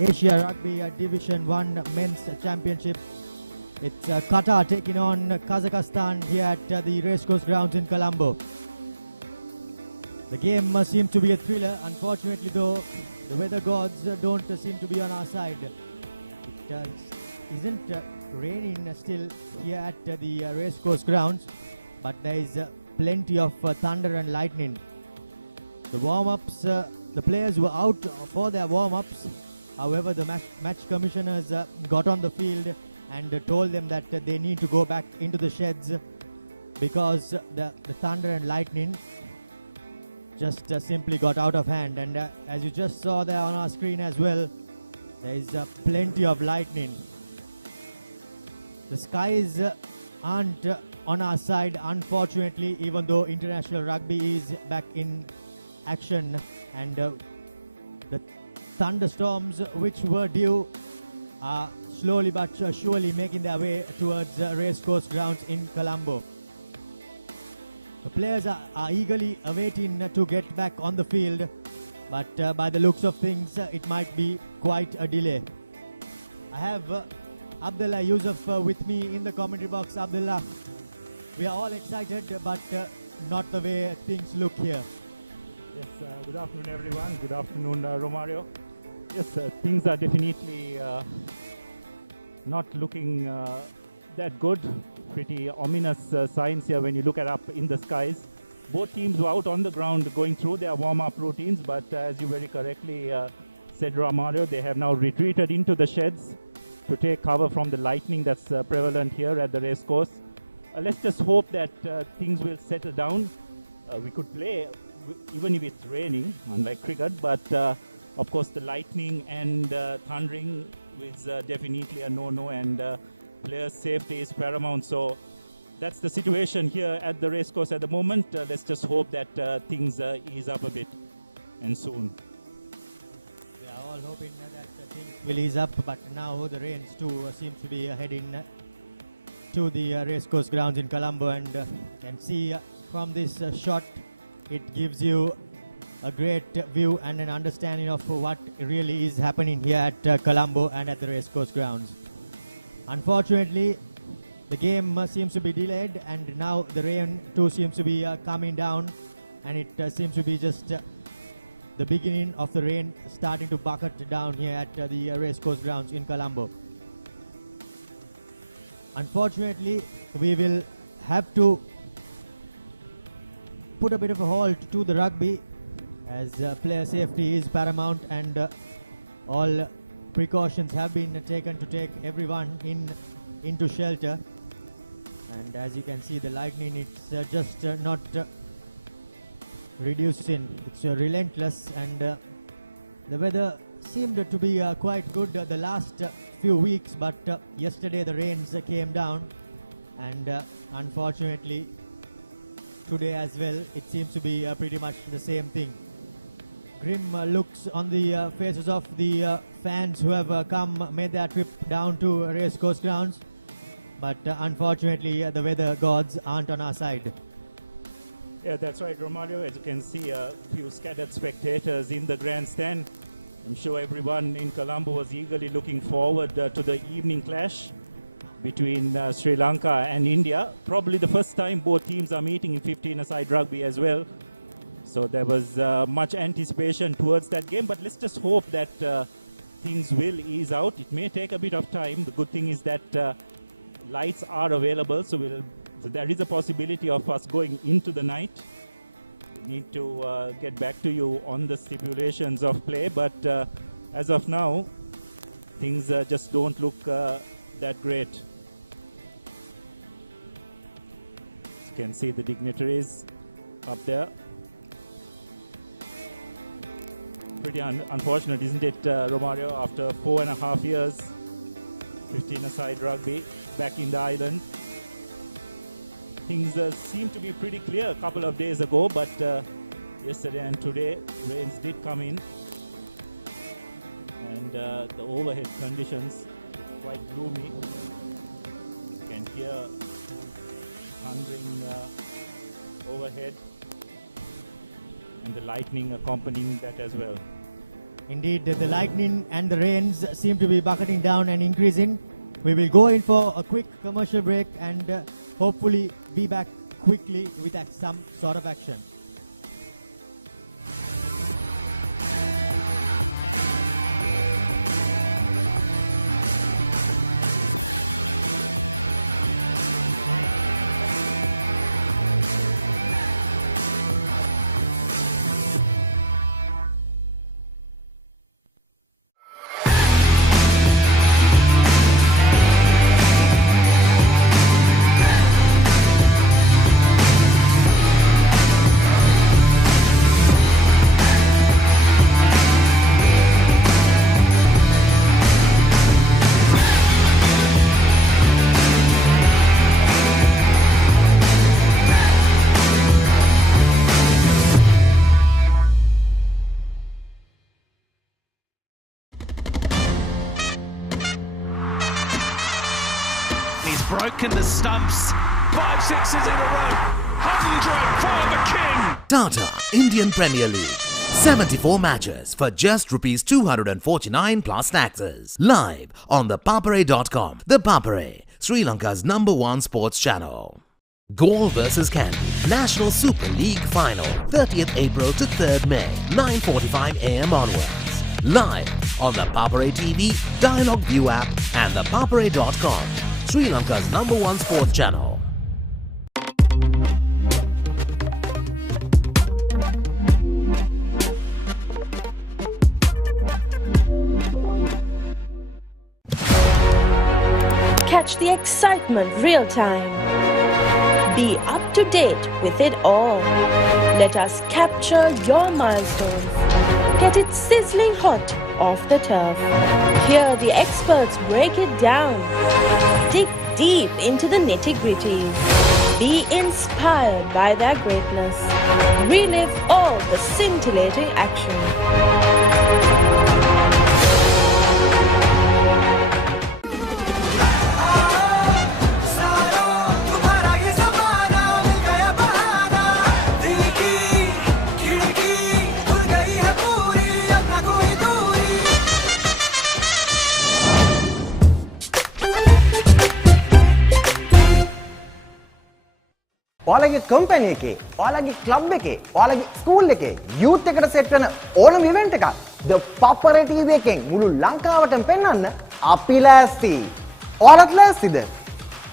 Asia Rugby Division 1 Men's Championship. It's Qatar taking on Kazakhstan here at the Racecourse grounds in Colombo. The game seems to be a thriller. Unfortunately though, the weather gods don't seem to be on our side. It isn't raining still here at the Racecourse grounds, but there is plenty of thunder and lightning. The warm-ups, the players were out for their warm-ups. However, the match commissioners got on the field and told them that they need to go back into the sheds because the thunder and lightning just simply got out of hand. And as you just saw there on our screen as well, there is plenty of lightning. The skies aren't on our side, unfortunately, even though international rugby is back in action, and the thunderstorms which were due are slowly but surely making their way towards Racecourse grounds in Colombo. The players are eagerly awaiting to get back on the field, but by the looks of things, it might be quite a delay. I have Abdullah Yusuf with me in the commentary box. Abdullah, we are all excited, but not the way things look here. Yes, good afternoon everyone. Good afternoon, Romario. Yes, things are definitely not looking that good. Pretty ominous signs here when you look up in the skies. Both teams were out on the ground going through their warm-up routines, but as you very correctly said, Romario, they have now retreated into the sheds to take cover from the lightning that's prevalent here at the racecourse. Let's just hope that things will settle down. We could play even if it's raining, unlike cricket, but of course the lightning and thundering is definitely a no-no, and players' safety is paramount. So that's the situation here at the racecourse at the moment. Let's just hope that things ease up a bit and soon. We are all hoping that things will ease up, but now the rains too seems to be heading to the racecourse grounds in Colombo, and can see from this shot it gives you a great view and an understanding of what really is happening here at Colombo and at the racecourse grounds. Unfortunately, the game seems to be delayed, and now the rain too seems to be coming down, and it seems to be just the beginning of the rain starting to bucket down here at the racecourse grounds in Colombo. Unfortunately, we will have to put a bit of a halt to the rugby, as player safety is paramount, and all precautions have been taken to take everyone into shelter. And as you can see, the lightning, it's just not reducing, it's relentless, and the weather seemed to be quite good the last few weeks, but yesterday the rains came down, and unfortunately today as well it seems to be pretty much the same thing. Grim looks on the faces of the fans who have made their trip down to racecourse grounds, but unfortunately the weather gods aren't on our side. Yeah, that's right, Romario. As you can see, a few scattered spectators in the grandstand. I'm sure everyone in Colombo was eagerly looking forward to the evening clash between Sri Lanka and India. Probably the first time both teams are meeting in 15-a-side rugby as well. So there was much anticipation towards that game, but let's just hope that things will ease out. It may take a bit of time. The good thing is that lights are available, so there is a possibility of us going into the night. We need to get back to you on the stipulations of play, but as of now, things just don't look that great. As you can see the dignitaries up there. Pretty unfortunate, isn't it, Romario? After 4.5 years, 15-a-side rugby back in the island. Things seem to be pretty clear a couple of days ago, but yesterday and today rains did come in, and the overhead conditions are quite gloomy. You can hear thundering overhead and the lightning accompanying that as well. Indeed, the lightning and the rains seem to be bucketing down and increasing. We will go in for a quick commercial break and hopefully be back quickly with some sort of action. Broken the stumps, 5 sixes in a row, 100 for the king! Tata Indian Premier League. 74 matches for just Rs 249 plus taxes. Live on ThePapare.com. ThePapare, Sri Lanka's #1 sports channel. Gaul vs Candy National Super League Final, 30th April to 3rd May, 9:45 AM onwards. Live on the Papare TV, Dialog View app and ThePapare.com. Sri Lanka's #1 sports channel. Catch the excitement real time. Be up to date with it all. Let us capture your milestones. Get it sizzling hot off the turf. Hear the experts break it down. Dig deep into the nitty-gritty. Be inspired by their greatness. Relive all the scintillating action. ඔයාලගේ company එකේ, ඔයාලගේ club එකේ, ඔයාලගේ school එකේ youth එකට set වෙන ඕනම event එකක් The Papare TV එකෙන් මුළු ලංකාවටම පෙන්වන්න අපි ලෑස්ති. ඔයාලත් ලෑස්තිද?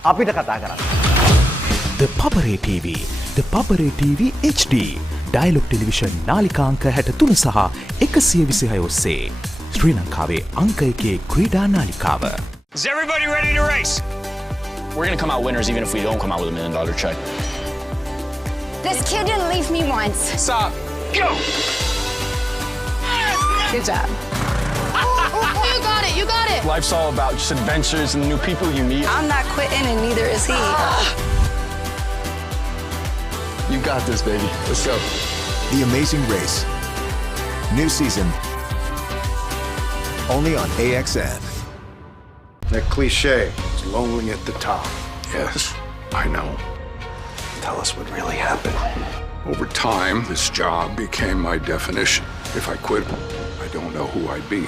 අපිට කතා කරන්න. The Papare TV, The Papare TV HD, Dialog Television නාලිකාංක 63 සහ 126 ඔස්සේ ශ්‍රී ලංකාවේ අංක 1 ක්‍රීඩා නාලිකාව. Is everybody ready to race? We're gonna come out winners even if we don't come out with $1 million check. This kid didn't leave me once. Stop. Go! Good job. You got it, you got it. Life's all about just adventures and the new people you meet. I'm not quitting and neither is he. You got this, baby. Let's go. The Amazing Race. New season. Only on AXN. That cliche is lonely at the top. Yes, I know. Tell us what really happened. Over time, this job became my definition. If I quit, I don't know who I'd be.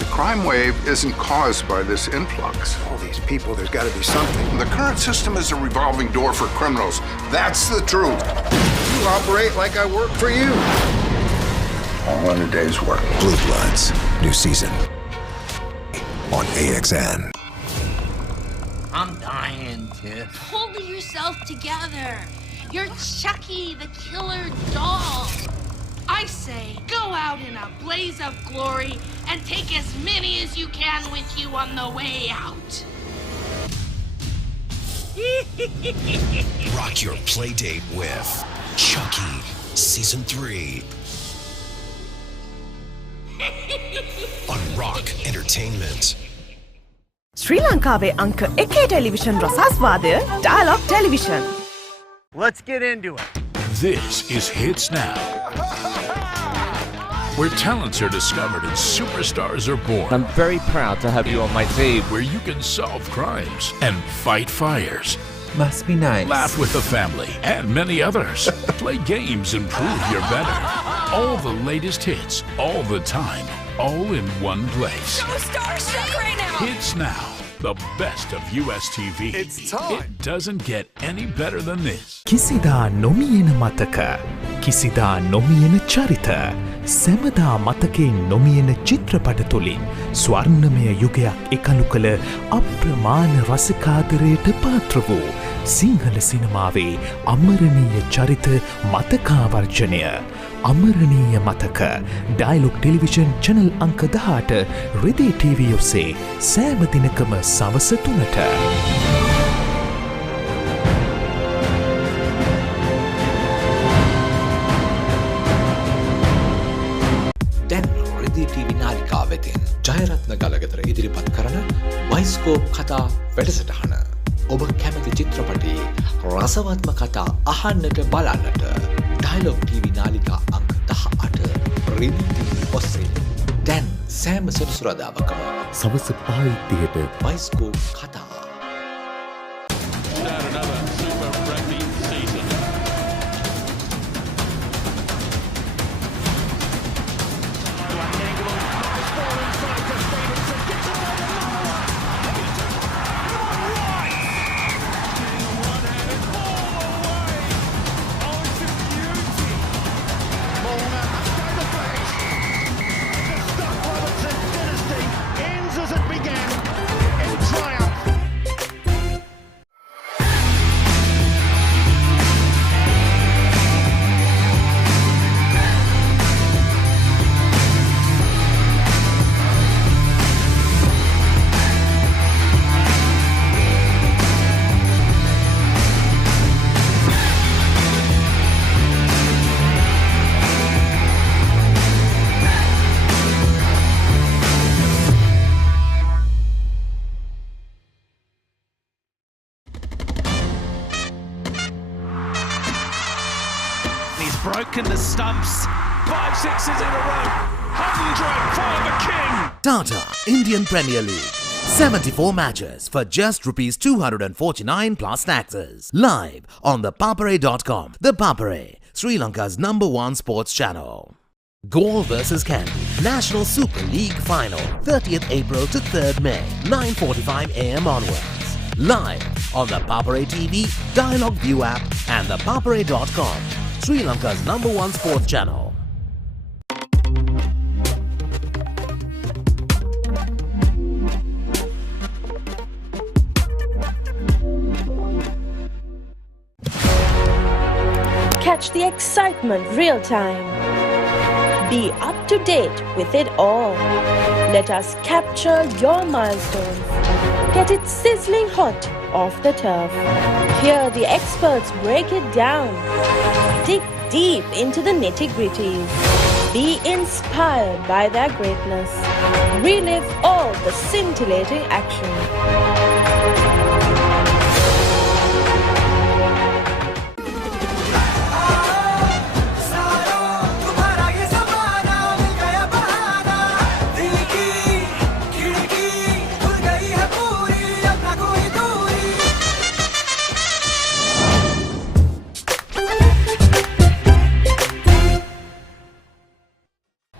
The crime wave isn't caused by this influx. All these people, there's got to be something. The current system is a revolving door for criminals. That's the truth. You operate like I work for you. All in a day's work. Blue Bloods. New season. On AXN. I'm dying, Tiff. Pull yourself together. You're Chucky, the killer doll. I say, go out in a blaze of glory and take as many as you can with you on the way out. Rock your playdate with Chucky Season 3 on Rock Entertainment. Sri Lankaවේ අංක 1 television රසාස්වාදය Dialog Television. Let's get into it. This is Hits Now, where talents are discovered and superstars are born. I'm very proud to have you on my team. Where you can solve crimes and fight fires. Must be nice. Laugh with the family and many others. Play games and prove you're better. All the latest hits, all the time. all in one place. So starstruck right now. It's now the best of US TV. It's time. It doesn't get any better than this. කිසිදා නොමියෙන මතක කිසිදා නොමියෙන චරිත සැමදා මතකෙන් නොමියෙන චිත්‍රපට තුළින් ස්වර්ණමය යුගයක් එකලු කළ අප්‍රමාණ රසිකාදරයට පාත්‍ර වූ සිංහල සිනමාවේ අමරණීය චරිත මතකාවර්ජනය අමරණීය මතක ඩයලොග් ටෙලිවිෂන් චැනල් අංක 18 රිදී ටීවී ඔස්සේ සෑම දිනකම සවස 3ට ටීවී නාලිකාව වෙතින් ජයරත්න ගලගෙදර ඉදිරිපත් කරන බයිස්කෝප් කතා වැඩසටහන ඔබ කැමති චිත්‍රපටයේ රසවත්ම කතා අහන්නට බලන්නට ඩයලොග් ටීවී නාලිකා අංක 18 රිදී ටීවී ඔස්සේ දැන් සෑම සෙනසුරාදාකම සවස් 5:30ට බයිස්කෝප් කතා. Broken the stumps. 5 sixes in a row. 100 for the king. Tata Indian Premier League. 74 matches for just rupees 249 plus taxes. Live on ThePapare.com. The Papare, Sri Lanka's #1 sports channel. Galle vs Kandy National Super League Final, 30th April to 3rd May, 9:45 AM onwards. Live on the Papare TV, Dialog View app and ThePapare.com. Sri Lanka's #1 sports channel. Catch the excitement real time. Be up to date with it all. Let us capture your milestones. Get it sizzling hot off the turf. Hear the experts break it down. Dig deep into the nitty-gritties. Be inspired by their greatness. Relive all the scintillating action.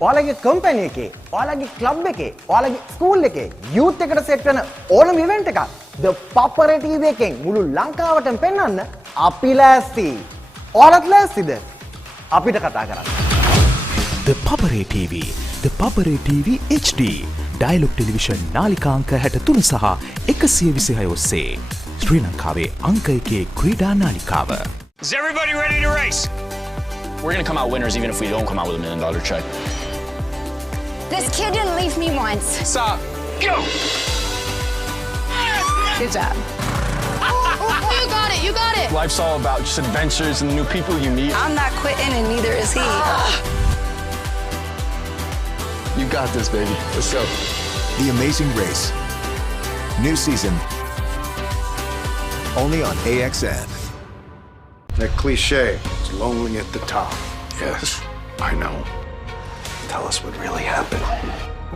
ඔයාලගේ company එකේ, ඔයාලගේ club එකේ, ඔයාලගේ school එකේ youth එකට set වෙන ඕනම event එකක් The Papare TV එකෙන් මුළු ලංකාවටම පෙන්වන්න අපි ලෑස්ති. ඔයාලත් ලෑස්තිද? අපිට කතා කරන්න. The Papare TV, The Papare TV HD, Dialog television නාලිකා අංක 63 සහ 126 ඔස්සේ ශ්‍රී ලංකාවේ අංක 1 ක්‍රීඩා නාලිකාව. Is everybody ready to race? We're gonna come out winners even if we don't come out with $1 million check. This kid didn't leave me once. Stop. Go! Good job. You got it, you got it. Life's all about just adventures and the new people you meet. I'm not quitting and neither is he. You got this, baby. Let's go. The Amazing Race. New season. Only on AXN. That cliche, it's lonely at the top. Yes, I know. Tell us what really happened.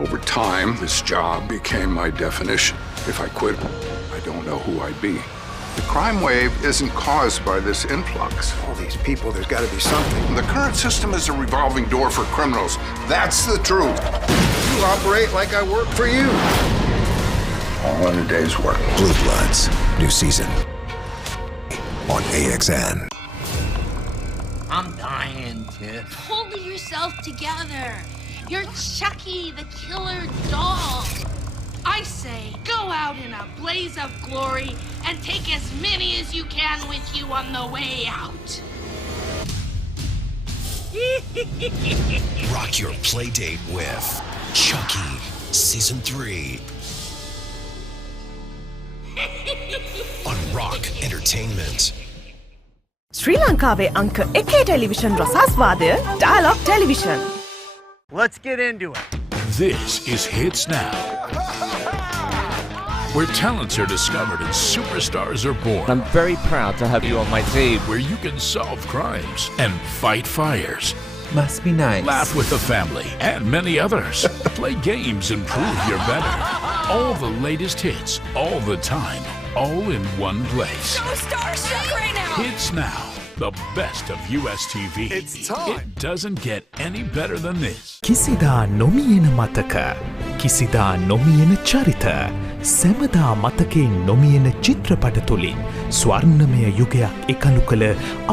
Over time, this job became my definition. If I quit, I don't know who I'd be. The crime wave isn't caused by this influx. All these people, there's got to be something. The current system is a revolving door for criminals. That's the truth. you operate like I work for you. All in a day's work. Blue Bloods, new season on AXN. I'm dying, Tiff. Pull yourself together. You're Chucky, the killer doll. I say, go out in a blaze of glory and take as many as you can with you on the way out. Rock your play date with Chucky Season 3 on Rock Entertainment. ශ්‍රී ලංකාවේ අංක 1 television රසාස්වාදය Dialog Television. Let's get into it. This is Hits Now, where talents are discovered and superstars are born. I'm very proud to have you on my team. Where you can solve crimes and fight fires. Must be nice. Laugh with the family and many others. Play games and prove you're better. All the latest hits, all the time, all in one place. So starstruck right now. Hits Now, the best of US TV. It's time. It doesn't get any better than this. කිසිදා නොමියෙන මතක කිසිදා නොමියෙන චරිත සැමදා මතකෙන් නොමියෙන චිත්‍රපට තුළින් ස්වර්ණමය යුගයක් එකලු කළ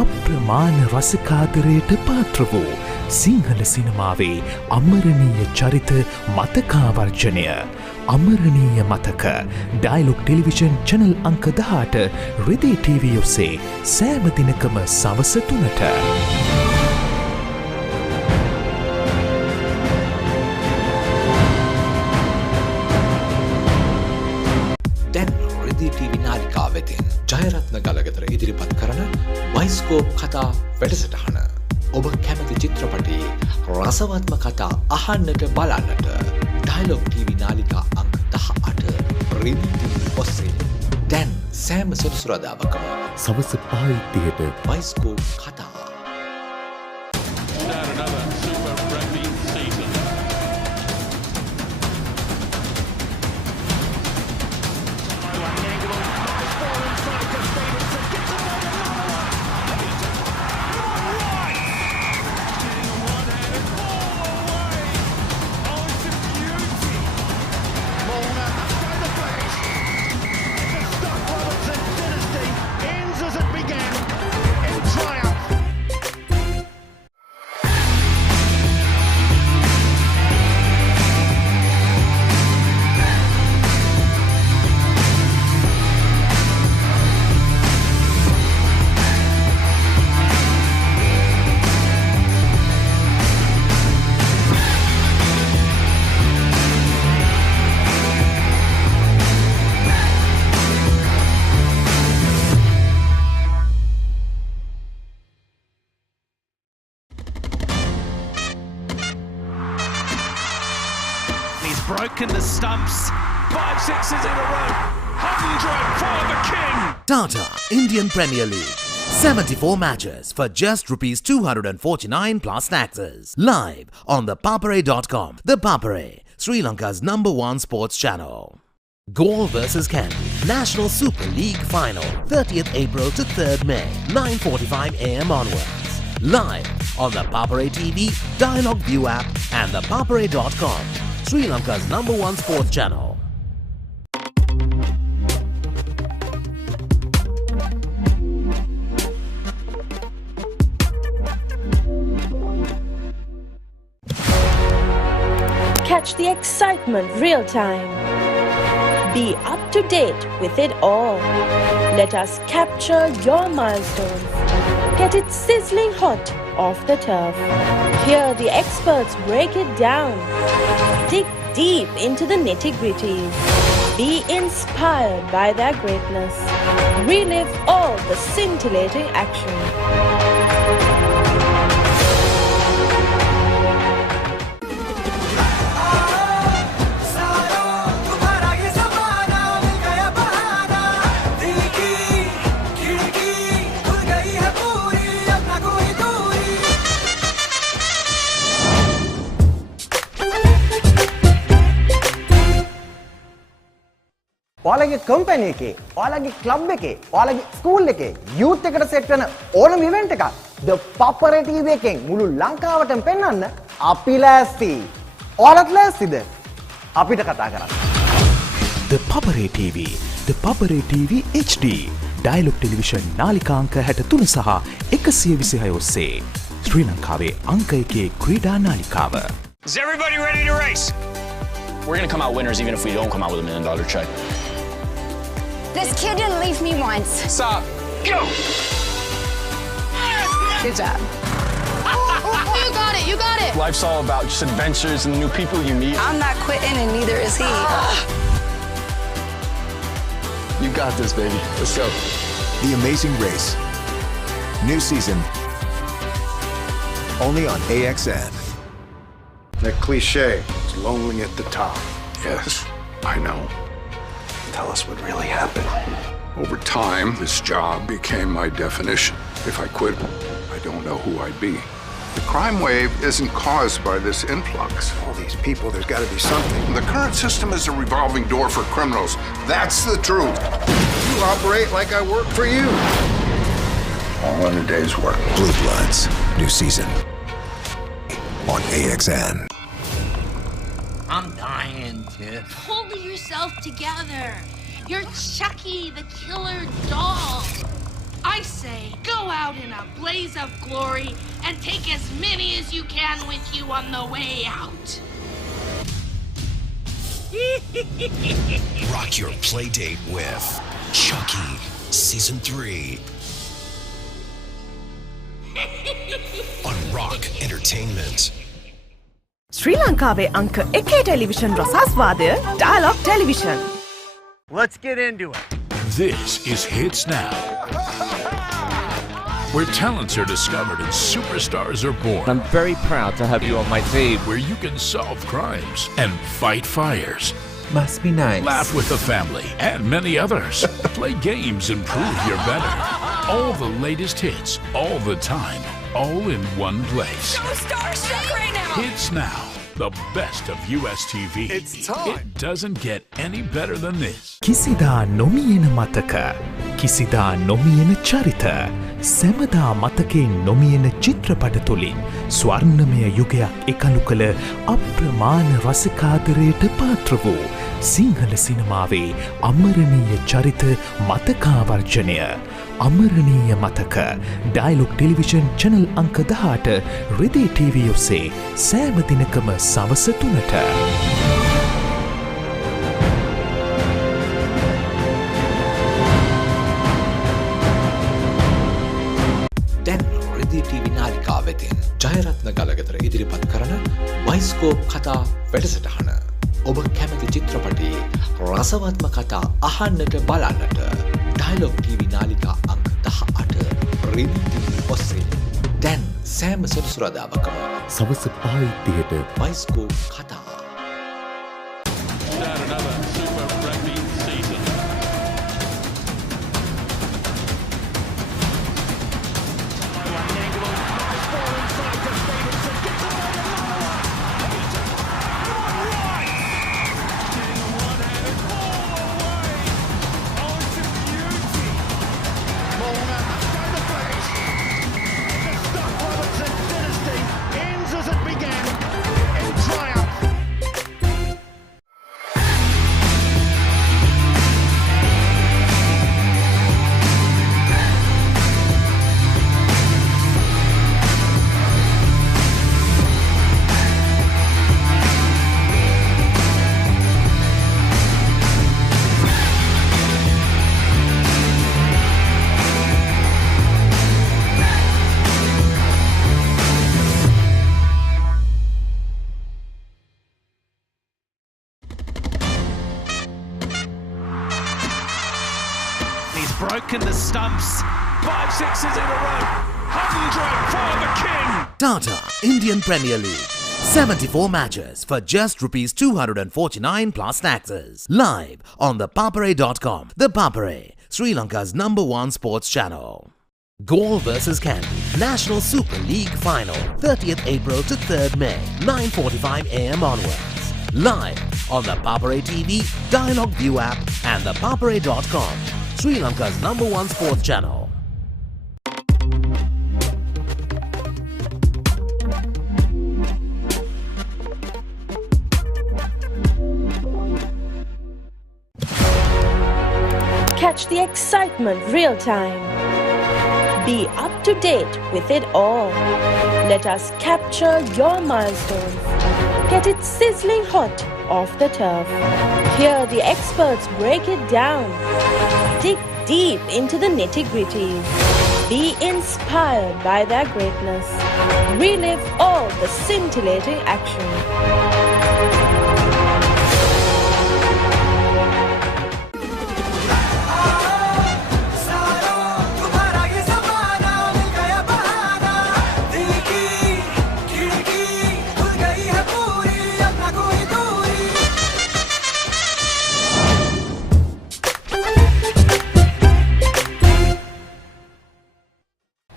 අප්‍රමාණ රසිකාදරයට පාත්‍ර වූ සිංහල සිනමාවේ අමරණීය චරිත මතකාවර්ජනය අමරණීය මතක ඩයලොග් ටෙලිවිෂන් චැනල් අංක 18 රිදී TV ඔස්සේ සෑම දිනකම සවස 3ට. දැන් රිදී TV නාලිකාව වෙතින් ජයරත්න ගලගෙදර ඉදිරිපත් කරන වයිස්කෝප් කතා වැඩසටහන. ඔබ කැමති චිත්‍රපටයේ රසවත්ම කතා අහන්නට බලන්නට ඩයලොග් TV නාලිකා අංක 18 රිදී TV ඔස්සේ දැන් සෑම සෙනසුරාදාකම සවස් 5:30ට වයිස්කෝප් කතා. Broken the stumps. 5 sixes in a row. 100 for the king. Tata Indian Premier League. 74 matches for just ₹249 plus taxes. Live on ThePapare.com. ThePapare, Sri Lanka's #1 sports channel. Gaul vs Kandy National Super League Final, 30th April to 3rd May, 9:45 AM onwards. Live on the Papare TV, Dialog View app and ThePapare.com. Sri Lanka's #1 sports channel. Catch the excitement real time. Be up to date with it all. Let us capture your milestones. Get it sizzling hot off the turf. Hear the experts break it down. Dig deep into the nitty-gritties. Be inspired by their greatness. Relive all the scintillating action. ඔයාලගේ company එකේ, ඔයාලගේ club එකේ, ඔයාලගේ school එකේ youth එකට set වෙන ඕනම event එකක් The Papare TV එකෙන් මුළු ලංකාවටම පෙන්වන්න අපි ලෑස්ති. ඔයාලත් ලෑස්තිද? අපිට කතා කරන්න. The Papare TV, The Papare TV HD, Dialog Television නාලිකාංක 63 සහ 126 ඔස්සේ ශ්‍රී ලංකාවේ අංක 1 ක්‍රීඩා නාලිකාව. Is everybody ready to race? We're gonna come out winners even if we don't come out with $1 million check. This kid didn't leave me once. Stop. Go! Good job. You got it, you got it. Life's all about just adventures and new people you meet. I'm not quitting and neither is he. You got this, baby. Let's go. The Amazing Race. New season. Only on AXN. That cliche is lonely at the top. Yes, I know. Tell us what really happened. Over time, this job became my definition. If I quit, I don't know who I'd be. The crime wave isn't caused by this influx. All these people, there's got to be something. The current system is a revolving door for criminals. That's the truth. You operate like I work for you. All in a day's work. Blue Bloods. New season. On AXN. I'm dying, Tiff. Pull yourself together. You're Chucky, the killer doll. I say, go out in a blaze of glory and take as many as you can with you on the way out. Rock your play date with Chucky Season 3 on Rock Entertainment. ශ්‍රී ලංකාවේ අංක 1 television රසාස්වාදය Dialog Television. Let's get into it. This is Hits Now, where talents are discovered and superstars are born. I'm very proud to have you on my team. Where you can solve crimes and fight fires. Must be nice. Laugh with the family and many others. Play games and prove you're better. All the latest hits, all the time, all in one place. So starstruck right now. Hits Now, the best of US TV. It's time. It doesn't get any better than this. කිසිදා නොමියෙන මතක, කිසිදා නොමියෙන චරිත, සැමදා මතකෙන් නොමියෙන චිත්‍රපට තුළින් ස්වර්ණමය යුගයක් එකලු කළ අප්‍රමාණ රසිකාදරයට පාත්‍ර වූ සිංහල සිනමාවේ අමරණීය චරිත මතකාවර්ජනය. අමරණීය මතක ඩයලොග් ටෙලිවිෂන් චැනල් අංක 18 රිදී TV ඔස්සේ සෑම දිනකම සවස 3ට. දැන් රිදී TV නාලිකාව වෙතින් ජයරත්න ගලගෙදර ඉදිරිපත් කරන වයිස්කෝප් කතා වැඩසටහන. ඔබ කැමති චිත්‍රපටයේ රසවත්ම කතා අහන්නට බලන්නට ඩයලොග් TV නාලිකා අංක 18 රිදී TV ඔස්සේ දැන් සෑම සෙනසුරාදාකම සවස් 5:30ට වයිස්කෝප් කතා. Broken the stumps. 5 sixes in a row. 100 for the king. Tata Indian Premier League. 74 matches for just ₹249 plus taxes. Live on ThePapare.com. The Papare, Sri Lanka's #1 sports channel. Gaul vs Kandy National Super League Final, 30th April to 3rd May, 9:45 AM onwards. Live on the Papare TV, Dialog View app and ThePapare.com, Sri Lanka's #1 sports channel. catch the excitement real time. Be up to date with it all. Let us capture your milestones. Get it sizzling hot off the turf. Hear the experts break it down. Dig deep into the nitty-gritties. Be inspired by their greatness. Relive all the scintillating action.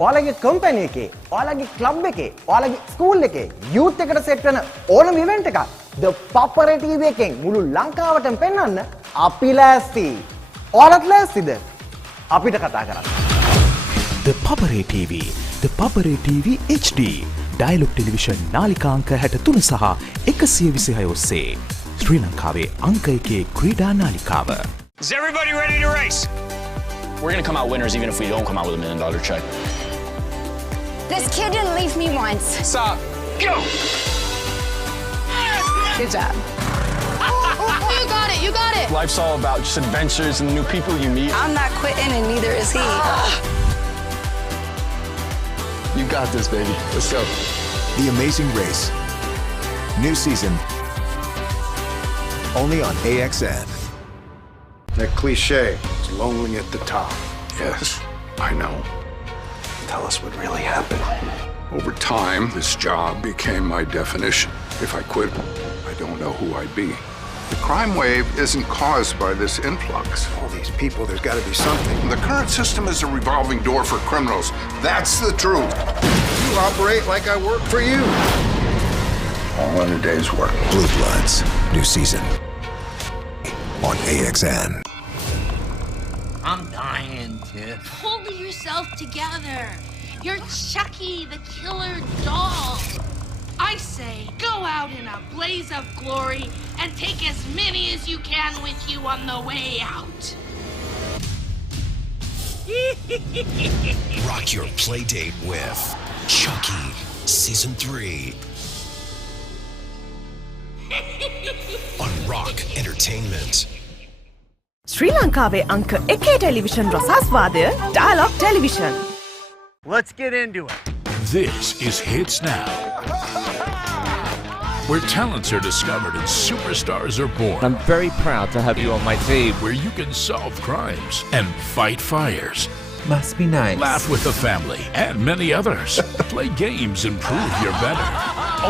ඔයාලගේ company එකේ, ඔයාලගේ club එකේ, ඔයාලගේ school එකේ youth එකට set වෙන ඕනම event එකක් The Papare TV එකෙන් මුළු ලංකාවටම පෙන්වන්න අපි ලෑස්ති. ඔයාලත් ලෑස්තිද? අපිට කතා කරන්න. The Papare TV, The Papare TV HD, Dialog Television නාලිකා අංක 63 සහ 126 ඔස්සේ ශ්‍රී ලංකාවේ අංක 1 ක්‍රීඩා නාලිකාව. Is everybody ready to race? We're gonna come out winners even if we don't come out with $1 million check. This kid didn't leave me once. Stop. Go! Good job. You got it, you got it. Life's all about just adventures and new people you meet. I'm not quitting and neither is he. You got this, baby. Let's go. The Amazing Race. New season. Only on AXN. That cliche is lonely at the top. Yes, I know. Tell us what really happened. Over time, this job became my definition. If I quit, I don't know who I'd be. The crime wave isn't caused by this influx. All these people, there's got to be something. The current system is a revolving door for criminals. That's the truth. You operate like I work for you. All in a day's work. Blue Bloods. New season. On AXN. I'm dying, Tiff. Pull yourself together. You're Chucky, the killer doll. I say, go out in a blaze of glory and take as many as you can with you on the way out. Rock your play date with Chucky Season 3 on Rock Entertainment. ශ්‍රී ලංකාවේ අංක 1 television රසාස්වාදය Dialog Television. Let's get into it. This is Hits Now, where talents are discovered and superstars are born. I'm very proud to have you on my team. Where you can solve crimes and fight fires. Must be nice. Laugh with the family and many others. Play games and prove you're better.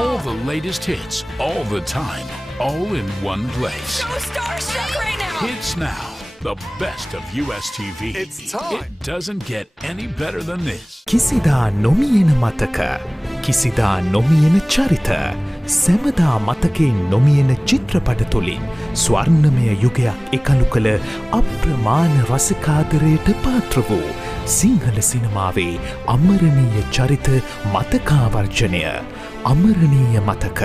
All the latest hits, all the time, all in one place. So starstruck right now. Hits Now, the best of US TV. It's time. It doesn't get any better than this. කිසිදා නොමියෙන මතක, කිසිදා නොමියෙන චරිත, සැමදා මතකෙන් නොමියෙන චිත්‍රපට තුළින් ස්වර්ණමය යුගයක් එකලු කළ අප්‍රමාණ රසිකාදරයට පාත්‍ර වූ සිංහල සිනමාවේ අමරණීය චරිත මතකාවර්ජනය. අමරණීය මතක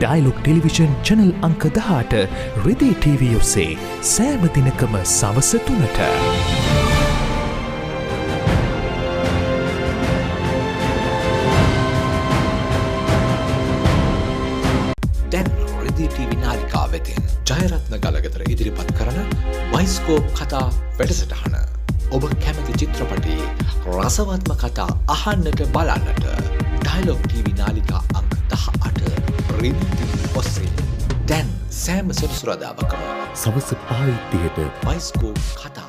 ඩයිලොග් ටෙලිවිෂන් චැනල් අංක 18 රෙදේ TV ඔස්සේ සෑම දිනකම සවස 3ට. දැන් රෙදේ TV නාලිකා වෙතින් ජයරත්න ගලගෙදර ඉදිරිපත් කරන වයිස්කෝප් කතා වැඩසටහන. ඔබ කැමති චිත්‍රපටයේ රසවත්ම කතා අහන්නට බලන්නට ඩයලොග් TV නාලිකා අංක 18 රෙදේ TV ඔස්සේ දැන් සෑම සෙනසුරාදාකම සවස් 5:30ට වයිස්කෝප් කතා.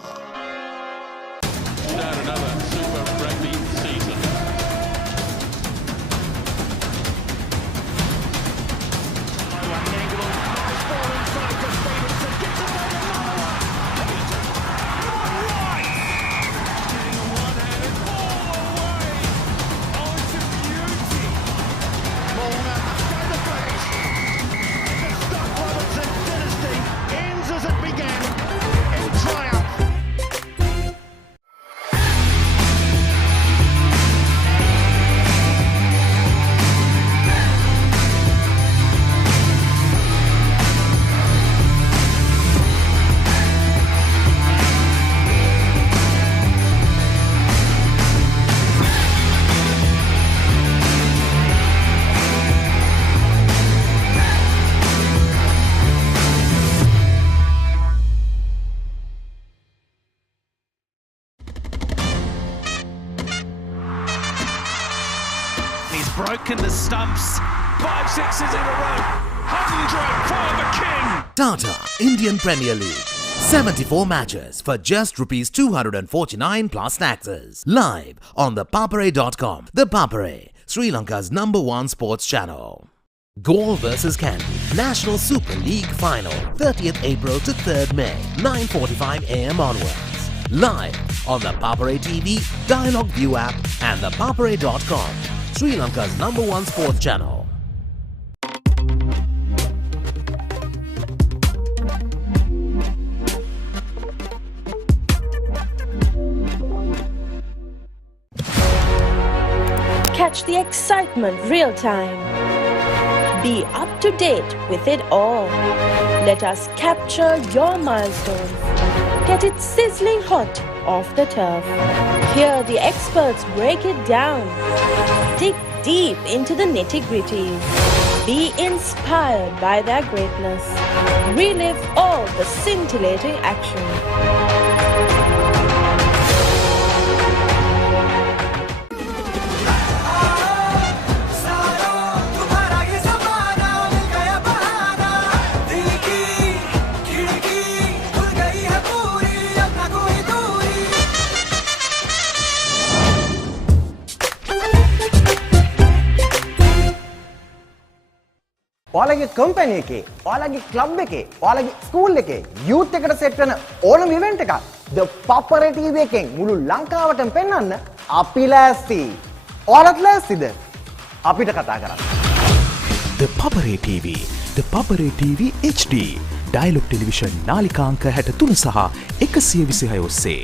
broken the stumps. 5 sixes in a row. 100 for the king. Tata Indian Premier League. 74 matches for just ₹249 plus taxes. Live on ThePapare.com. The Papare, Sri Lanka's #1 sports channel. Gaul vs Kandy National Super League Final, 30th April to 3rd May, 9:45 AM onwards. Live on the Papare TV, Dialog View app and ThePapare.com, Sri Lanka's #1 sports channel. Catch the excitement real time. Be up to date with it all. Let us capture your milestones. Get it sizzling hot off the turf. Hear the experts break it down. Dig deep into the nitty-gritties. Be inspired by their greatness. Relive all the scintillating action. ඔයාලගේ company එකේ, ඔයාලගේ club එකේ, ඔයාලගේ school එකේ youth එකට set වෙන ඕනම event එකක් The Papare TV එකෙන් මුළු ලංකාවටම පෙන්වන්න අපි ලෑස්ති. ඔයාලත් ලෑස්තිද? අපිට කතා කරන්න. The Papare TV, The Papare TV HD, Dialog Television නාලිකා අංක 63 සහ 126 ඔස්සේ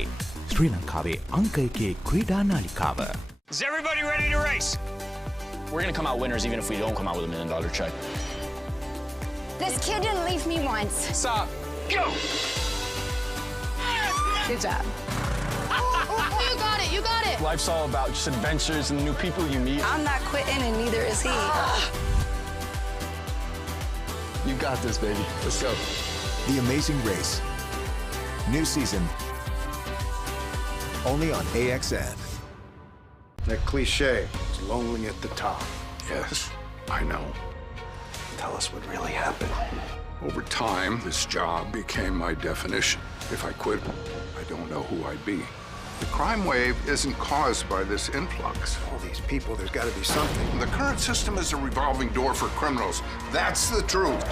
ශ්‍රී ලංකාවේ අංක 1 ක්‍රීඩා නාලිකාව. Is everybody ready to race? We're gonna come out winners even if we don't come out with $1 million check. This kid didn't leave me once. Stop. Go! Good job. You got it, you got it. Life's all about just adventures and the new people you meet. I'm not quitting and neither is he. You got this, baby. Let's go. The Amazing Race. New season. Only on AXN. That cliche is lonely at the top. Yes, I know. Tell us what really happened. Over time, this job became my definition. If I quit, I don't know who I'd be. The crime wave isn't caused by this influx. All these people, there's got to be something. The current system is a revolving door for criminals. That's the truth.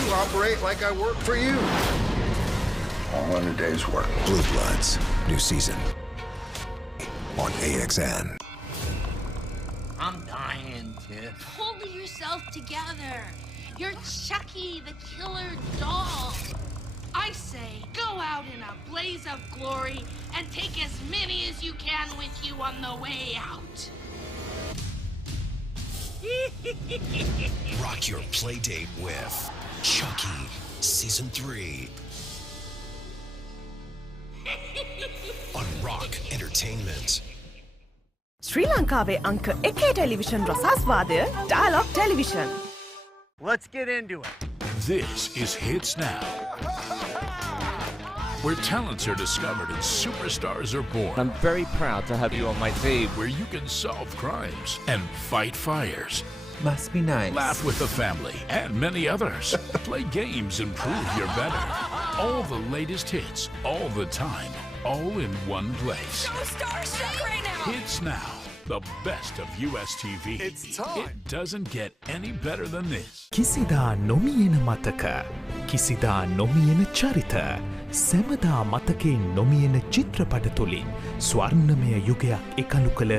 You operate like I work for you. All in a day's work. Blue Bloods. New season. On AXN. I'm dying, Tiff. Pull yourself together. You're Chucky, the killer doll. I say, go out in a blaze of glory and take as many as you can with you on the way out. Rock your play date with Chucky Season 3 on Rock Entertainment. ශ්‍රී ලංකාවේ අංක 1 television රසාස්වාදය Dialog Television. Let's get into it. This is Hits Now, where talents are discovered and superstars are born. I'm very proud to have you on my team. Where you can solve crimes and fight fires. Must be nice. Laugh with the family and many others. Play games and prove you're better. All the latest hits, all the time, all in one place. I'm starstruck right now. Hits Now, the best of US TV. It's time. It doesn't get any better than this. කිසිදා නොමියෙන මතක, කිසිදා නොමියෙන චරිත, සැමදා මතකෙන් නොමියෙන චිත්‍රපට තුළින් ස්වර්ණමය යුගයක් එකලු කළ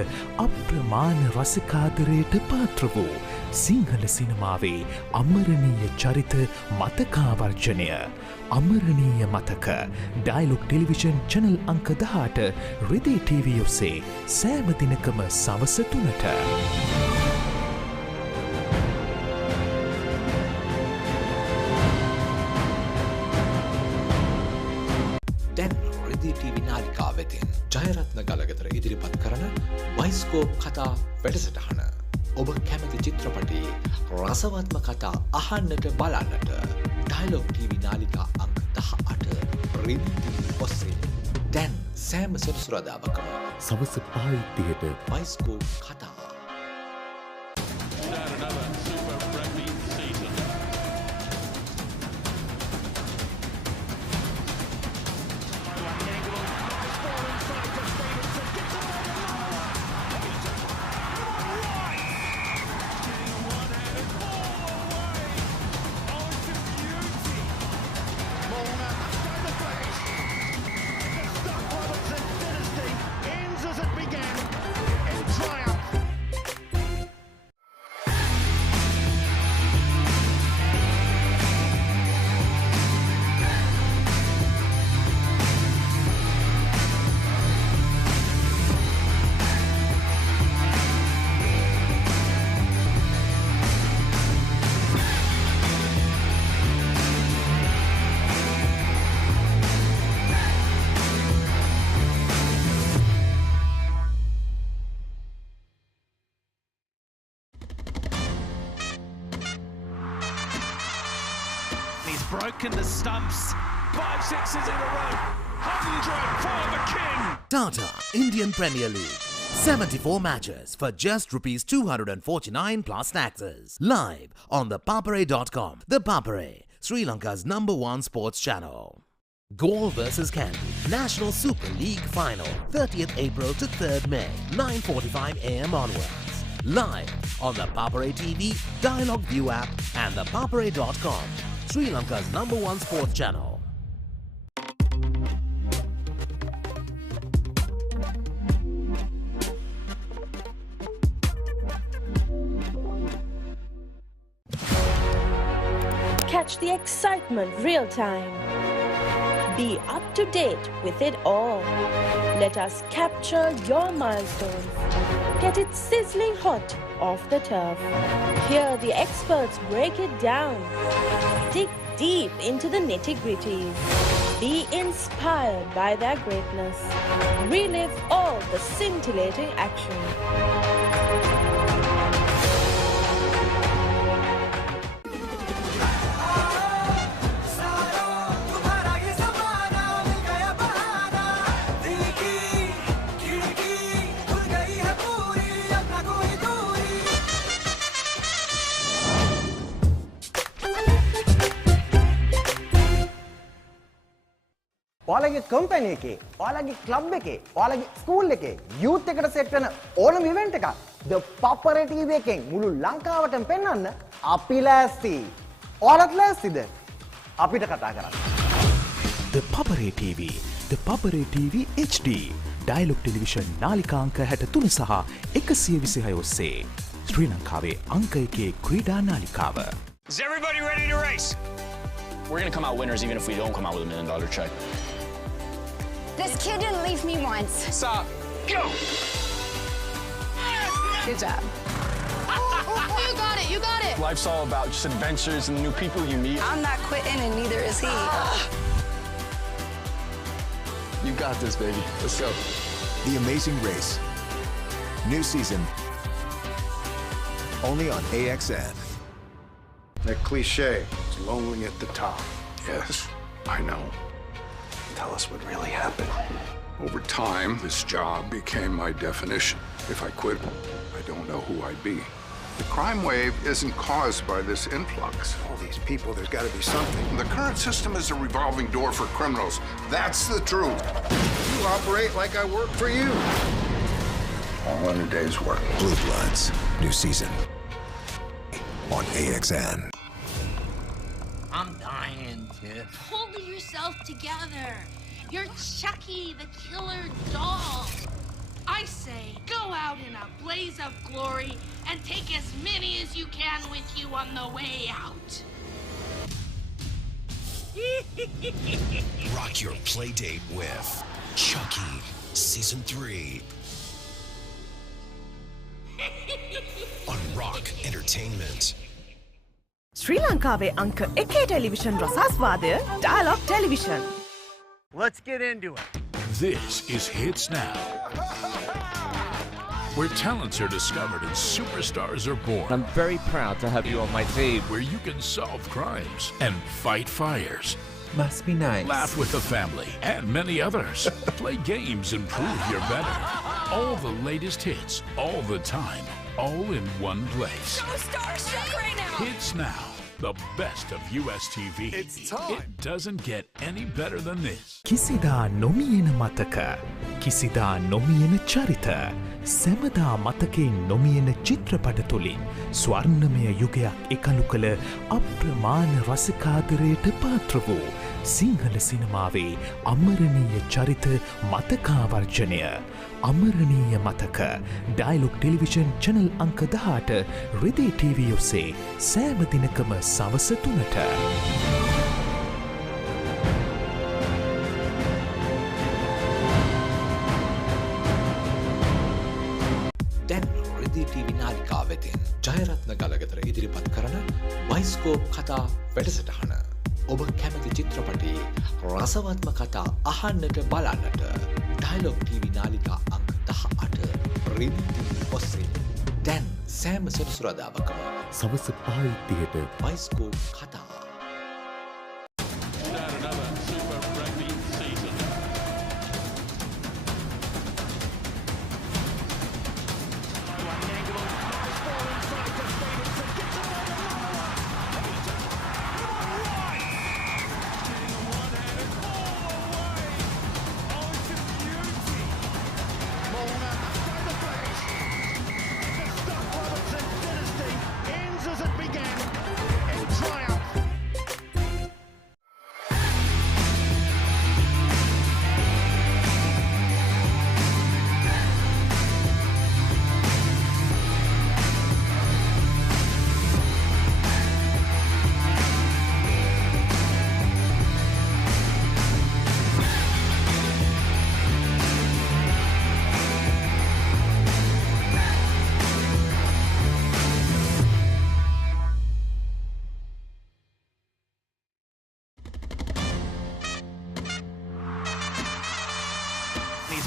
අප්‍රමාණ රසිකාදරයට පාත්‍ර වූ සිංහල සිනමාවේ අමරණීය චරිත මතකාවර්ජනය. අමරණීය මතක ඩයිලොග් ටෙලිවිෂන් චැනල් අංක 18 රිදී TV ඔස්සේ සෑම දිනකම සවස 3ට. දැන් රිදී TV නාලිකා වෙතින් ජයරත්න ගලගෙදර ඉදිරිපත් කරන බයිස්කෝප් කතා වැඩසටහන. ඔබ කැමති චිත්‍රපටයේ රසවත්ම කතා අහන්නට බලන්නට ඩයලොග් TV නාලිකා අංක 18 රිදී TV ඔස්සේ දැන් සෑම සෙනසුරාදාකම සවස 5:30ට බයිස්කෝප් කතා. broken the stumps. 5 sixes in a row. Hundred for the king. Tata Indian Premier League. 74 matches for just rupees 249 plus taxes. Live on ThePapare.com. The Papare, Sri Lanka's #1 sports channel. Gaul vs Candy National Super League Final, 30th April to 3rd May, 9:45 AM onwards. Live on the Papare TV, Dialog View app and ThePapare.com, Sri Lanka's #1 sports channel. Catch the excitement real time. Be up to date with it all. Let us capture your milestones. Get it sizzling hot off the turf. Hear the experts break it down. Dig deep into the nitty-gritties. Be inspired by their greatness. Relive all the scintillating action. ඔයාලගේ company එකේ, ඔයාලගේ club එකේ, ඔයාලගේ school එකේ youth එකට set වෙන ඕනම event එකක් The Papare TV එකෙන් මුළු ලංකාවටම පෙන්වන්න අපි ලෑස්ති. ඔයාලත් ලෑස්තිද? අපිට කතා කරන්න. The Papare TV, The Papare TV HD, Dialog Television නාලිකා අංක 63 සහ 126 ඔස්සේ ශ්‍රී ලංකාවේ අංක 1 ක්‍රීඩා නාලිකාව. Is everybody ready to race? We're gonna come out winners even if we don't come out with $1 million check. This kid didn't leave me once. Stop. Go! Good job. You got it, you got it. Life's all about just adventures and the new people you meet. I'm not quitting and neither is he. You got this, baby. Let's go. The Amazing Race. New season. Only on AXN. That cliche, it's lonely at the top. Yes, I know. Tell us what really happened. Over time, this job became my definition. If I quit, I don't know who I'd be. The crime wave isn't caused by this influx. All these people, there's got to be something. The current system is a revolving door for criminals. That's the truth. You operate like I work for you. All in a day's work. Blue Bloods. New season. On AXN. I'm dying, Tiff. Pull yourself together. You're Chucky, the killer doll. I say, go out in a blaze of glory and take as many as you can with you on the way out. Rock your play date with Chucky Season 3 on Rock Entertainment. ශ්‍රී ලංකාවේ අංක 1 television රසාස්වාදය Dialog Television. Let's get into it. This is Hits Now, where talents are discovered and superstars are born. I'm very proud to have you on my team. Where you can solve crimes and fight fires. Must be nice. Laugh with the family and many others. Play games and prove you're better. All the latest hits, all the time, all in one place. So starstruck right now. Hits Now, the best of US TV. It's time. It doesn't get any better than this. කිසිදා නොමියෙන මතක, කිසිදා නොමියෙන චරිත, සැමදා මතකෙන් නොමියෙන චිත්‍රපට තුළින් ස්වර්ණමය යුගයක් එකලු කළ අප්‍රමාණ රසිකාදරයට පාත්‍ර වූ සිංහල සිනමාවේ අමරණීය චරිත මතකාවර්ජනය. අමරණීය මතක ඩයිලොග් ටෙලිවිෂන් චැනල් අංක 18 රිදී TV ඔස්සේ සෑම දිනකම සවස 3ට. දැන් රිදී TV නාලිකාව වෙතින් ජයරත්න ගලගෙදර ඉදිරිපත් කරන බයිස්කෝප් කතා වැඩසටහන. ඔබ කැමති චිත්‍රපටි රසවත්ම කතා අහන්නට බලන්නට ඩයලොග් TV නාලිකා අංක 18 රිදී TV ඔස්සේ දැන් සෑම සෙනසුරාදාකම සවස 5:30ට බයිස්කෝප් කතා.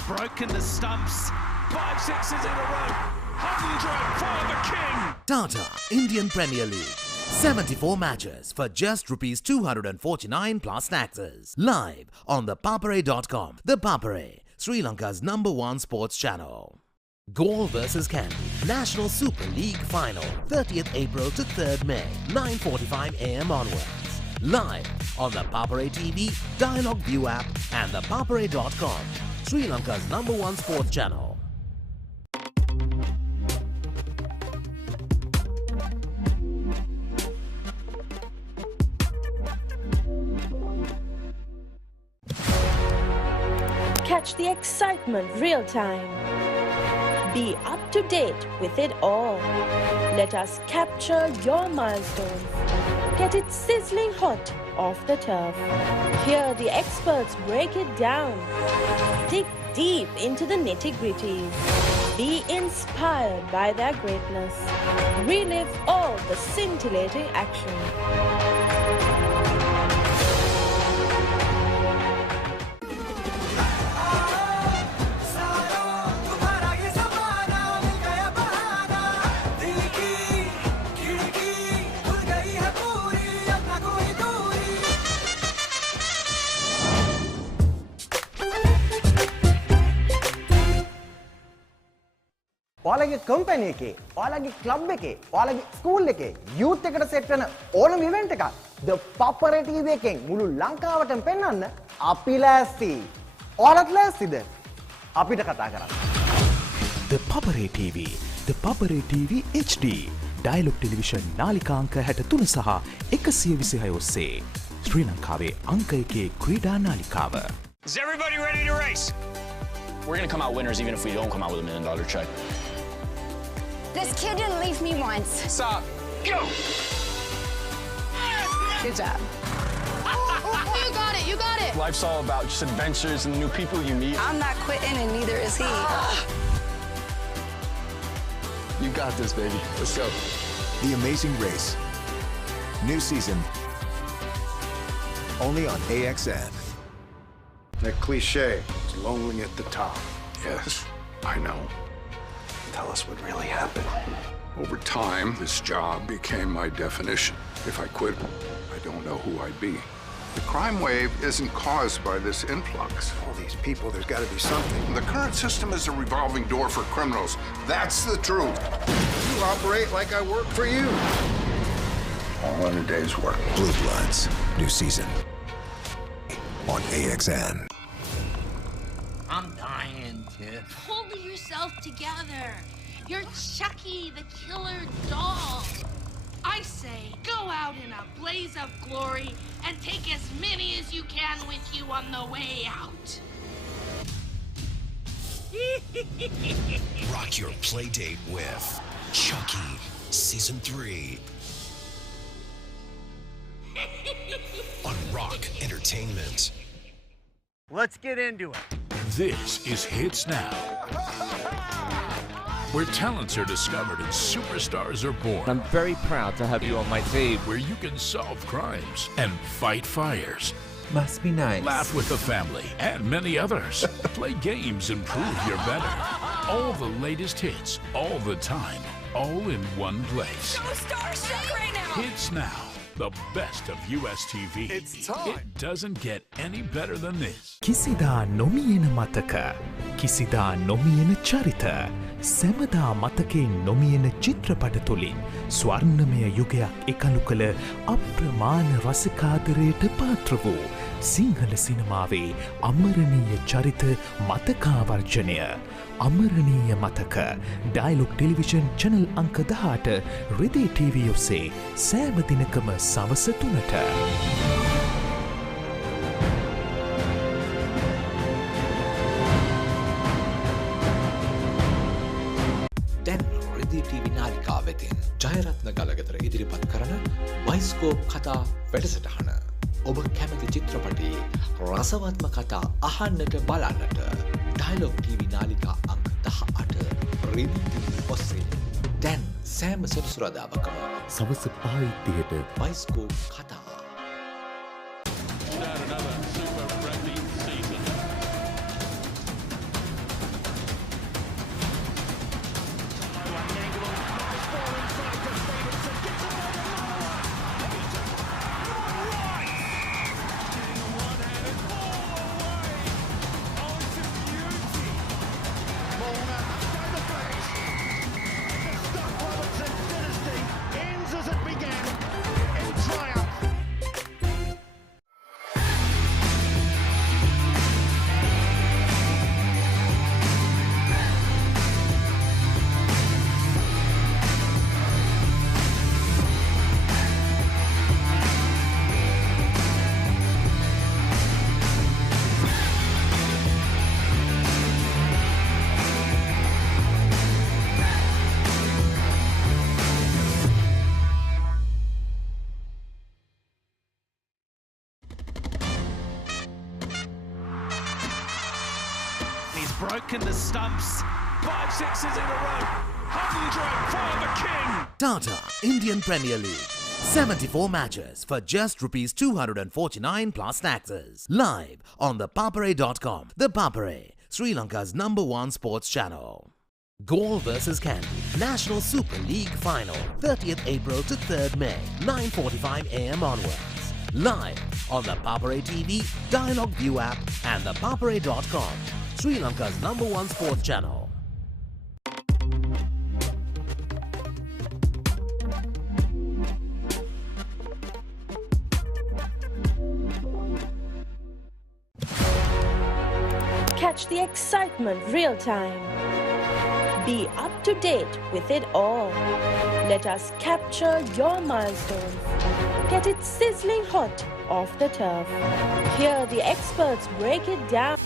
broken the stumps. 5 sixes in a row. Hungry drove for the king. Tata Indian Premier League. 74 matches for just rupees 249 plus taxes. Live on ThePapare.com. The Papare, Sri Lanka's #1 sports channel. Gaul vs Kandy National Super League Final, 30th April to 3rd May, 9:45 AM onwards. Live on the Papare TV, Dialog View app and ThePapare.com, Sri Lanka's #1 sports channel. Catch the excitement real time. Be up to date with it all. Let us capture your milestones. Get it sizzling hot off the turf. Hear the experts break it down. Dig deep into the nitty-gritties. Be inspired by their greatness. Relive all the scintillating action. ඔයාලගේ company එකේ, ඔයාලගේ club එකේ, ඔයාලගේ school එකේ youth එකට set වෙන ඕනම event එකක් The Papare TV එකෙන් මුළු ලංකාවටම පෙන්වන්න අපි ලෑස්ති. ඔයාලත් ලෑස්තිද? අපිට කතා කරන්න. The Papare TV, The Papare TV HD, Dialog television නාලිකාංක 63 සහ 126 ඔස්සේ ශ්‍රී ලංකාවේ අංක 1 ක්‍රීඩා නාලිකාව. Is everybody ready to race? We're gonna come out winners even if we don't come out with $1 million check. This kid didn't leave me once. Stop. Go! Good job. You got it, you got it. Life's all about just adventures and new people you meet. I'm not quitting and neither is he. You got this, baby. Let's go. The Amazing Race. New season. Only on AXN. That cliche, it's lonely at the top. Yes, I know. Tell us what really happened. Over time, this job became my definition. If I quit, I don't know who I'd be. The crime wave isn't caused by this influx. All these people, there's got to be something. The current system is a revolving door for criminals. That's the truth. You operate like I work for you. All in a day's work. Blue Bloods. New season. On AXN. I'm dying, Tiff. Pull yourself together. You're Chucky, the killer doll. I say, go out in a blaze of glory and take as many as you can with you on the way out. Rock your play date with Chucky Season 3 on Rock Entertainment. Let's get into it. This is Hits Now, where talents are discovered and superstars are born. I'm very proud to have you on my team. Where you can solve crimes and fight fires. Must be nice. Laugh with the family and many others. Play games and prove you're better. All the latest hits, all the time, all in one place. So starstruck right now. Hits Now, the best of US TV. It's time. It doesn't get any better than this. කිසිදා නොමියෙන මතක, කිසිදා නොමියෙන චරිත, සැමදා මතකෙන් නොමියෙන චිත්‍රපට තුළින් ස්වර්ණමය යුගයක් එකලු කළ අප්‍රමාණ රසිකාදරයට පාත්‍ර වූ සිංහල සිනමාවේ අමරණීය චරිත මතකාවර්ජනය. අමරණීය මතක ඩයිලොග් ටෙලිවිෂන් චැනල් අංක 18 රිදී TV ඔස්සේ සෑම දිනකම සවස 3ට. දැන් රිදී TV නාලිකා වෙතින් ජයරත්න ගලගෙදර ඉදිරිපත් කරන වයිස්කෝප් කතා වැඩසටහන. ඔබ කැමති චිත්‍රපටි රසවත්ම කතා අහන්නට බලන්නට ඩයලොග් TV නාලිකා අංක 18 රිදී TV ඔස්සේ දැන් සෑම සෙනසුරාදාකම සවස් 5:30ට වයිස්කෝප් කතා. broken the stumps. 5 sixes in a row. Hundred for the king. Tata Indian Premier League. 74 matches for just rupees 249 plus taxes. Live on ThePapare.com. The Papare, Sri Lanka's #1 sports channel. Gaul vs Kandy National Super League Final, 30th April to 3rd May, 9:45 AM onwards. Live on the Papare TV, Dialog View app and ThePapare.com, Sri Lanka's #1 sports channel. Catch the excitement real time. Be up to date with it all. Let us capture your milestones. Get it sizzling hot off the turf. Hear the experts break it down.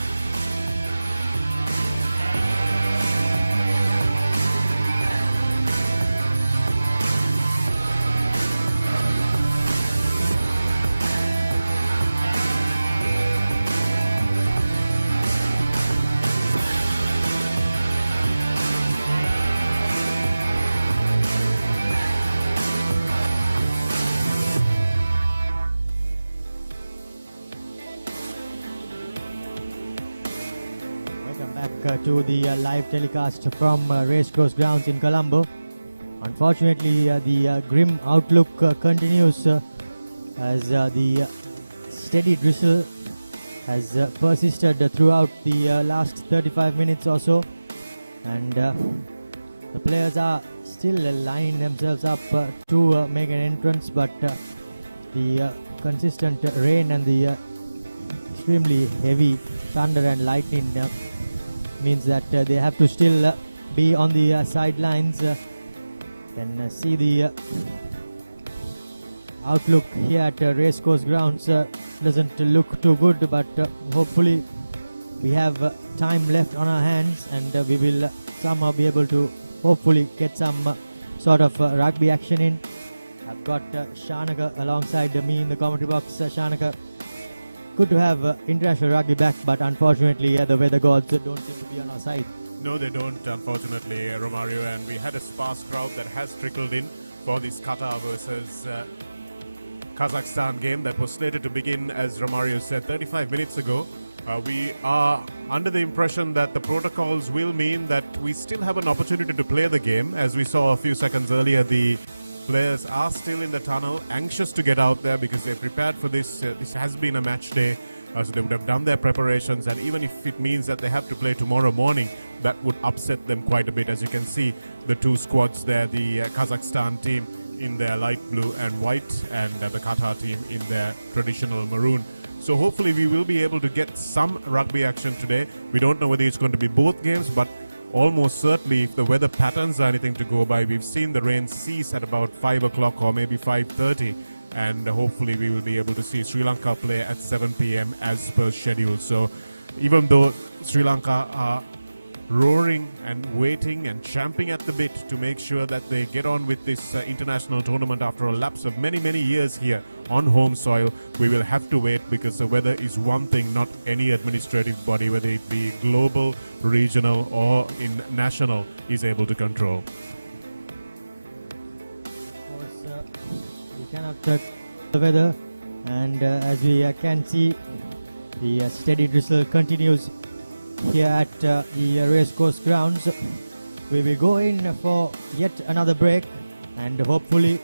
To the live telecast from Racecourse grounds in Colombo. Unfortunately, the grim outlook continues as the steady drizzle has persisted throughout the last 35 minutes or so, and the players are still lining themselves up to make an entrance, but the consistent rain and the extremely heavy thunder and lightning means that they have to still be on the sidelines. Can see the outlook here at Racecourse grounds doesn't look too good, but hopefully we have time left on our hands, and we will somehow be able to hopefully get some sort of rugby action in. I've got Shanaka alongside me in the commentary box. Shanaka, good to have international rugby back, but unfortunately the weather gods don't seem to be on our side. No, they don't, unfortunately, Romario, and we had a sparse crowd that has trickled in for this Qatar versus Kazakhstan game that was slated to begin, as Romario said, 35 minutes ago. We are under the impression that the protocols will mean that we still have an opportunity to play the game. As we saw a few seconds earlier, the players are still in the tunnel, anxious to get out there because they're prepared for this. This has been a match day, so they would have done their preparations, and even if it means that they have to play tomorrow morning, that would upset them quite a bit. As you can see, the two squads there, the Kazakhstan team in their light blue and white, and the Qatar team in their traditional maroon. So hopefully we will be able to get some rugby action today. We don't know whether it's going to be both games, but almost certainly, if the weather patterns are anything to go by, we've seen the rain cease at about 5 o'clock or maybe 5:30, and hopefully we will be able to see Sri Lanka play at 7 p.m. as per schedule. So even though Sri Lanka are roaring and waiting and champing at the bit to make sure that they get on with this international tournament after a lapse of many, many years here on home soil, we will have to wait, because the weather is one thing not any administrative body, whether it be global, regional or in national, is able to control. Of course, we cannot check the weather, and as we can see, the steady drizzle continues here at the Racecourse grounds. We will go in for yet another break, and hopefully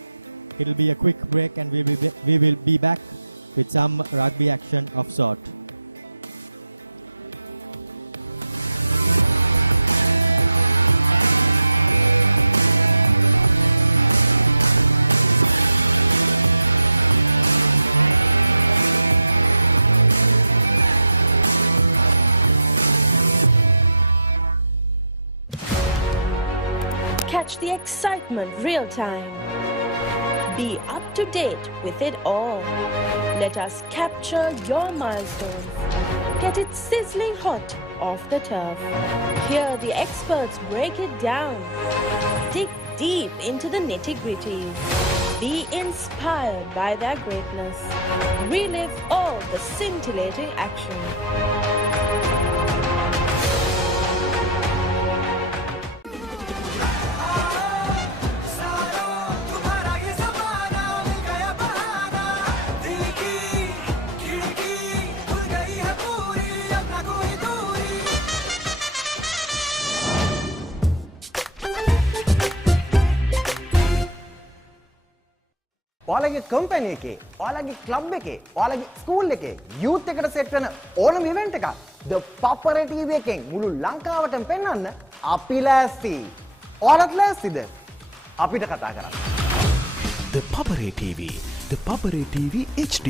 it'll be a quick break, and we will be back with some rugby action of sort. Catch the excitement real time. Be up to date with it all. Let us capture your milestones. Get it sizzling hot off the turf. Hear the experts break it down. Dig deep into the nitty-gritties. Be inspired by their greatness. Relive all the scintillating action. ඔයාලගේ company එකේ, ඔයාලගේ club එකේ, ඔයාලගේ school එකේ youth එකට set වෙන ඕනම event එකක් The Papare TV එකෙන් මුළු ලංකාවටම පෙන්වන්න අපි ලෑස්ති. ඔයාලත් ලෑස්තිද? අපිට කතා කරන්න. The Papare TV, The Papare TV HD,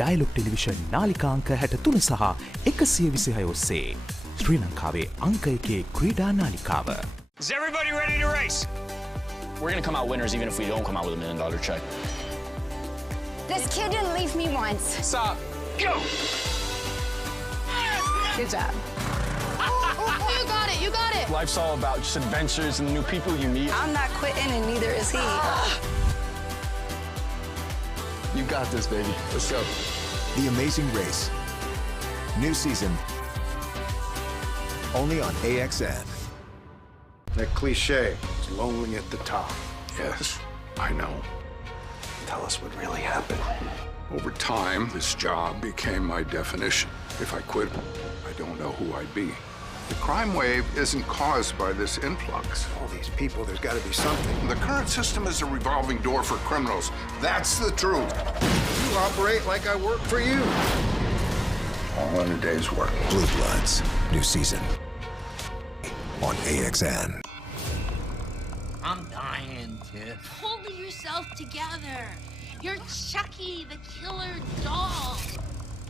Dialog television නාලිකාංක 63 සහ 126 ඔස්සේ ශ්‍රී ලංකාවේ අංක 1 ක්‍රීඩා නාලිකාව. Is everybody ready to race? We're gonna come out winners even if we don't come out with $1 million check. This kid didn't leave me once. Stop. Go! Good job. You got it, you got it. Life's all about just adventures and new people you meet. I'm not quitting and neither is he. You got this, baby. Let's go. The Amazing Race. New season. Only on AXN. That cliche, it's lonely at the top. Yes, I know. Tell us what really happened. Over time, this job became my definition. If I quit, I don't know who I'd be. The crime wave isn't caused by this influx. All these people, there's got to be something. The current system is a revolving door for criminals. That's the truth. You operate like I work for you. All in a day's work. Blue Bloods. New season. On AXN. I'm dying, Tiff. Pull yourself together. You're Chucky, the killer doll.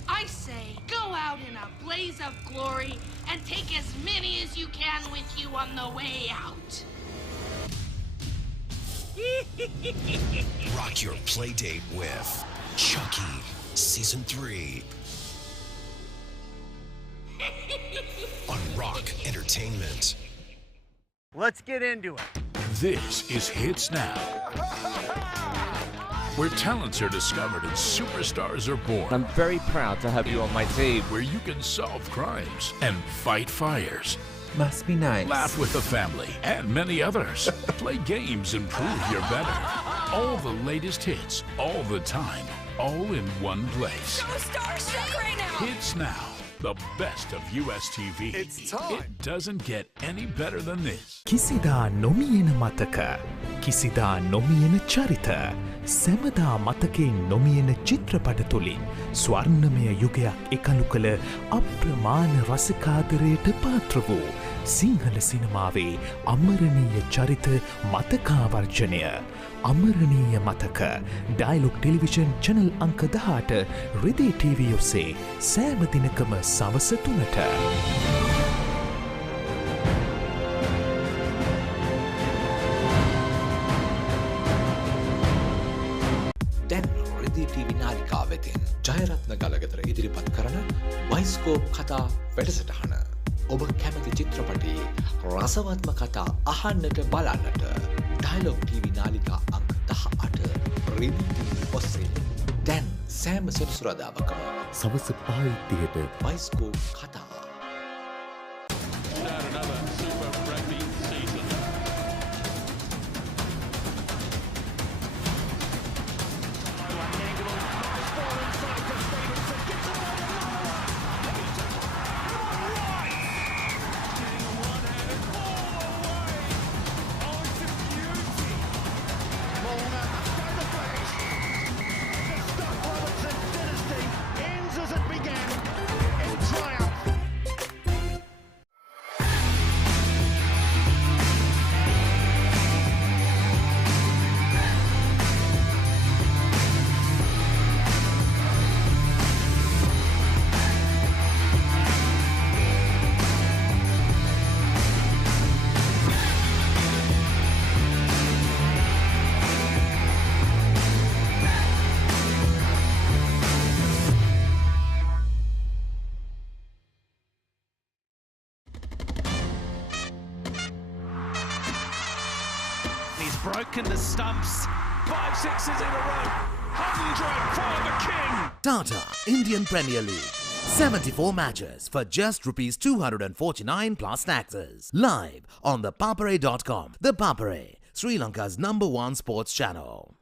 I say, go out in a blaze of glory and take as many as you can with you on the way out. Rock your play date with Chucky Season 3 on Rock Entertainment. Let's get into it. This is Hits Now, where talents are discovered and superstars are born. I'm very proud to have you on my team. Where you can solve crimes and fight fires. Must be nice. Laugh with the family and many others. Play games and prove you're better. All the latest hits, all the time, all in one place. So starstruck right now. Hits Now, the best of US TV. It's time. It doesn't get any better than this. කිසිදා නොමියෙන මතක, කිසිදා නොමියෙන චරිත, සැමදා මතකෙන් නොමියෙන චිත්‍රපට තුළින් ස්වර්ණමය යුගයක් එකලු කළ අප්‍රමාණ රසිකාදරයට පාත්‍ර වූ සිංහල සිනමාවේ අමරණීය චරිත මතකාවර්ජනය. අමරණීය මතක ඩයලොග් ටෙලිවිෂන් චැනල් අංක 18 රිදී ටීවී ඔස්සේ සෑම දිනකම සවස 3ට. දැන් රිදී ටීවී නාලිකාව වෙතින් ජයරත්න ගලගෙදර ඉදිරිපත් කරන වයිස්කෝප් කතා වැඩසටහන. ඔබ කැමති චිත්‍රපටි රසවත්ම කතා අහන්නට බලන්නට ඩයලොග් ටීවී නාලිකා අංක 18 රිදී ටීවී ඔස්සේ දැන් සෑම සෙනසුරාදාකම සවස් 5:30ට වයිස්කෝප් කතා. Broken the stumps. 5 sixes in a row. 100 for the king. Tata Indian Premier League. 74 matches for just ₹249 plus taxes. Live on ThePapare.com. ThePapare, Sri Lanka's #1 sports channel.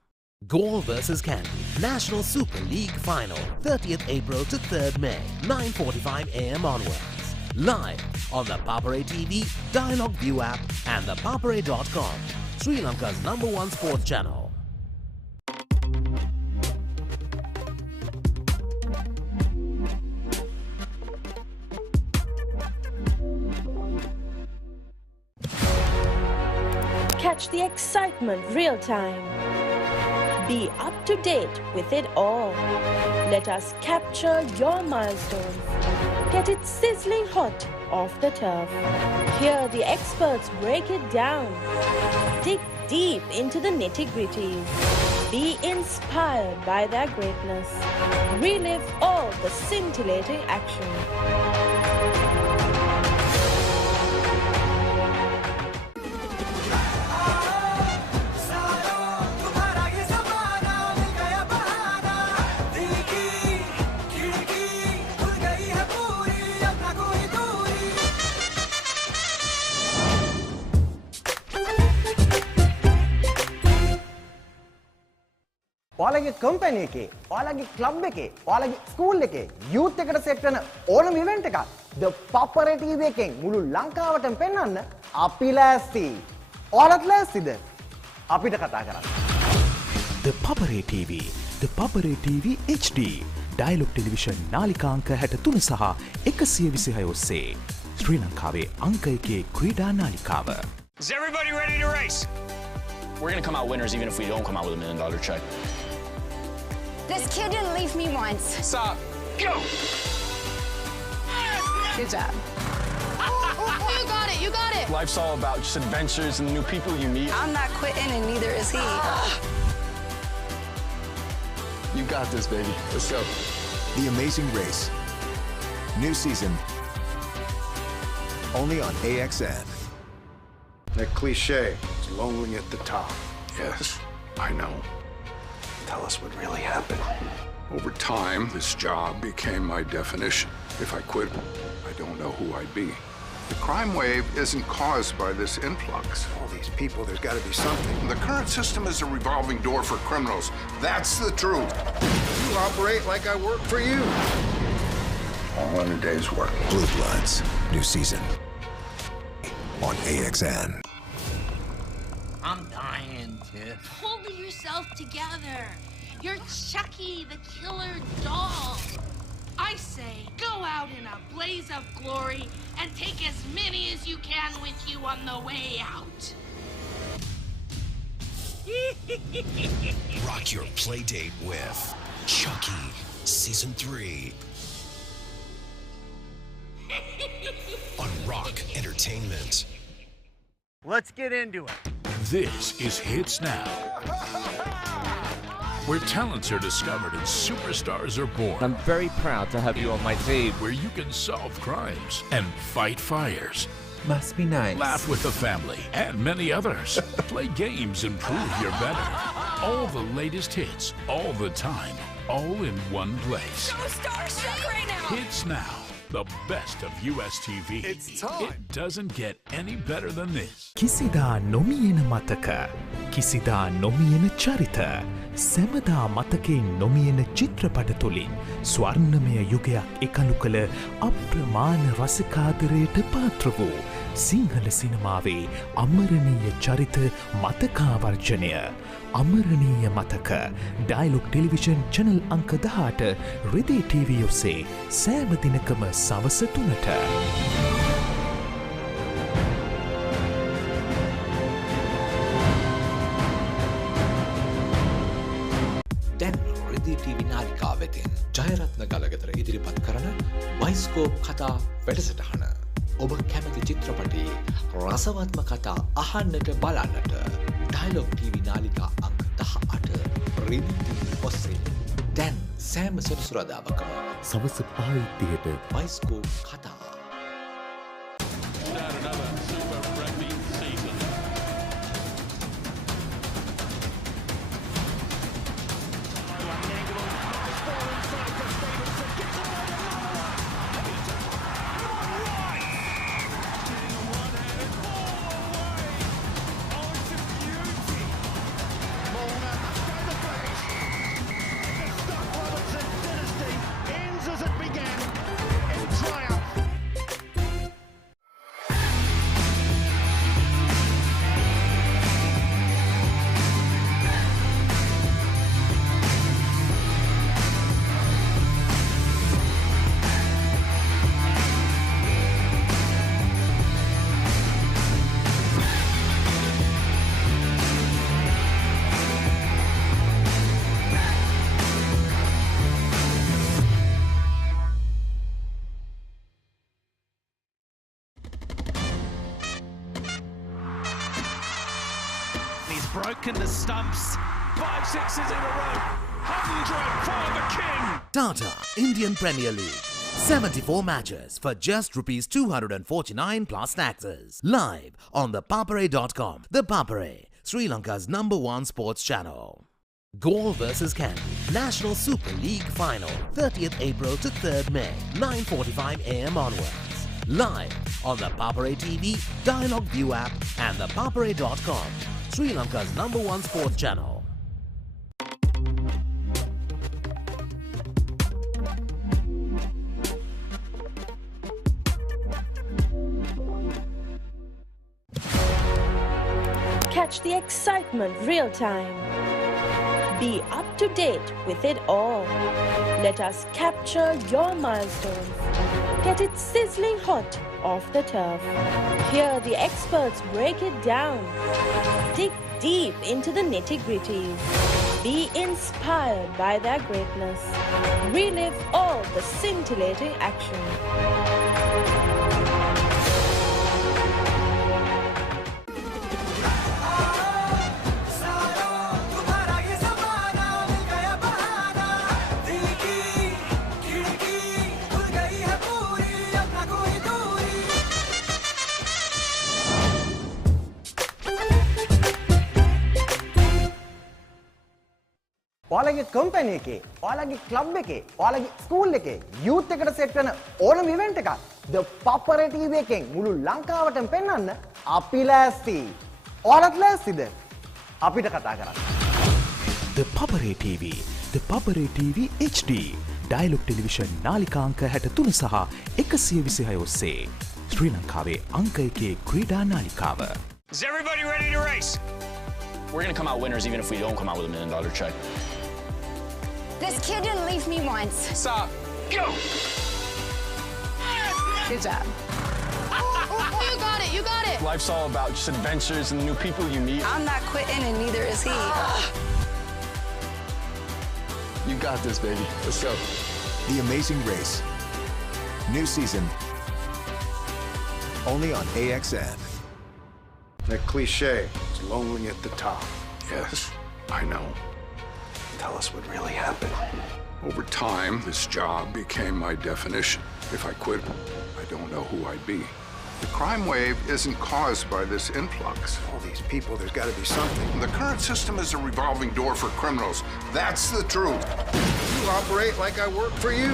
Gaul vs Kandy National Super League Final, 30th April to 3rd May, 9:45 AM onwards. Live on the Papare TV, Dialog View app and ThePapare.com, Sri Lanka's #1 sports channel. Catch the excitement real time. Be up to date with it all. Let us capture your milestones. Get it sizzling hot off the turf. Hear the experts break it down. Dig deep into the nitty-gritties. Be inspired by their greatness. Relive all the scintillating action. ඔයාලගේ company එකේ, ඔයාලගේ club එකේ, ඔයාලගේ school එකේ youth එකට set වෙන ඕනම event එකක් The Papare TV එකෙන් මුළු ලංකාවටම පෙන්වන්න අපි ලෑස්ති. ඔයාලත් ලෑස්තිද? අපිට කතා කරන්න. The Papare TV, The Papare TV HD. Dialog television නාලිකා අංක 63 සහ 126 ඔස්සේ ශ්‍රී ලංකාවේ අංක 1 ක්‍රීඩා නාලිකාව. Is everybody ready to race? We're gonna come out winners even if we don't come out with $1 million check. This kid didn't leave me once. Stop. Go! Good job. You got it, you got it. Life's all about just adventures and the new people you meet. I'm not quitting and neither is he. You got this, baby. Let's go. The Amazing Race. New season. Only on AXN. That cliche, it's lonely at the top. Yes, I know. Tell us what really happened. Over time, this job became my definition. If I quit, I don't know who I'd be. The crime wave isn't caused by this influx. All these people, there's got to be something. The current system is a revolving door for criminals. That's the truth. You operate like I work for you. All in a day's work. Blue Bloods. New season. On AXN. I'm dying, Tiff. Pull yourself together. You're Chucky, the killer doll. I say, go out in a blaze of glory and take as many as you can with you on the way out. Rock your play date with Chucky Season 3 on Rock Entertainment. Let's get into it. This is Hits Now, where talents are discovered and superstars are born. I'm very proud to have you on my team. Where you can solve crimes and fight fires. Must be nice. Laugh with the family and many others. Play games and prove you're better. All the latest hits, all the time, all in one place. So starstruck right now. Hits Now, the best of US TV. It's time. It doesn't get any better than this. කිසිදා නොමියෙන මතක, කිසිදා නොමියෙන චරිත, සැමදා මතකෙන් නොමියෙන චිත්‍රපට තුළින් ස්වර්ණමය යුගයක් එකලු කළ අප්‍රමාණ රසිකාදරයට පාත්‍ර වූ සිංහල සිනමාවේ අමරණීය චරිත මතකාවර්ජනය. අමරණීය මතක ඩයලොග් ටෙලිවිෂන් චැනල් අංක 18 රිදී ටීවී ඔස්සේ සෑම දිනකම සවස 3ට. දැන් රිදී ටීවී නාලිකා වෙතින් ජයරත්න ගලගෙදර ඉදිරිපත් කරන බයිස්කෝප් කතා වැඩසටහන. ඔබ කැමති චිත්‍රපටයේ රසවත්ම කතා අහන්නට බලන්නට ඩයලොග් ටීවී නාලිකා අංක 18 රිදී ටීවී ඔස්සේ දැන් සෑම සෙනසුරාදාකම සවස 5:30ට බයිස්කෝප් කතා. Ends as it began in triumph. broken the stumps. 5 sixes in a row. 100 for the king. Tata Indian Premier League. 74 matches for just rupees 249 plus taxes. Live on ThePapare.com. The Papare, Sri Lanka's #1 sports channel. Gaul vs Candy National Super League Final, 30th April to 3rd May, 9:45 AM onwards. Live on the Papare TV, Dialog View app and ThePapare.com, Sri Lanka's #1 sports channel. Catch the excitement real time. Be up to date with it all. Let us capture your milestones. Get it sizzling hot off the turf. Hear the experts break it down. Dig deep into the nitty-gritties. Be inspired by their greatness. Relive all the scintillating action. ඔයාලගේ company එකේ, ඔයාලගේ club එකේ, ඔයාලගේ school එකේ youth එකට set වෙන ඕනම event එකක් The Papare TV එකෙන් මුළු ලංකාවටම පෙන්වන්න අපි ලෑස්ති. ඔයාලත් ලෑස්තිද? අපිට කතා කරන්න. The Papare TV, The Papare TV HD, Dialog television නාලිකා අංක 63 සහ 126 ඔස්සේ ශ්‍රී ලංකාවේ අංක 1 ක්‍රීඩා නාලිකාව. Is everybody ready to race? We're gonna come out winners even if we don't come out with $1 million check. This kid didn't leave me once. Stop. Go! Good job. You got it, you got it. Life's all about just adventures and the new people you meet. I'm not quitting and neither is he. You got this, baby. Let's go. The Amazing Race. New season. Only on AXN. That cliche, it's lonely at the top. Yes, I know. Tell us what really happened. Over time, this job became my definition. If I quit, I don't know who I'd be. The crime wave isn't caused by this influx. All these people, there's got to be something. The current system is a revolving door for criminals. That's the truth. You operate like I work for you.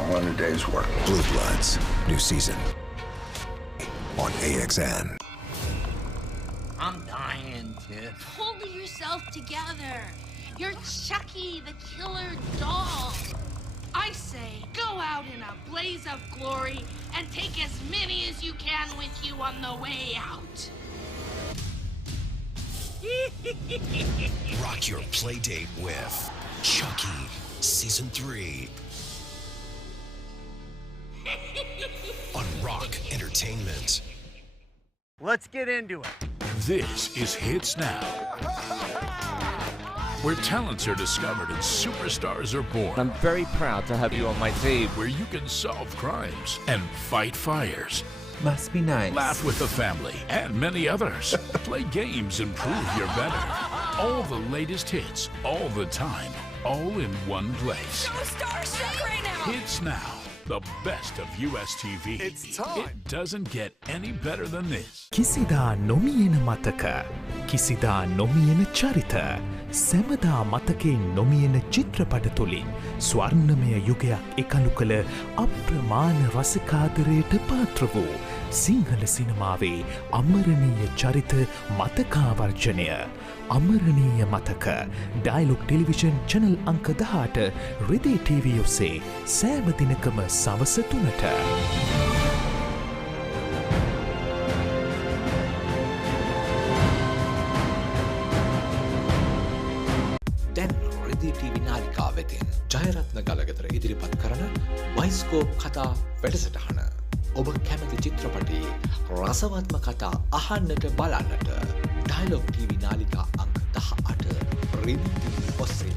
All in a day's work. Blue Bloods. New season. On AXN. I'm dying, Tiff. Pull yourself together. You're Chucky, the killer doll. I say, go out in a blaze of glory and take as many as you can with you on the way out. Rock your play date with Chucky Season 3 on Rock Entertainment. Let's get into it. This is Hits Now, where talents are discovered and superstars are born. I'm very proud to have you on my team. Where you can solve crimes and fight fires. Must be nice. Laugh with the family and many others. Play games and prove you're better. All the latest hits, all the time, all in one place. So starstruck right now. Hits Now, the best of US TV. It's time. It doesn't get any better than this. කිසිදා නොමියෙන මතක, කිසිදා නොමියෙන චරිත, සැමදා මතකෙන් නොමියෙන චිත්‍රපට තුළින් ස්වර්ණමය යුගයක් එකලු කළ අප්‍රමාණ රසිකාදරයට පාත්‍ර වූ සිංහල සිනමාවේ අමරණීය චරිත මතකාවර්ජනය. අමරණීය මතක ඩයිලොග් ටෙලිවිෂන් චැනල් අංක 18 රිදී TV ඔස්සේ සෑම දිනකම සවස 3ට. දැන් රිදී TV නාලිකාව වෙතින් ජයරත්න ගලගෙදර ඉදිරිපත් කරන වයිස්කෝප් කතා වැඩසටහන. ඔබ කැමති චිත්‍රපටි රසවත්ම කතා අහන්නට බලන්නට ඩයලොග් TV නාලිකා අංක 18 රිදී TV ඔස්සේ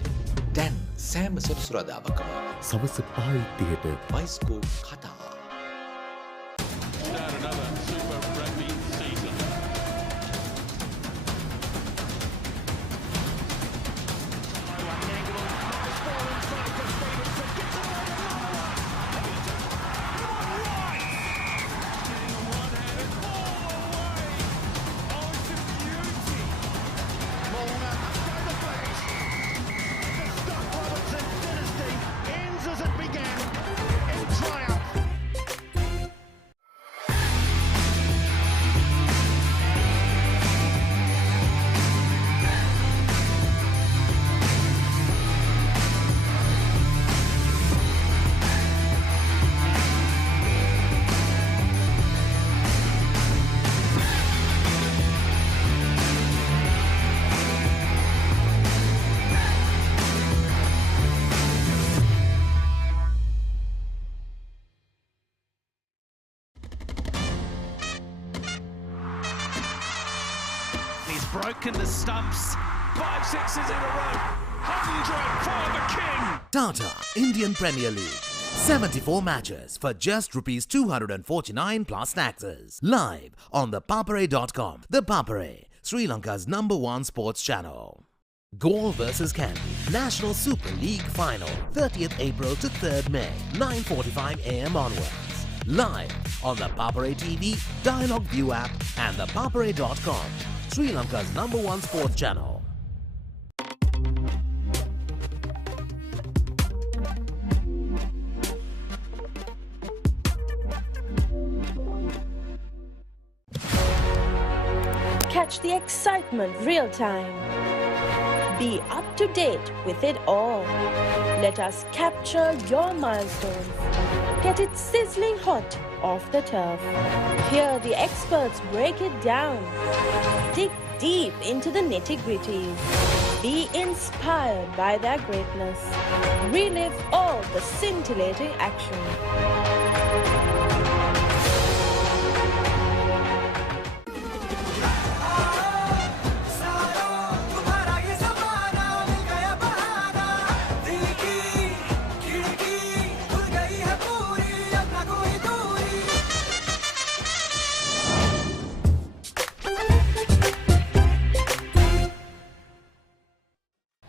දැන් සෑම සෙනසුරාදාකම සවස් 5:30ට වයිස්කෝප් කතා. broken the stumps. 5 sixes in a row. 100 for the king. Tata Indian Premier League. 74 matches for just rupees 249 plus taxes. Live on ThePapare.com. The Papare, Sri Lanka's #1 sports channel. Gaul vs Kandy National Super League Final, 30th April to 3rd May, 9:45 AM onwards. Live on the Papare TV, Dialog View app and ThePapare.com, Sri Lanka's #1 sports channel. Catch the excitement real time. Be up to date with it all. Let us capture your milestones. Get it sizzling hot off the turf. Hear the experts break it down. Dig deep into the nitty-gritties. Be inspired by their greatness. Relive all the scintillating action.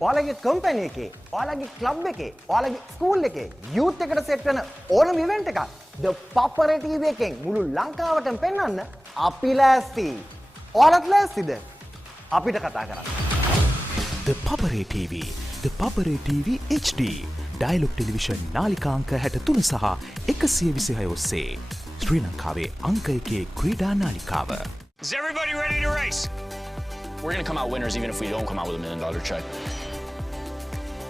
ඔයාලගේ company එකේ, ඔයාලගේ club එකේ, ඔයාලගේ school එකේ youth එකට set වෙන ඕනම event එකක් The Papare TV එකෙන් මුළු ලංකාවටම පෙන්වන්න අපි ලෑස්ති. ඔයාලත් ලෑස්තිද? අපිට කතා කරන්න. The Papare TV, The Papare TV HD, Dialog Television නාලිකාංක 63 සහ 126 ඔස්සේ ශ්‍රී ලංකාවේ අංක 1 ක්‍රීඩා නාලිකාව. Is everybody ready to race? We're gonna come out winners even if we don't come out with $1 million check.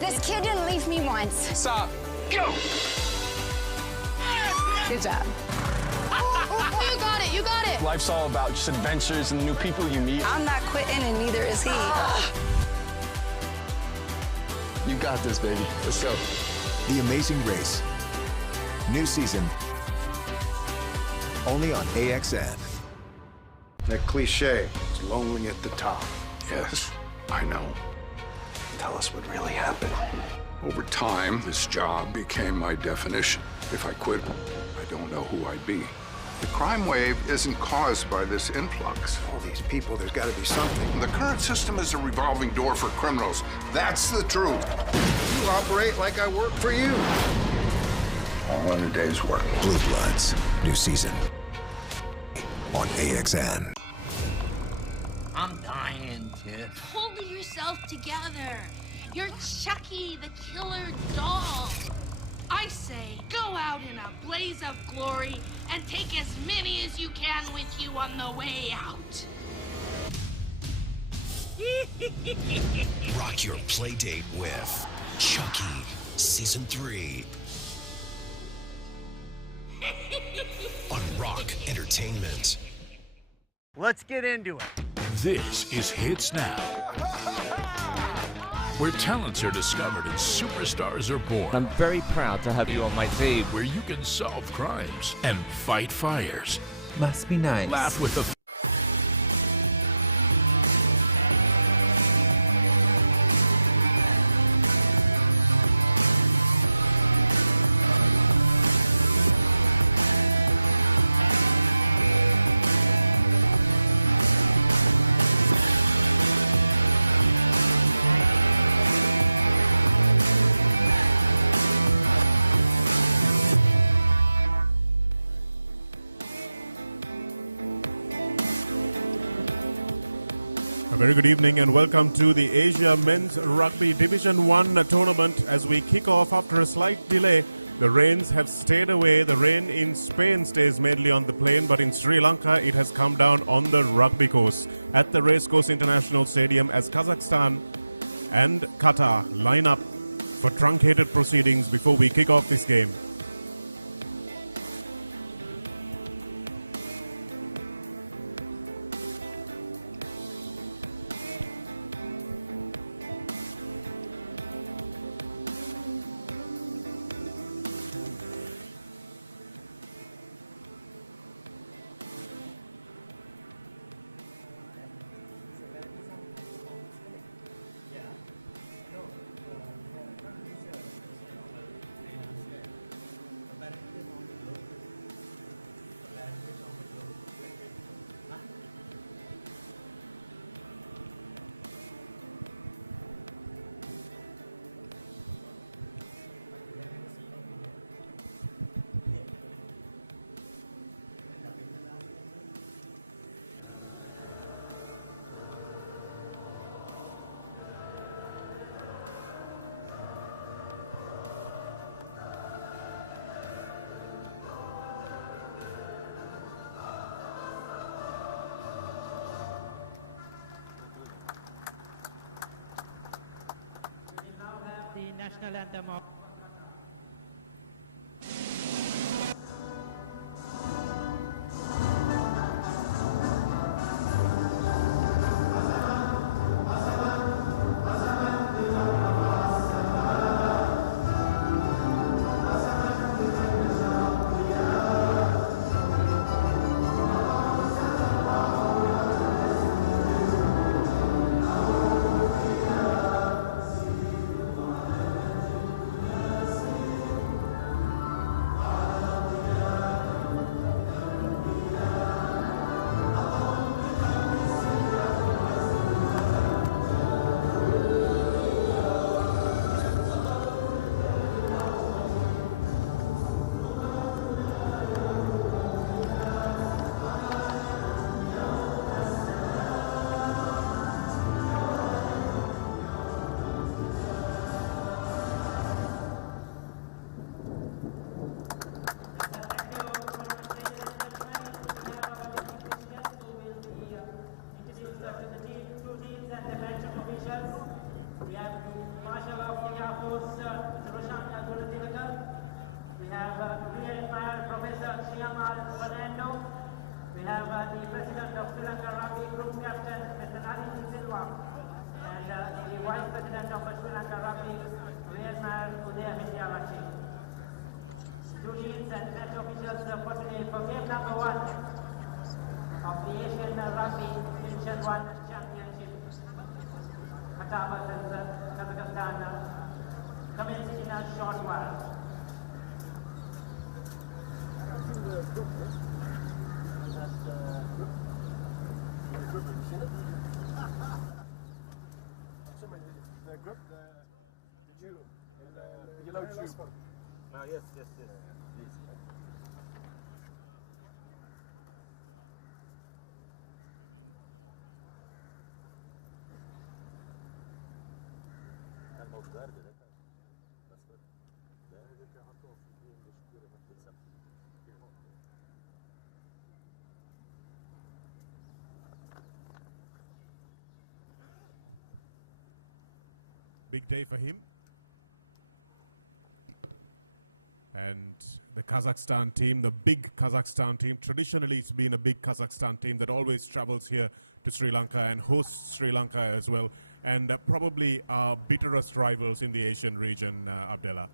This kid didn't leave me once. Stop. Go! Good job. You got it, you got it. Life's all about just adventures and the new people you meet. I'm not quitting and neither is he. You got this, baby. Let's go. The Amazing Race. New season. Only on AXN. That cliche, it's lonely at the top. Yes, I know. Tell us what really happened. Over time, this job became my definition. If I quit, I don't know who I'd be. The crime wave isn't caused by this influx. All these people, there's got to be something. The current system is a revolving door for criminals. That's the truth. You operate like I work for you. All in a day's work. Blue Bloods. New season. On AXN. I'm dying, Tip. Pull yourself together. You're Chucky, the killer doll. I say, go out in a blaze of glory and take as many as you can with you on the way out. Rock your play date with Chucky Season 3 on Rock Entertainment. Let's get into it. This is Hits Now, where talents are discovered and superstars are born. I'm very proud to have you on my team. Where you can solve crimes and fight fires. Must be nice. Laugh with the A very good evening and welcome to the Asia Men's Rugby Division 1 tournament. As we kick off after a slight delay, the rains have stayed away. The rain in Spain stays mainly on the plain, but in Sri Lanka it has come down on the rugby course at the Racecourse International Stadium as Kazakhstan and Qatar line up for truncated proceedings before we kick off this game. Vice President of Sri Lanka Rugby, Duties and match officials for today for game number 1 of the Asian Rugby Division 1 Championship. Qatar versus Kazakhstan commencing in a short while. The group, the yellow tube. Yes, yes, yes. Please. Big day for him. And the Kazakhstan team, the big Kazakhstan team, traditionally it's been a big Kazakhstan team that always travels here to Sri Lanka and hosts Sri Lanka as well, and probably our bitterest rivals in the Asian region, Abdullah.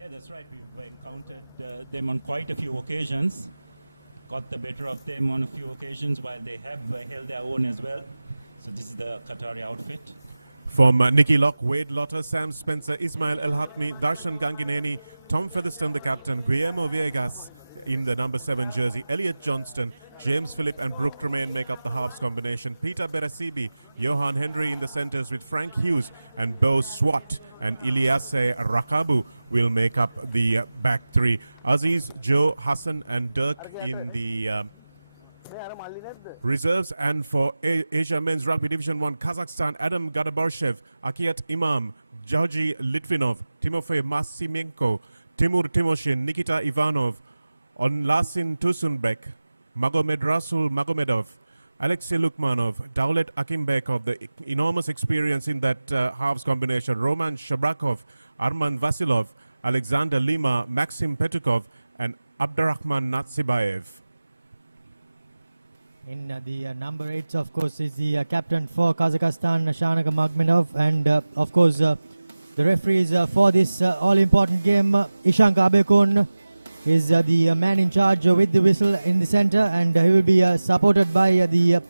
Yeah, that's right. We've encountered them on quite a few occasions, got the better of them on a few occasions, while they have held their own as well. So this is the Qatari outfit. From Nicky Locke, Wade Lotter, Sam Spencer, Ismail El Hatmi, Darshan Gangineni, Tom Featherstone, the captain, Guillermo Viegas in the number 7 jersey, Elliot Johnston, James Phillip and Brooke Tremaine make up the halves combination, Peter Berasibi, Johan Henry in the centres with Frank Hughes and Bo Swat, and Ilyase Rakabu will make up the back three. Aziz, Joe, Hassan and Dirk in the reserves. And for Asia Men's Rugby Division 1, Kazakhstan, Adam Gadabarshev, Akiat Imam, Georgi Litvinov, Timofey Masimenko, Timur Timoshin, Nikita Ivanov, Onlasin Tusunbek, Magomed Rasul Magomedov, Alexei Lukmanov, Daulet Akimbekov, the enormous experience in that halves combination, Roman Shabrakov, Arman Vasilov, Alexander Lima, Maxim Petukov and Abdurrahman Natsibayev. In the number 8, of course, is the captain for Kazakhstan, Shanaka Magminov, and of course the referees for this all-important game, Ishan Kabekon is the man in charge with the whistle in the center, and he will be supported by the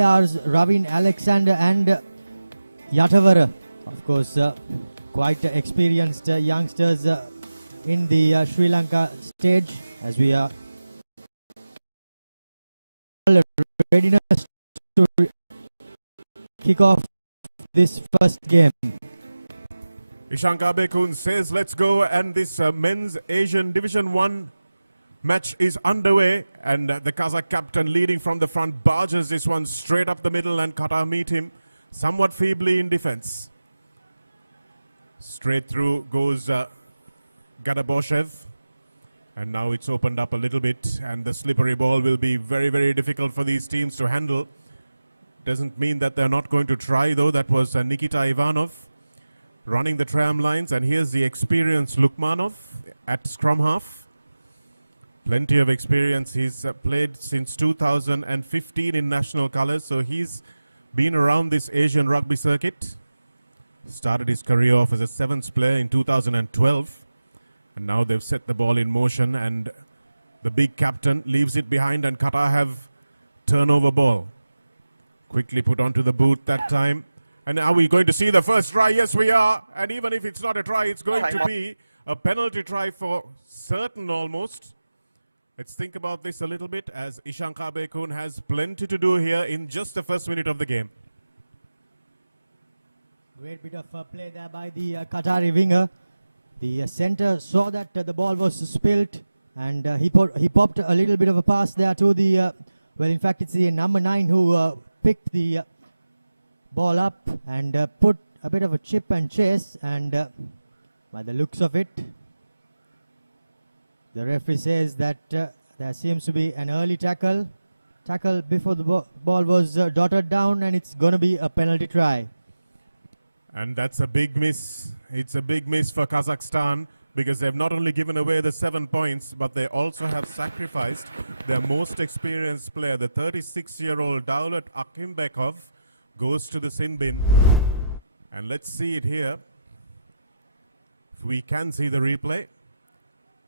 ARs Ravin Alexander and Yatavara. Of course, quite experienced youngsters in the Sri Lanka stage, as we are readiness to kick off this first game. Ishan Kabekun says let's go, and this men's Asian Division 1 match is underway, and the Kazakh captain leading from the front barges this one straight up the middle, and Qatar meet him somewhat feebly in defense. Straight through goes Gadaboshev, and now it's opened up a little bit, and the slippery ball will be very, very difficult for these teams to handle. Doesn't mean that they're not going to try though. That was Nikita Ivanov running the tram lines, and here's the experienced Lukmanov at scrum half. Plenty of experience. He's played since 2015 in national colours, so he's been around this Asian rugby circuit. Started his career off as a sevens player in 2012, and now they've set the ball in motion, and the big captain leaves it behind, and Qatar have turnover ball. Quickly put onto the boot that time. And are we going to see the first try? Yes, we are. And even if it's not a try, it's going to be a penalty try for certain almost. Let's think about this a little bit, as Ishan Kabekun has plenty to do here in just the first minute of the game. Great bit of play there by the Qatari winger. The center saw that the ball was spilt, and he popped a little bit of a pass there to the, well, in fact, it's the number 9 who picked the ball up and put a bit of a chip and chase, and by the looks of it, the referee says that there seems to be an early tackle before the ball was dotted down, and it's going to be a penalty try. And that's a big miss. It's a big miss for Kazakhstan, because they've not only given away the 7 points, but they also have sacrificed their most experienced player. The 36-year-old Daulat Akimbekov goes to the sin bin. And let's see it here. If we can see the replay,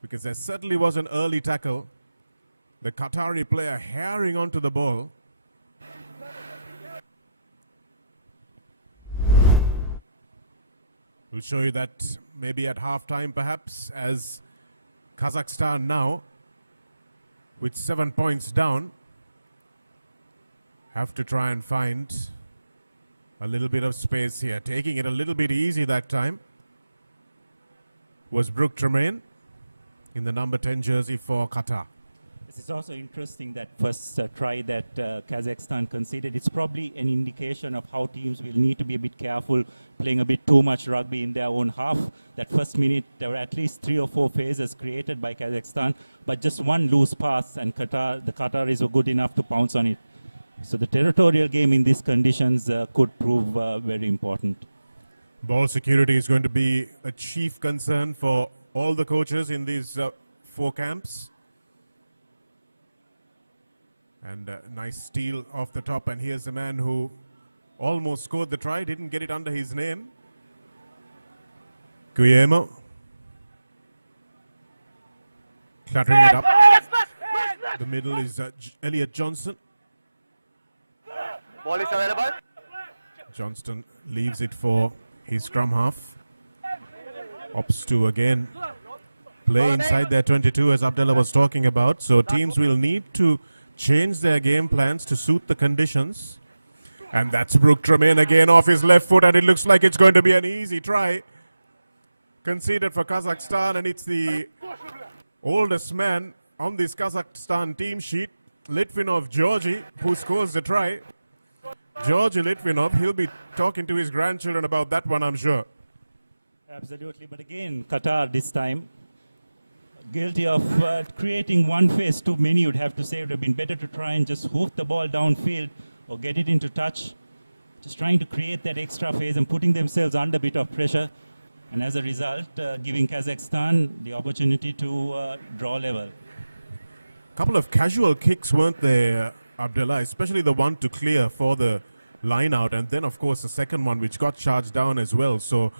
because there certainly was an early tackle. The Qatari player herring onto the ball. We'll show you that maybe at half-time perhaps, as Kazakhstan now, with 7 points down, have to try and find a little bit of space here. Taking it a little bit easy that time was Brooke Tremaine in the number 10 jersey for Qatar. This is also interesting, that first try that Kazakhstan conceded. It's probably an indication of how teams will need to be a bit careful playing a bit too much rugby in their own half. That first minute, there were at least 3 or 4 phases created by Kazakhstan, but just one loose pass, and the Qataris were good enough to pounce on it. So the territorial game in these conditions could prove very important. Ball security is going to be a chief concern for all the coaches in these 4 camps. And a nice steal off the top, and here's a man who almost scored the try, didn't get it under his name. Guillermo. Cluttering it up. The middle is Elliot Johnson. Ball is available. Johnston leaves it for his scrum half. Opts to again play inside their 22, as Abdullah was talking about. So teams will need to change their game plans to suit the conditions. And that's Brooke Tremaine again off his left foot, and it looks like it's going to be an easy try conceded for Kazakhstan, and it's the oldest man on this Kazakhstan team sheet, Litvinov Georgi, who scores the try. Georgi Litvinov, he'll be talking to his grandchildren about that one, I'm sure. Absolutely, but again, Qatar this time guilty of creating one phase too many, you'd have to say. It would have been better to try and just hoof the ball downfield or get it into touch. Just trying to create that extra phase and putting themselves under a bit of pressure. And as a result, giving Kazakhstan the opportunity to draw level. Couple of casual kicks, weren't there, Abdullah? Especially the one to clear for the line out. And then, of course, the second one, which got charged down as well. So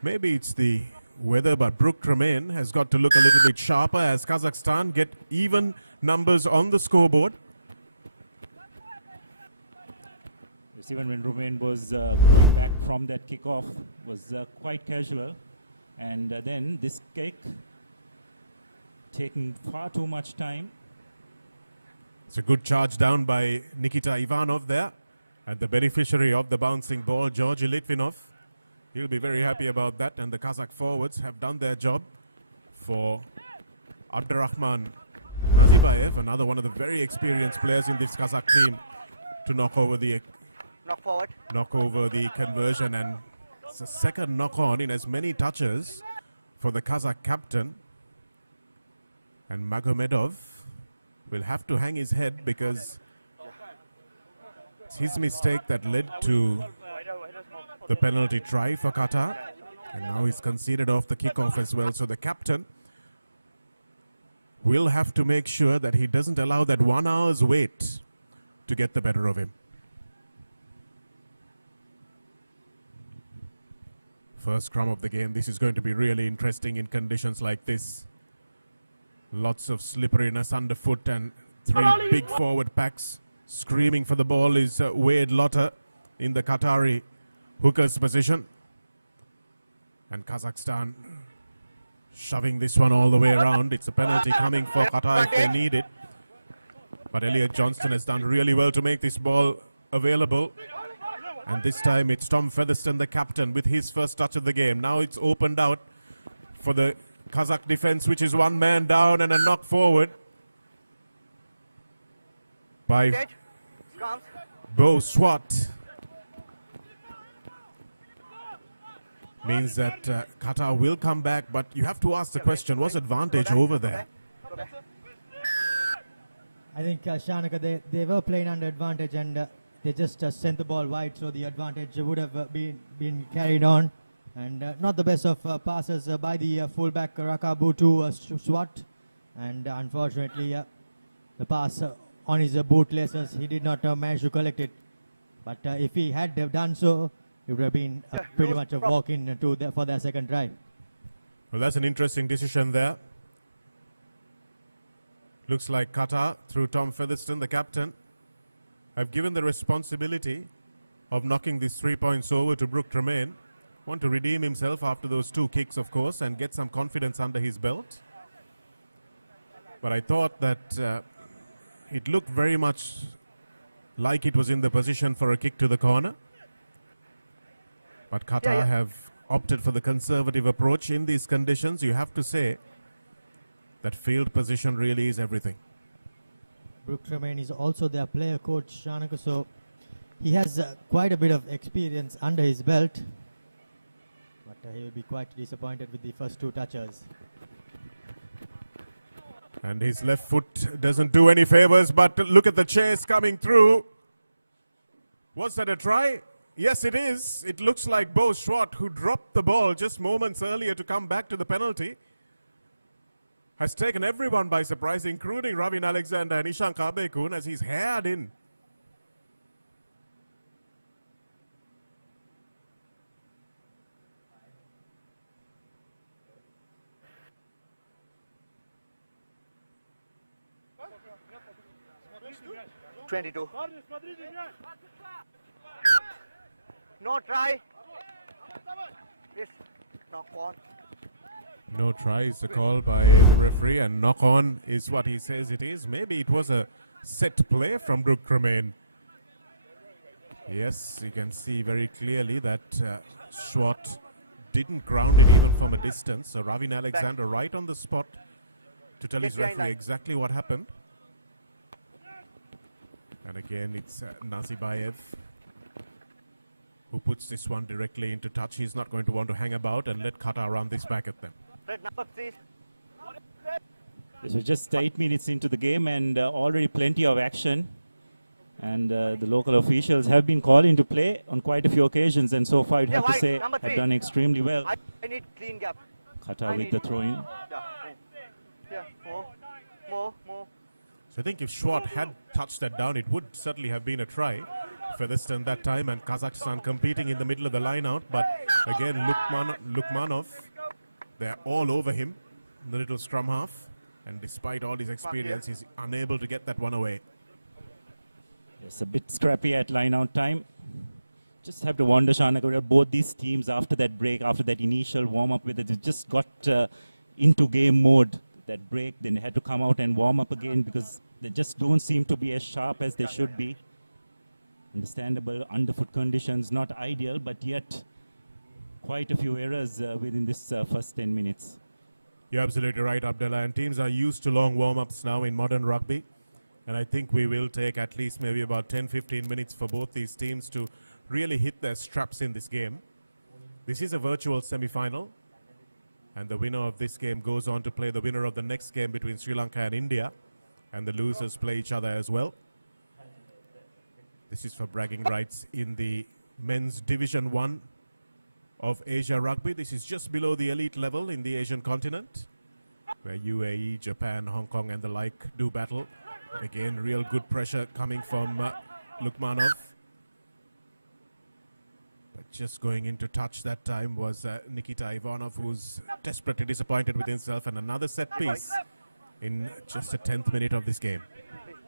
maybe it's the weather, but Brooke Tremaine has got to look a little bit sharper as Kazakhstan get even numbers on the scoreboard. Yes, even when Romain was going back from that kickoff, was quite casual. And then this kick taking far too much time. It's a good charge down by Nikita Ivanov there. And the beneficiary of the bouncing ball, Georgi Litvinov. He'll be very happy about that, and the Kazakh forwards have done their job for Abdurrahman Nazibayev, another one of the very experienced players in this Kazakh team, to knock over the conversion, and it's a second knock on in as many touches for the Kazakh captain. And Magomedov will have to hang his head because it's his mistake that led to the penalty try for Qatar, and now he's conceded off the kickoff as well. So the captain will have to make sure that he doesn't allow that 1 hour's wait to get the better of him. First scrum of the game. This is going to be really interesting in conditions like this. Lots of slipperiness underfoot, and 3 big forward packs. Screaming for the ball is Wade Lotter in the Qatari hooker's position. And Kazakhstan shoving this one all the way around. It's a penalty coming for Qatar if they need it. But Elliot Johnston has done really well to make this ball available. And this time it's Tom Featherston, the captain, with his first touch of the game. Now it's opened out for the Kazakh defense, which is 1 man down, and a knock forward by Bo Swat. Means that Qatar will come back, but you have to ask the question, was advantage over there? I think Shanaka, they were playing under advantage, and they just sent the ball wide, so the advantage would have been carried on. And not the best of passes by the fullback Rakabu to Swat. And unfortunately, the pass on his bootlaces, he did not manage to collect it. But if he had done so, It would have been pretty much a walk-in for their second try. Well, that's an interesting decision there. Looks like Qatar, through Tom Featherston, the captain, have given the responsibility of knocking these 3 points over to Brooke Tremaine. Want to redeem himself after those 2 kicks, of course, and get some confidence under his belt. But I thought that it looked very much like it was in the position for a kick to the corner. But Qatar have opted for the conservative approach in these conditions. You have to say that field position really is everything. Brooke Tremaine is also their player coach, Shanaka, so he has quite a bit of experience under his belt. But he will be quite disappointed with the first 2 touches. And his left foot doesn't do any favors, but look at the chase coming through. Was that a try? Yes, it is. It looks like Bo Schwartz, who dropped the ball just moments earlier to come back to the penalty, has taken everyone by surprise, including Ravin Alexander and Ishan Kabekun, as he's haired in. No try. Yes, knock on. No try is the call by the referee, and knock on is what he says it is. Maybe it was a set play from Brooke Tremaine. Yes, you can see very clearly that Schwartz didn't ground it even from a distance. So Ravin Alexander right on the spot to tell his referee exactly what happened. And again, it's Nazibayev who puts this one directly into touch. He's not going to want to hang about and let Qatar run this back at them. Red number, please. This was just 8 minutes into the game and already plenty of action. And the local officials have been called into play on quite a few occasions, and so far, you'd have to say, have done extremely well. I need clean gap. Qatar with the throw-in. Yeah, more. So I think if Schwartz had touched that down, it would certainly have been a try. Featherston that time, and Kazakhstan competing in the middle of the line out. But again, Lukmanov, they're all over him, the little scrum half. And despite all his experience, he's unable to get that one away. It's a bit scrappy at line-out time. Just have to wonder, Shanaka, both these teams after that break, after that initial warm-up with it, they just got into game mode. That break, then they had to come out and warm up again because they just don't seem to be as sharp as they should be. Understandable, underfoot conditions, not ideal, but yet quite a few errors within this first 10 minutes. You're absolutely right, Abdullah, and teams are used to long warm-ups now in modern rugby. And I think we will take at least maybe about 10-15 minutes for both these teams to really hit their straps in this game. This is a virtual semi-final, and the winner of this game goes on to play the winner of the next game between Sri Lanka and India, and the losers play each other as well. This is for bragging rights in the men's Division 1 of Asia Rugby. This is just below the elite level in the Asian continent, where UAE, Japan, Hong Kong and the like do battle. Again, real good pressure coming from Lukmanov. But just going into touch that time was Nikita Ivanov, who's desperately disappointed with himself, and another set piece in just the 10th minute of this game.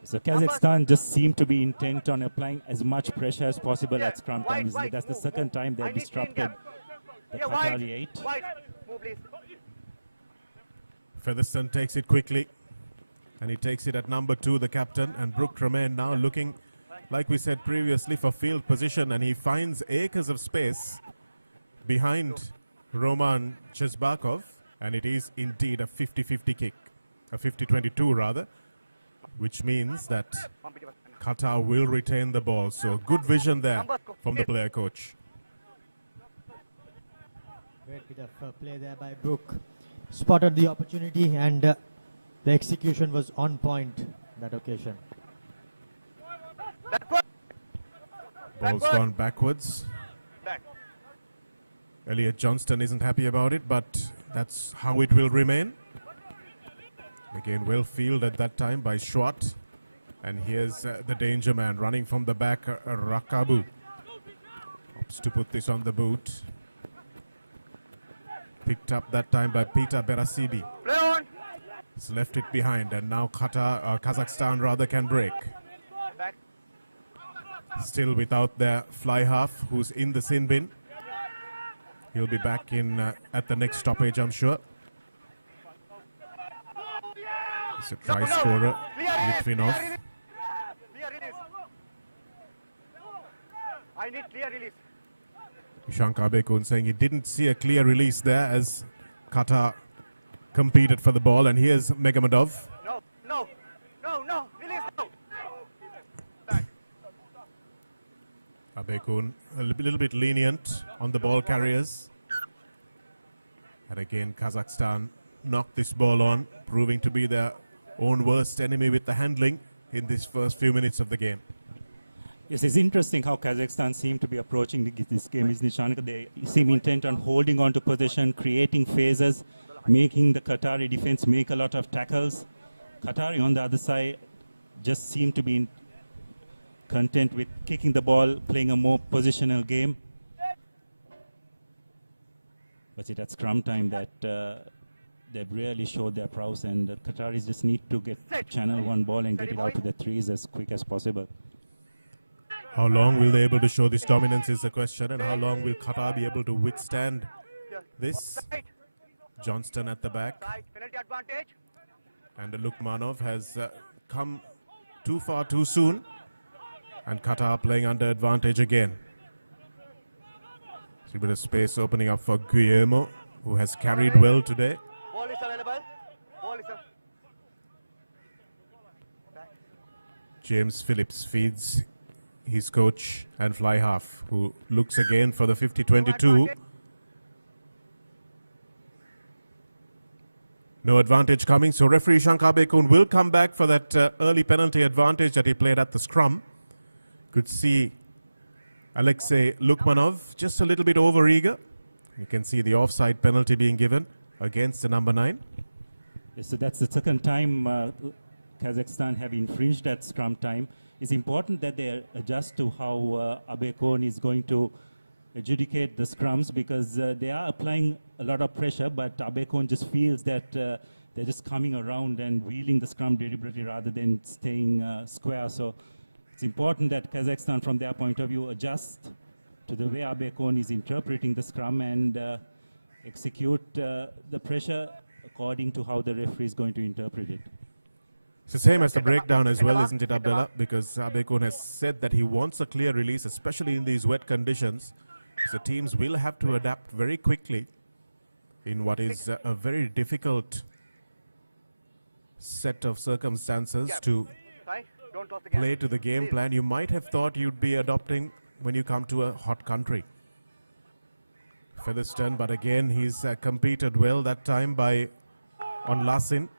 So Kazakhstan just seemed to be intent on applying as much pressure as possible at scrum time. That's the second time they've disrupted the Qatari 8. Featherston takes it quickly, and he takes it at number 2, the captain, and Brooke Tremaine now looking, like we said previously, for field position, and he finds acres of space behind Roman Chesbakov, and it is indeed a 50-50 kick, a 50-22 rather, which means that Qatar will retain the ball. So good vision there from the player coach. Great bit of play there by Brooke. Spotted the opportunity, and the execution was on point that occasion. Ball's gone backwards. Elliot Johnston isn't happy about it, but that's how it will remain. Again, well fielded that time by Schwartz. And here's the danger man running from the back, Rakabu. Opts to put this on the boot. Picked up that time by Peter Berasibi. Play on. He's left it behind, and now Kazakhstan rather can break. Back. Still without their fly half, who's in the sin bin. He'll be back in at the next stoppage, I'm sure. It's a try scorer, Litvinov. Clear release. I need clear release. Ishank Abekun saying he didn't see a clear release there as Qatar competed for the ball, and here's Megamadov. No, release now. Abekun a little bit lenient on the ball carriers. And again, Kazakhstan knocked this ball on, proving to be their own worst enemy with the handling in this first few minutes of the game. Yes, it's interesting how Kazakhstan seem to be approaching this game, isn't it, Shanika? They seem intent on holding on to possession, creating phases, making the Qatari defense make a lot of tackles. Qatari on the other side just seem to be content with kicking the ball, playing a more positional game. But it's at scrum time that they've really showed their prowess, and the Qataris just need to channel one ball and get it out to the threes as quick as possible. How long will they be able to show this dominance is the question, and how long will Qatar be able to withstand this? Johnston at the back. Penalty advantage. And Lukmanov has come too far too soon, and Qatar playing under advantage again. A bit of space opening up for Guillermo, who has carried well today. Ball is available. Ball is James Phillips feeds his coach and fly half, who looks again for the 50-22. No advantage coming, so referee Shankar Bekun will come back for that early penalty advantage that he played at the scrum. Could see Alexei Lukmanov just a little bit over-eager. You can see the offside penalty being given against the number 9. Yes, so that's the second time Kazakhstan have infringed that scrum time. It's important that they adjust to how Abekon is going to adjudicate the scrums, because they are applying a lot of pressure, but Abekon just feels that they're just coming around and wheeling the scrum deliberately rather than staying square. So it's important that Kazakhstan, from their point of view, adjust to the way Abekon is interpreting the scrum and execute the pressure according to how the referee is going to interpret it. It's the same as the breakdown as well, isn't it, Abdullah? Because Abekon has said that he wants a clear release, especially in these wet conditions. So teams will have to adapt very quickly in what is a very difficult set of circumstances to play to the game plan you might have thought you'd be adopting when you come to a hot country. Featherstone, but again he's competed well that time by Onlasin.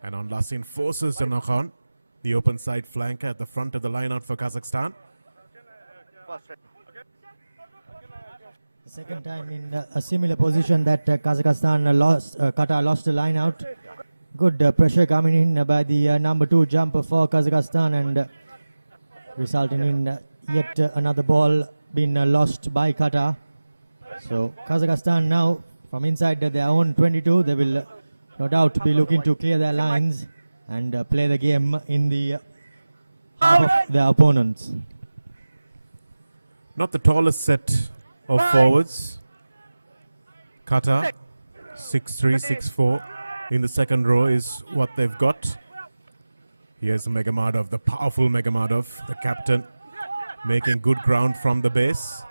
And Onlasin forces the knock-on, the open side flanker at the front of the line-out for Kazakhstan. Second time in a similar position that Qatar lost the line out. Good pressure coming in by the number 2 jumper for Kazakhstan, and resulting in yet another ball being lost by Qatar. So Kazakhstan now from inside their own 22, they will no doubt be looking to clear their lines and play the game in the half of their opponents. Not the tallest set of forwards. Qatar 6'3", 6'4" in the second row is what they've got. Here's Megamadov, the powerful Megamadov, the captain, making good ground from the base.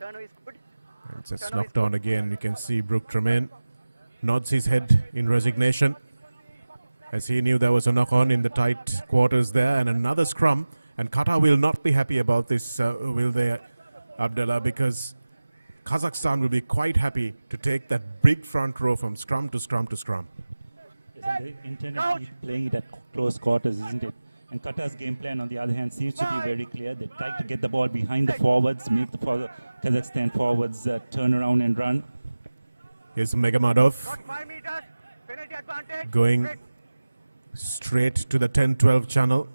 And just knocked on again. You can see Brooke Tremaine nods his head in resignation, as he knew there was a knock-on in the tight quarters there, and another scrum. And Qatar will not be happy about this, will they, Abdullah, because Kazakhstan will be quite happy to take that big front row from scrum to scrum to scrum. Yes, they intended to be playing it at close quarters, isn't it? And Qatar's game plan, on the other hand, seems to be very clear. They try to get the ball behind the forwards, make the Kazakhstan forwards turn around and run. Here's Megamadov going straight to the 10-12 channel.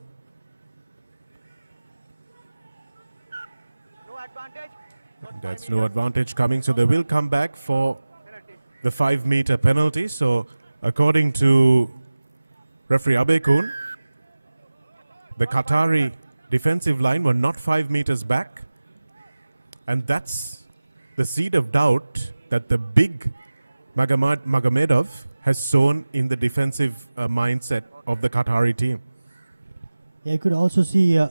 There's no advantage coming, so they will come back for the 5-meter penalty. So according to referee Abekun, the Qatari defensive line were not 5 meters back, and that's the seed of doubt that the big Magomedov has sown in the defensive mindset of the Qatari team. Yeah, you could also see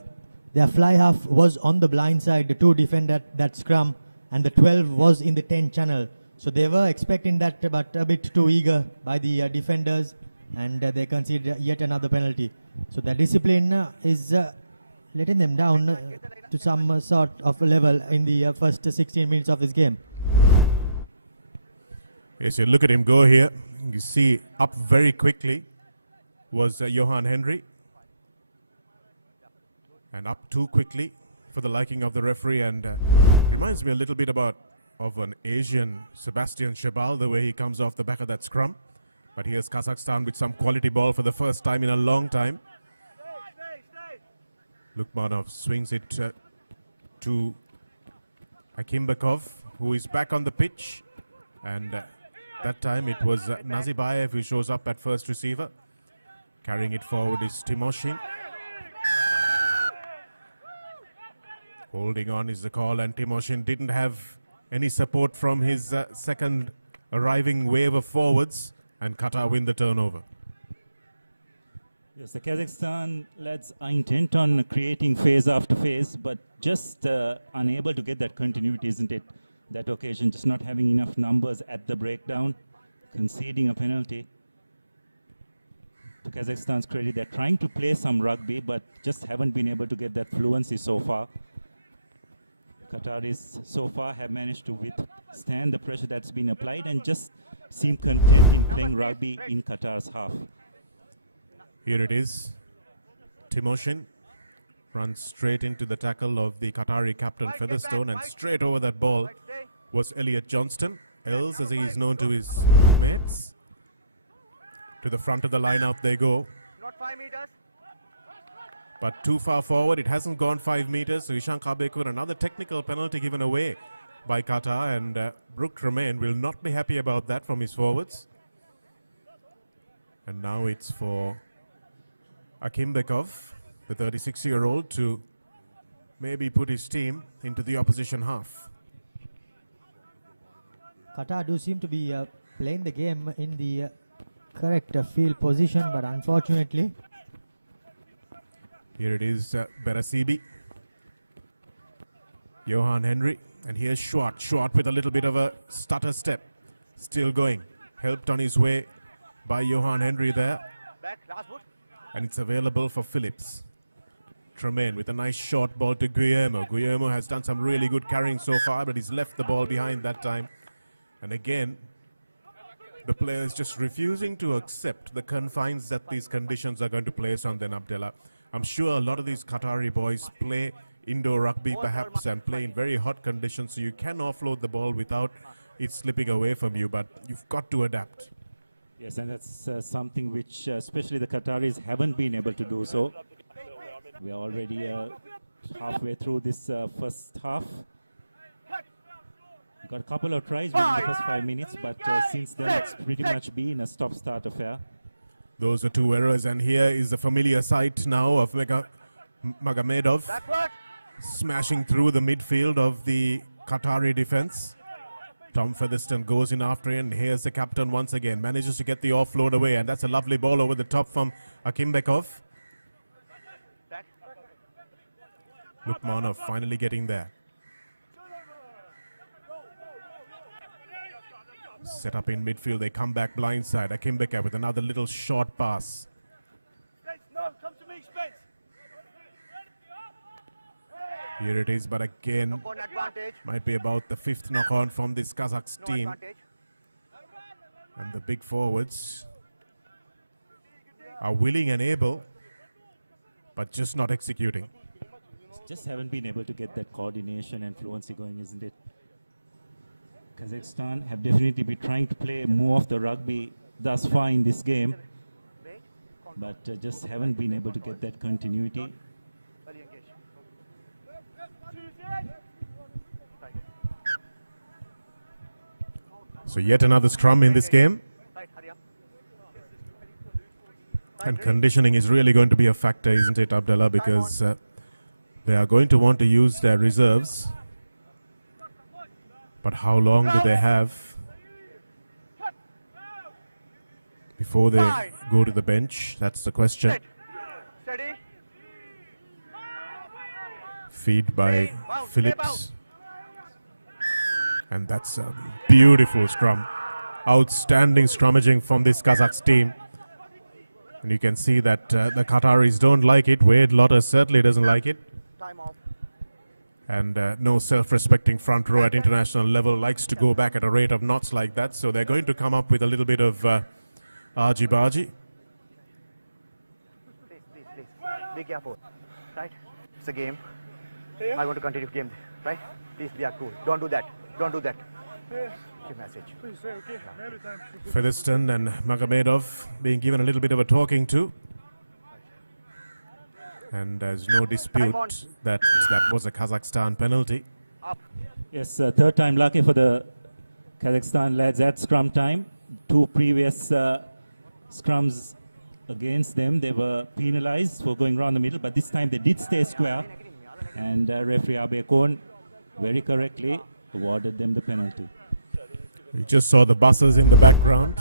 their fly half was on the blind side to defend that scrum, and the 12 was in the 10 channel. So they were expecting that, but a bit too eager by the defenders, and they conceded yet another penalty. So the discipline is letting them down to some sort of level in the first 16 minutes of this game. Yes, you look at him go here. You see up very quickly was Johan Henry. And up too quickly for the liking of the referee, and reminds me a little bit of an Asian Sebastian Chabal, the way he comes off the back of that scrum. But here's Kazakhstan with some quality ball for the first time in a long time. Lukmanov swings it to Akimbekov, who is back on the pitch. And that time it was Nazibayev who shows up at first receiver. Carrying it forward is Timoshin. Holding on is the call, and Timoshin didn't have any support from his second arriving wave of forwards, and Qatar win the turnover. Yes, the Kazakhstan lads are intent on creating phase after phase, but just unable to get that continuity, isn't it? That occasion, just not having enough numbers at the breakdown, conceding a penalty. To Kazakhstan's credit, they're trying to play some rugby, but just haven't been able to get that fluency so far. Qataris so far have managed to withstand the pressure that's been applied and just seem content in playing rugby in Qatar's half. Here it is. Timoshin runs straight into the tackle of the Qatari captain Featherstone, and straight over that ball was Elliot Johnston, Els as he is known to his mates. To the front of the lineup they go. Not 5 meters. But too far forward, it hasn't gone 5 meters. So Ishan Kabekun, another technical penalty given away by Qatar, and Brook Tremaine will not be happy about that from his forwards. And now it's for Akimbekov, the 36-year-old, to maybe put his team into the opposition half. Qatar do seem to be playing the game in the correct field position, but unfortunately. Here it is, Berasibi, Johan Henry, and here's Schwart. Schwart with a little bit of a stutter step, still going, helped on his way by Johan Henry there. And it's available for Phillips. Tremaine with a nice short ball to Guillermo. Guillermo has done some really good carrying so far, but he's left the ball behind that time. And again, the players just refusing to accept the confines that these conditions are going to place on them, Abdullah. I'm sure a lot of these Qatari boys play indoor rugby perhaps and play in very hot conditions, so you can offload the ball without it slipping away from you, but you've got to adapt. Yes, and that's something which especially the Qataris haven't been able to do so. We are already halfway through this first half. Got a couple of tries within the first 5 minutes, but since then it's pretty much been a stop-start affair. Those are two errors, and here is the familiar sight now of Magomedov smashing through the midfield of the Qatari defense. Tom Featherstone goes in after it, and here's the captain once again. Manages to get the offload away, and that's a lovely ball over the top from Akimbekov. Lukmanov finally getting there. Set up in midfield, they come back blindside. Akimbekov with another little short pass. Here it is, but again, might be about the 5th knock-on from this Kazakhs team. And the big forwards are willing and able, but just not executing. Just haven't been able to get that coordination and fluency going, isn't it? Kazakhstan have definitely been trying to play more of the rugby thus far in this game, but just haven't been able to get that continuity. So yet another scrum in this game. And conditioning is really going to be a factor, isn't it, Abdullah? Because they are going to want to use their reserves. But how long do they have before they go to the bench? That's the question. Feed by Phillips. And that's a beautiful scrum. Outstanding scrummaging from this Kazakhs team. And you can see that the Qataris don't like it. Wade Lotter certainly doesn't like it. And no self-respecting front row at international level likes to go back at a rate of knots like that. So they're going to come up with a little bit of argy-bargy. Please. Be careful. Right? It's a game. I want to continue game. Right? Please be cool. Don't do that. Don't do that. Your message. Featherstone and Magomedov being given a little bit of a talking to. And there's no dispute that that was a Kazakhstan penalty. Yes, third time lucky for the Kazakhstan lads at scrum time. Two previous scrums against them, they were penalized for going around the middle, but this time they did stay square. And referee Abekon very correctly awarded them the penalty. We just saw the buses in the background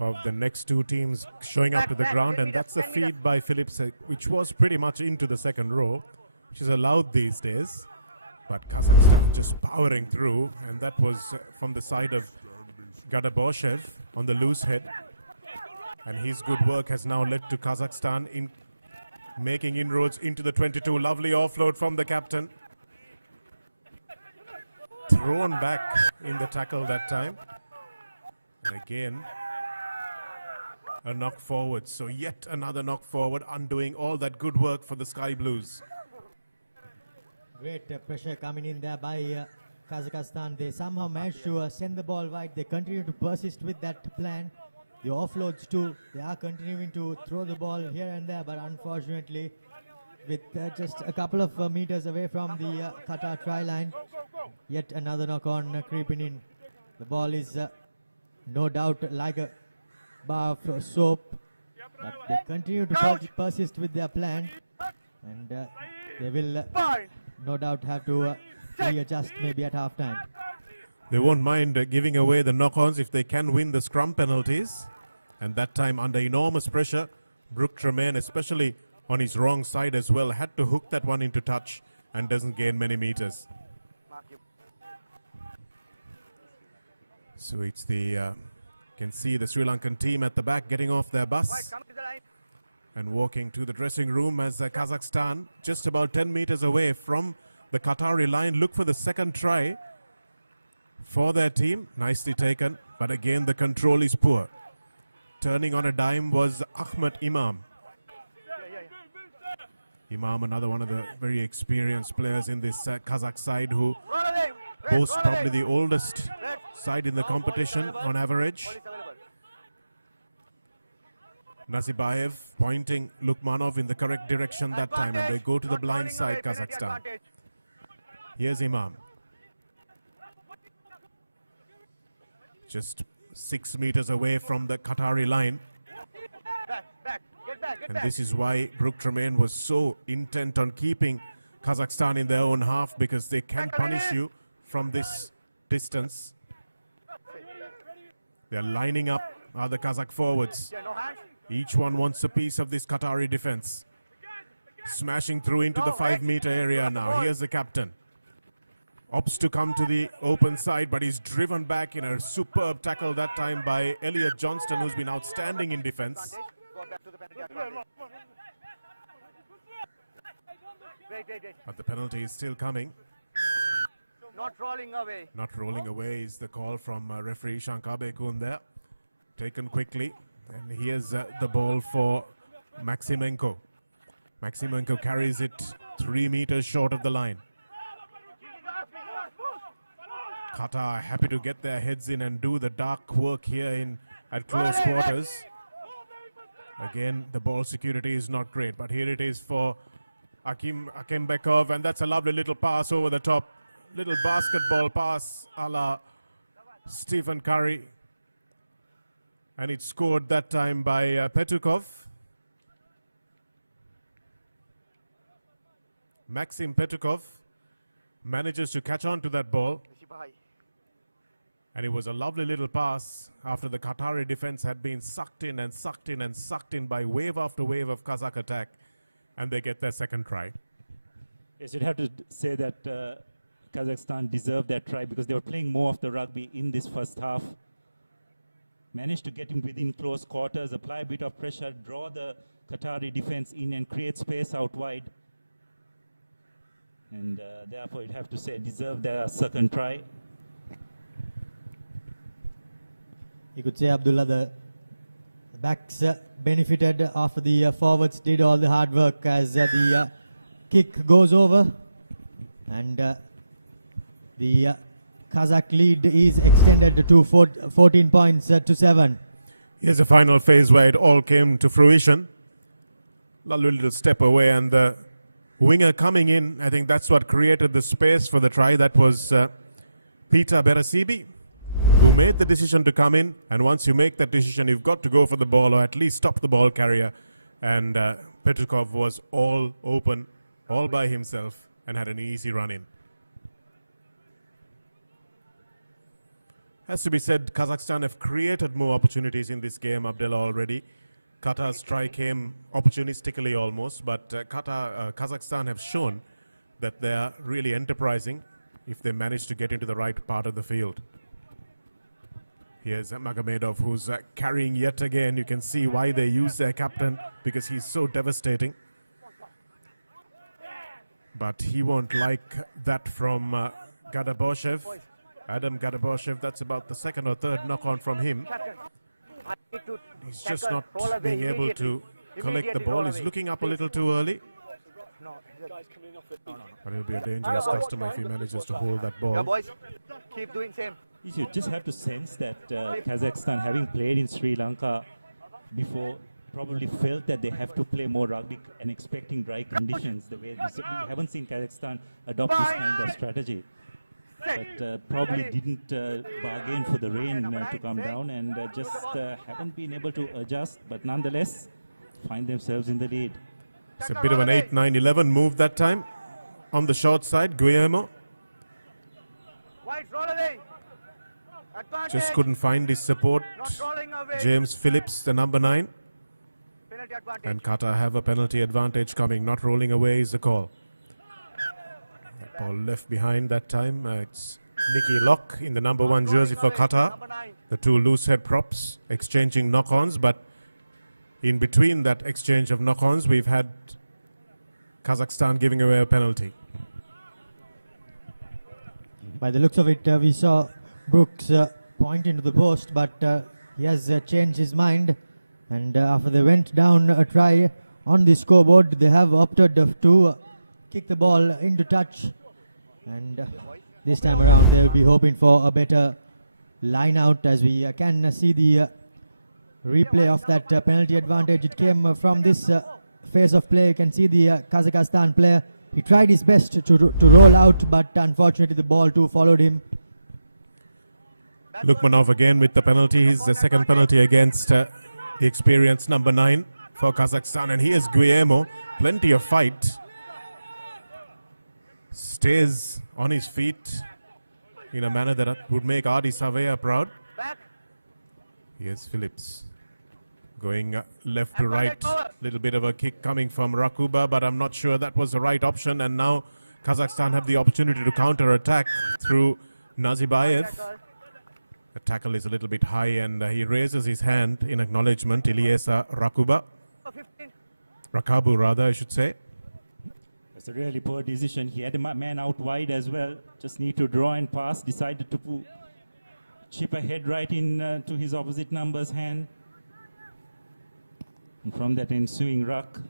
of the next two teams showing up to the ground, and that's a feed by Phillips, which was pretty much into the second row, which is allowed these days. But Kazakhstan just powering through, and that was from the side of Gadaboshev on the loose head. And his good work has now led to Kazakhstan in making inroads into the 22. Lovely offload from the captain. Thrown back in the tackle that time. And again, a knock forward. So yet another knock forward, undoing all that good work for the Sky Blues. Great pressure coming in there by Kazakhstan. They somehow managed to send the ball wide. They continue to persist with that plan. The offloads too, they are continuing to throw the ball here and there, but unfortunately, with just a couple of meters away from the Qatar try line, yet another knock on creeping in. The ball is no doubt like a bar of soap, but they continue to persist with their plan, and they will no doubt have to readjust maybe at half time. They won't mind giving away the knock-ons if they can win the scrum penalties. And that time under enormous pressure, Brooke Tremaine, especially on his wrong side as well, had to hook that one into touch and doesn't gain many meters. So it's the, you can see the Sri Lankan team at the back getting off their bus and walking to the dressing room as Kazakhstan, just about 10 meters away from the Qatari line, look for the second try for their team. Nicely taken, but again the control is poor. Turning on a dime was Ahmed Imam. Imam, another one of the very experienced players in this Kazakh side, who boasts probably the oldest side in the competition on average. Nazibayev pointing Lukmanov in the correct direction that time, and they go to the blind side, Kazakhstan. Here's Imam. Just 6 meters away from the Qatari line. And this is why Brooke Tremaine was so intent on keeping Kazakhstan in their own half, because they can punish you from this distance. They're lining up the Kazakh forwards. Each one wants a piece of this Qatari defense. Smashing through into the 5-meter area now. Here's the captain. Opts to come to the open side, but he's driven back in a superb tackle that time by Elliot Johnston, who's been outstanding in defense. But the penalty is still coming. Not rolling away. Not rolling away is the call from referee Shankar Bekun there. Taken quickly. And here's the ball for Maximenko. Maximenko carries it 3 meters short of the line. Qatar happy to get their heads in and do the dark work here at close quarters. Again, the ball security is not great, but here it is for Akembekov, and that's a lovely little pass over the top. Little basketball pass a la Stephen Curry. And it's scored that time by Petukov. Maxim Petukov manages to catch on to that ball. And it was a lovely little pass after the Qatari defense had been sucked in and sucked in and sucked in by wave after wave of Kazakh attack. And they get their second try. Yes, you'd have to say that Kazakhstan deserved that try because they were playing more of the rugby in this first half. Managed to get him within close quarters, apply a bit of pressure, draw the Qatari defense in and create space out wide. And therefore you'd have to say deserved their second try. You could say, Abdullah, the backs benefited after the forwards did all the hard work as the kick goes over. And the Kazakh lead is extended to 14 points to 7. Here's a final phase where it all came to fruition. A little step away and the winger coming in, I think that's what created the space for the try. That was Peter Berasibi, who made the decision to come in. And once you make that decision, you've got to go for the ball or at least stop the ball carrier. And Petukov was all open, all by himself and had an easy run in. Has to be said, Kazakhstan have created more opportunities in this game, Abdullah, already. Qatar's try came opportunistically almost, but Kazakhstan have shown that they are really enterprising if they manage to get into the right part of the field. Here's Magomedov, who's carrying yet again. You can see why they use their captain, because he's so devastating. But he won't like that from Gadaboshev. Adam Gadaboshev, that's about the second or third knock-on from him. He's just not being able to collect the ball. He's looking up a little too early. But he'll be a dangerous customer if he manages to hold that ball. Boys, keep doing same. You just have to sense that Kazakhstan, having played in Sri Lanka before, probably felt that they have to play more rugby and expecting dry conditions. The way we haven't seen Kazakhstan adopt this kind of strategy. But probably didn't bargain for the rain to come down and just haven't been able to adjust, but nonetheless find themselves in the lead. It's a bit of an 8-9-11 move that time on the short side. Guillermo just couldn't find his support. James Phillips, the number 9. And Qatar have a penalty advantage coming. Not rolling away is the call. Ball left behind that time. It's Nicky Locke in the number 1 jersey for Qatar. The two loose head props exchanging knock-ons, but in between that exchange of knock-ons, we've had Kazakhstan giving away a penalty. By the looks of it, we saw Brooks point into the post, but he has changed his mind. And after they went down a try on the scoreboard, they have opted to kick the ball into touch. And this time around, they will be hoping for a better line out, as we can see the replay of that penalty advantage. It came from this phase of play. You can see the Kazakhstan player. He tried his best to roll out, but unfortunately the ball too followed him. Lukmanov again with the penalty. His second penalty against the experienced number 9 for Kazakhstan. And here's Guillermo. Plenty of fight. Stays on his feet in a manner that would make Adi Savea proud. Here's Phillips going left to right. Little bit of a kick coming from Rakuba, but I'm not sure that was the right option. And now Kazakhstan have the opportunity to counter-attack through Nazibayev. The tackle is a little bit high, and he raises his hand in acknowledgement. Ilyesa Rakabu rather, I should say. It's a really poor decision. He had a man out wide as well. Just need to draw and pass. Decided to chip a head right in to his opposite number's hand. And from that ensuing ruck,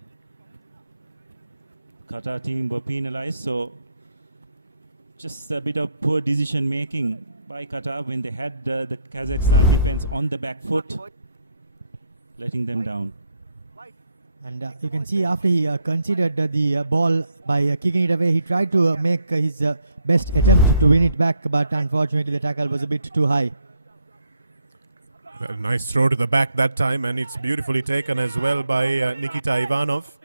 Qatar team were penalized. So just a bit of poor decision making by Qatar when they had the Kazakhstan defense on the back foot, letting them down. And you can see after he considered the ball by kicking it away, he tried to make his best attempt to win it back, but unfortunately the tackle was a bit too high. A nice throw to the back that time, and it's beautifully taken as well by Nikita Ivanov,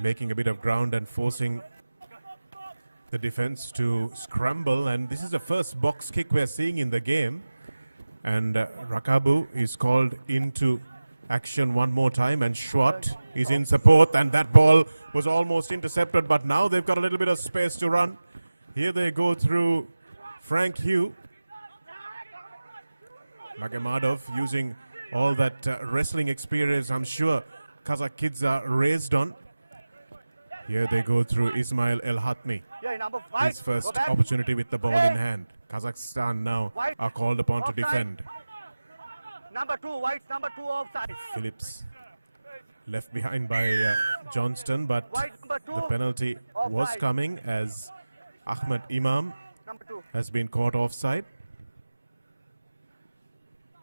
making a bit of ground and forcing the defense to scramble. And this is the first box kick we're seeing in the game, and Rakabu is called into action one more time, and Schwat is in support, and that ball was almost intercepted, but now they've got a little bit of space to run. Here they go through Frank Hugh. Magamadov using all that wrestling experience I'm sure Kazakh kids are raised on. Here they go through Ismail El Hatmi. His first opportunity with the ball in hand. Kazakhstan now are called upon to defend. Number 2, white, number 2 offside. Phillips left behind by Johnston, but the penalty was coming as Ahmed Imam has been caught offside.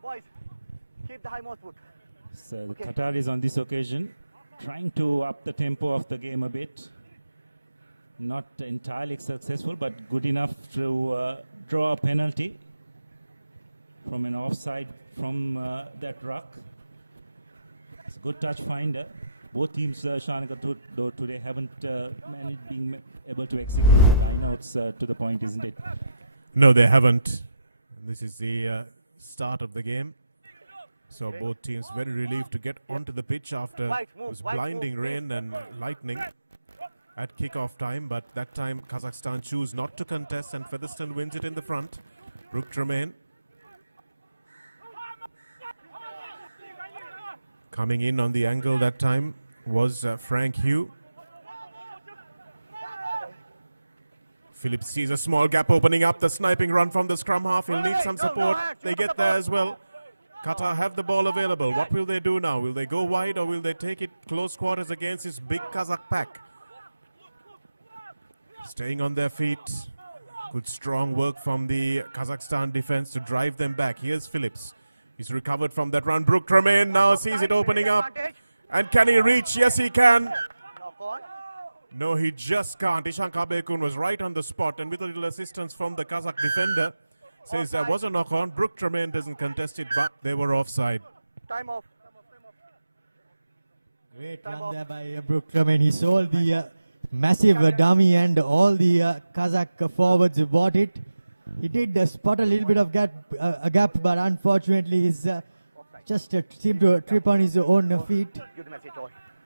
Boys, keep the high most foot. So the Qataris on this occasion trying to up the tempo of the game a bit. Not entirely successful, but good enough to draw a penalty from an offside from that ruck. It's a good touch finder. Both teams, Shanaka, though today haven't managed being able to execute their lineouts to the point, isn't it? No, they haven't. This is the start of the game. So both teams very relieved to get onto the pitch after it was blinding rain and lightning at kickoff time. But that time Kazakhstan choose not to contest, and Featherstone wins it in the front. Brooke Tremaine coming in on the angle that time was Frank Hugh. Phillips sees a small gap opening up. The sniping run from the scrum half. He'll need some support. They get there as well. Qatar have the ball available. What will they do now? Will they go wide or will they take it close quarters against this big Kazakh pack? Staying on their feet. Good strong work from the Kazakhstan defense to drive them back. Here's Phillips. He's recovered from that run. Brooke Tremaine now sees it opening up. And can he reach? Yes, he can. No, he just can't. Ishan Kabekun was right on the spot, and with a little assistance from the Kazakh defender, says there was a knock on. Brooke Tremaine doesn't contest it, but they were offside. Time off. Great run there by Brooke Tremaine. He saw the massive dummy, and all the Kazakh forwards bought it. He did spot a little bit of a gap, but unfortunately he's just seemed to trip on his own feet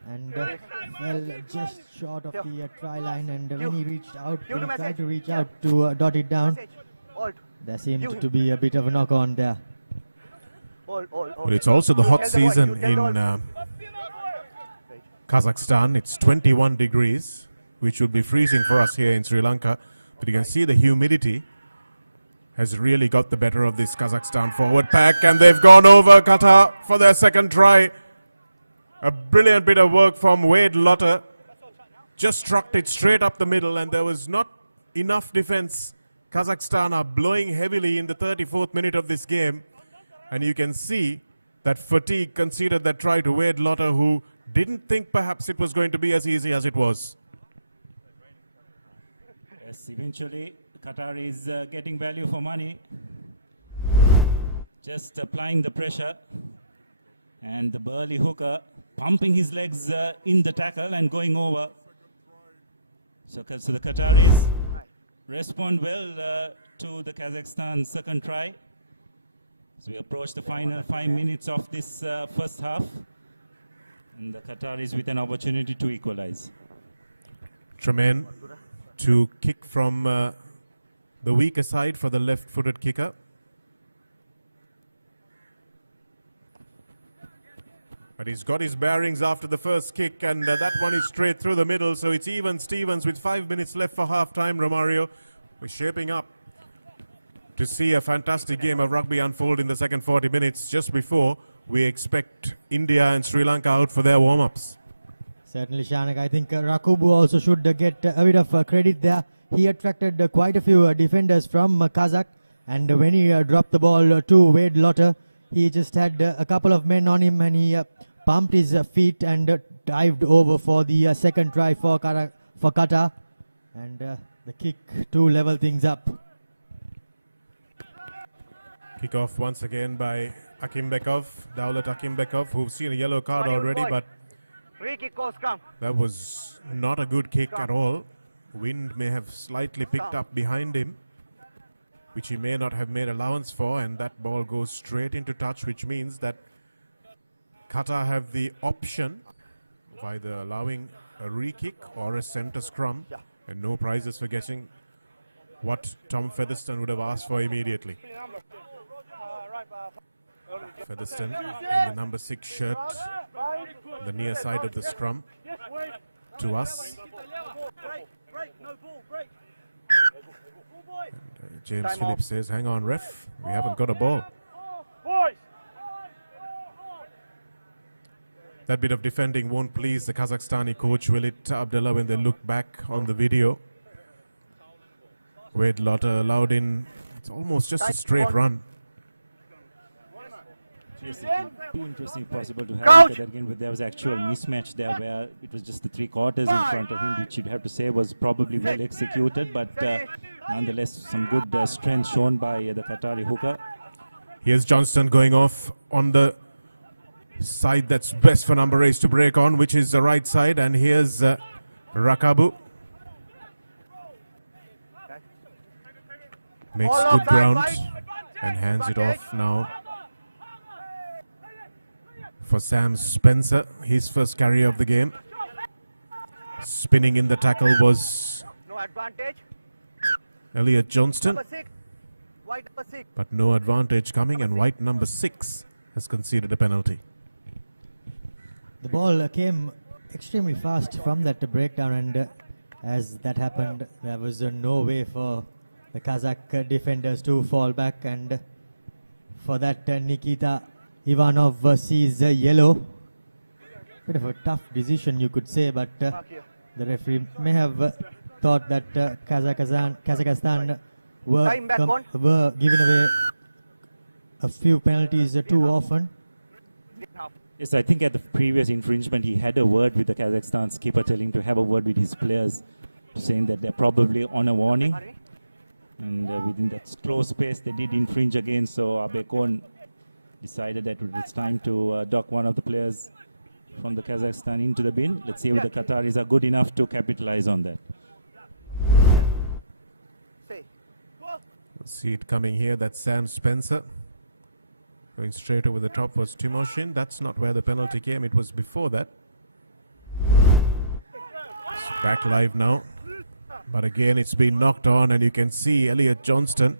and fell just short of the try line. And when he reached out, when he tried to reach out to dot it down, there seemed to be a bit of a knock on there. But it's also the hot season in Kazakhstan. It's 21 degrees, which would be freezing for us here in Sri Lanka. But you can see the humidity has really got the better of this Kazakhstan forward pack, and they've gone over Qatar for their second try. A brilliant bit of work from Wade Lotter. Just struck it straight up the middle, and there was not enough defense. Kazakhstan are blowing heavily in the 34th minute of this game, and you can see that fatigue conceded that try to Wade Lotter, who didn't think perhaps it was going to be as easy as it was. Yes, eventually Qatar is getting value for money. Just applying the pressure, and the burly hooker pumping his legs in the tackle and going over. So the Qataris respond well to the Kazakhstan second try. So we approach the final 5 minutes of this first half, and the Qataris with an opportunity to equalize. Tremaine to kick from the weaker side for the left-footed kicker. But he's got his bearings after the first kick, and that one is straight through the middle, so it's even Stevens with 5 minutes left for half-time. Romario, we're shaping up to see a fantastic game of rugby unfold in the second 40 minutes. Just before we expect India and Sri Lanka out for their warm-ups. Certainly, Shanak. I think Rakubu also should get a bit of credit there. He attracted quite a few defenders from Kazakh, and when he dropped the ball to Wade Lotter, he just had a couple of men on him, and he pumped his feet and dived over for the second try for Qatar, and the kick to level things up. Kickoff once again by Akimbekov, Daulat Akimbekov, who've seen a yellow card already, but Free kick or scrum. that was not a good kick at all. Wind may have slightly picked up behind him, which he may not have made allowance for, and that ball goes straight into touch, which means that Qatar have the option of either allowing a re-kick or a centre scrum, and no prizes for getting what Tom Featherstone would have asked for immediately. Featherstone in the number 6 shirt, the near side of the scrum to us. And, James Phillips says, hang on ref, we haven't got a ball. That bit of defending won't please the Kazakhstani coach, will it, Abdullah, when they look back on the video? Wade Lotter allowed in, it's almost just a straight run. Yes, it would be interesting if possible to have a look at that again, but there was actual mismatch there where it was just the 3 quarters in front of him, which you'd have to say was probably well executed, but nonetheless some good strength shown by the Qatari hooker. Here's Johnston going off on the side that's best for number 8 to break on, which is the right side, and here's Rakabu. Makes good ground and hands it off now for Sam Spencer, his first carry of the game. Spinning in the tackle was Elliot Johnston, but no advantage coming, and white number 6 has conceded a penalty. The ball came extremely fast from that breakdown, and as that happened, there was no way for the Kazakh defenders to fall back, and for that Nikita Ivanov sees yellow. Bit of a tough decision, you could say, but the referee may have thought that Kazakhstan were giving away a few penalties too often. Yes, I think at the previous infringement he had a word with the Kazakhstan skipper, telling to have a word with his players, saying that they're probably on a warning. And within that close space they did infringe again, so Abekon decided that it's time to dock one of the players from the Kazakhstan into the bin. Let's see if the Qataris are good enough to capitalize on that. Let's see it coming here. That's Sam Spencer. Going straight over the top was Timoshin. That's not where the penalty came. It was before that. It's back live now. But again, it's been knocked on, and you can see Elliot Johnston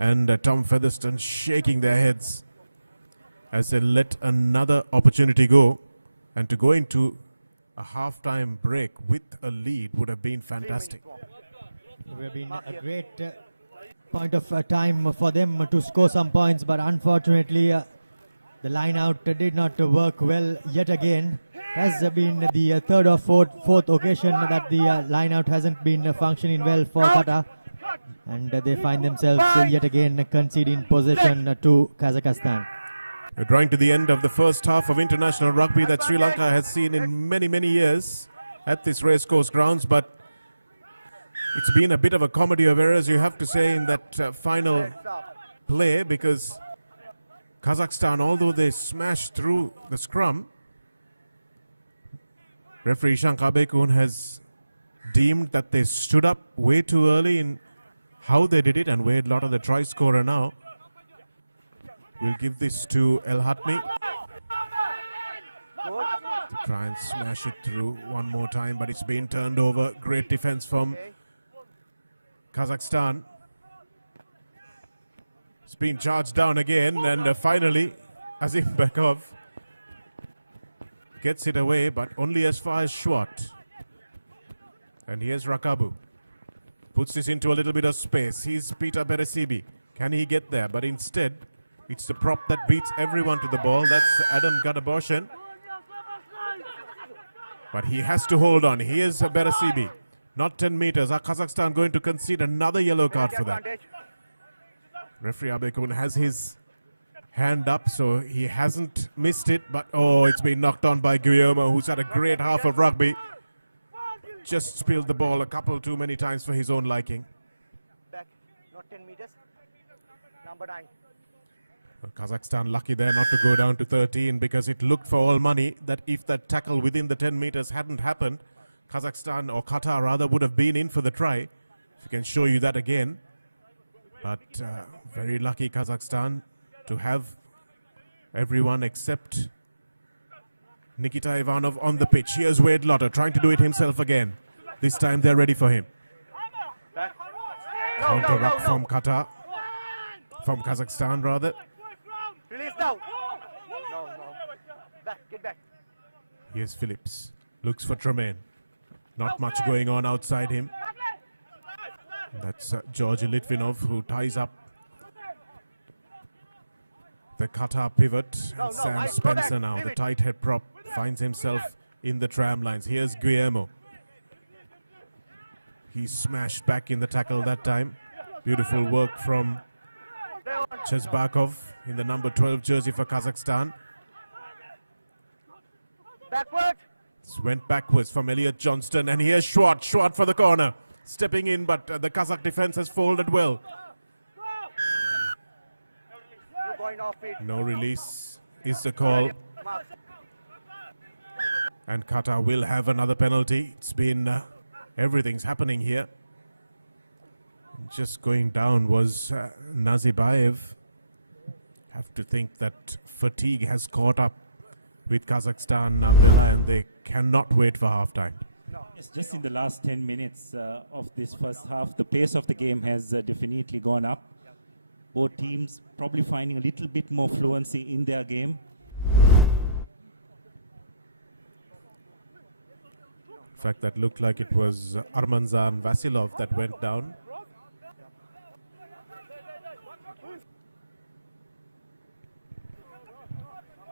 and Tom Featherstone shaking their heads as they let another opportunity go. And to go into a half-time break with a lead would have been fantastic. It would have been a great point of time for them to score some points, but unfortunately the line out did not work well yet again. Has been the third or fourth occasion that the line out hasn't been functioning well for Qatar, and they find themselves yet again conceding possession to Kazakhstan. We're drawing to the end of the first half of international rugby that Sri Lanka has seen in many, many years at this racecourse grounds, but it's been a bit of a comedy of errors, you have to say, in that final play, because Kazakhstan, although they smashed through the scrum, referee Shankar Bekun has deemed that they stood up way too early in how they did it, and Wade Lotter, the try scorer now, will give this to El Hatmi to try and smash it through one more time, but it's been turned over. Great defense from Kazakhstan. It's been charged down again, and finally Azim Bekov gets it away, but only as far as Schwart. And here's Rakabu. Puts this into a little bit of space. He's Peter Beresibi. Can he get there? But instead, it's the prop that beats everyone to the ball. That's Adam Gadaboshan. But he has to hold on. Here's Beresibi. Not 10 meters. Are Kazakhstan going to concede another yellow card for that? Referee Abekun has his hand up, so he hasn't missed it. But, oh, it's been knocked on by Guillermo, who's had a great half of rugby. Just spilled the ball a couple too many times for his own liking. Back, not 10 meters. Number 9. Well, Kazakhstan lucky there not to go down to 13 because it looked for all money that if that tackle within the 10 meters hadn't happened, Kazakhstan or Qatar rather would have been in for the try. If you can show you that again. But very lucky Kazakhstan to have everyone except Nikita Ivanov on the pitch. Here's Wade Lotter trying to do it himself again. This time they're ready for him. Counter up from Qatar. From Kazakhstan rather. Release now. No. Back, get back. Here's Phillips. Looks for Tremaine. Not much going on outside him. That's Georgi Litvinov who ties up the Qatar pivot. And Sam Spencer now, the tight head prop, finds himself in the tram lines. Here's Guillermo. He's smashed back in the tackle that time. Beautiful work from Chezbakov in the number 12 jersey for Kazakhstan. Backward. This went backwards from Elliot Johnston, and here's Schwartz. Schwartz for the corner. Stepping in, but the Kazakh defense has folded well. No release is the call. And Qatar will have another penalty. It's been, everything's happening here. Just going down was Nazibayev. Have to think that fatigue has caught up with Kazakhstan, Abdullah, and they cannot wait for halftime. Yes, just in the last 10 minutes of this first half, the pace of the game has definitely gone up. Both teams probably finding a little bit more fluency in their game. In fact, that looked like it was Armanzan Vasilov that went down.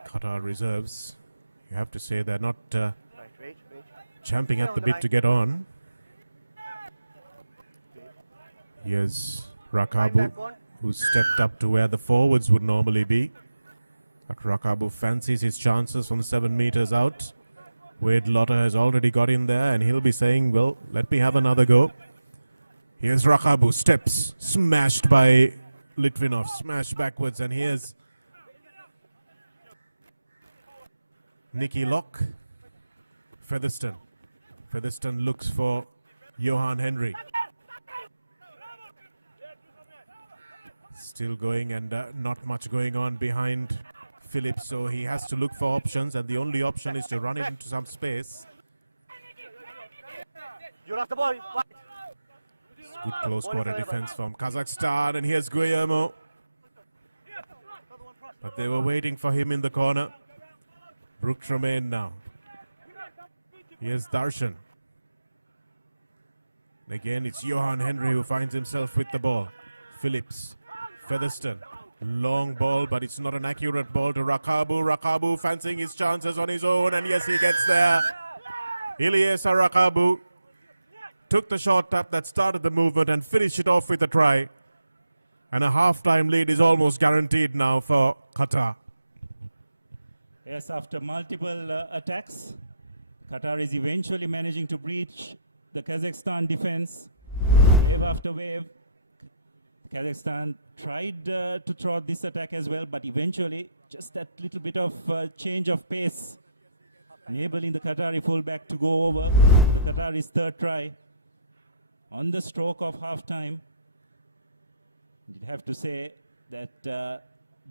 Qatar reserves. You have to say they're not champing at the bit to get on. Here's Rakabu, who stepped up to where the forwards would normally be. But Rakabu fancies his chances from 7 meters out. Wade Lotter has already got in there, and he'll be saying, well, let me have another go. Here's Rakabu, steps, smashed by Litvinov, smashed backwards, and here's Nicky Locke. Featherstone. Featherstone looks for Johan Henry. Still going, and not much going on behind Phillips, so he has to look for options, and the only option is to run it into some space. You lost the ball. Good close quarter defense from Kazakhstan, and here's Guillermo. But they were waiting for him in the corner. Brooke Tremaine now. Here's Darshan. And again, it's Johan Henry who finds himself with the ball. Phillips, Featherstone. Long ball, but it's not an accurate ball to Rakabu. Rakabu fancying his chances on his own, and yes, he gets there. Ilyesa Rakabu took the short tap that started the movement and finished it off with a try. And a half-time lead is almost guaranteed now for Qatar. Yes, after multiple attacks, Qatar is eventually managing to breach the Kazakhstan defense. Wave after wave, Kazakhstan tried to thwart this attack as well, but eventually just that little bit of change of pace, enabling the Qatari fullback to go over the Qatari's third try on the stroke of halftime. You'd have to say that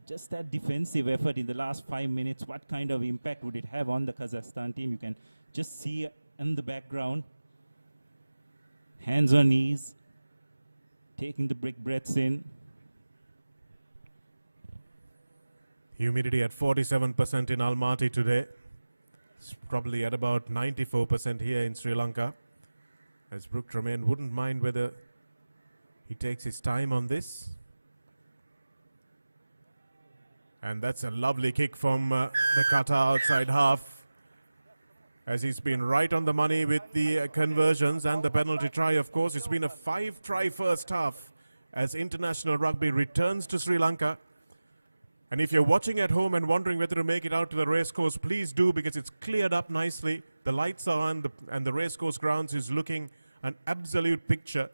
just that defensive effort in the last 5 minutes, what kind of impact would it have on the Kazakhstan team? You can just see in the background, hands on knees, taking the big breaths in. Humidity at 47% in Almaty today. It's probably at about 94% here in Sri Lanka. As Brooke Tremaine wouldn't mind whether he takes his time on this. And that's a lovely kick from the Qatar outside half, as he's been right on the money with the conversions and the penalty try. Of course, it's been a 5-try first half as international rugby returns to Sri Lanka. And if you're watching at home and wondering whether to make it out to the racecourse, please do, because it's cleared up nicely. The lights are on, and the racecourse grounds is looking an absolute picture.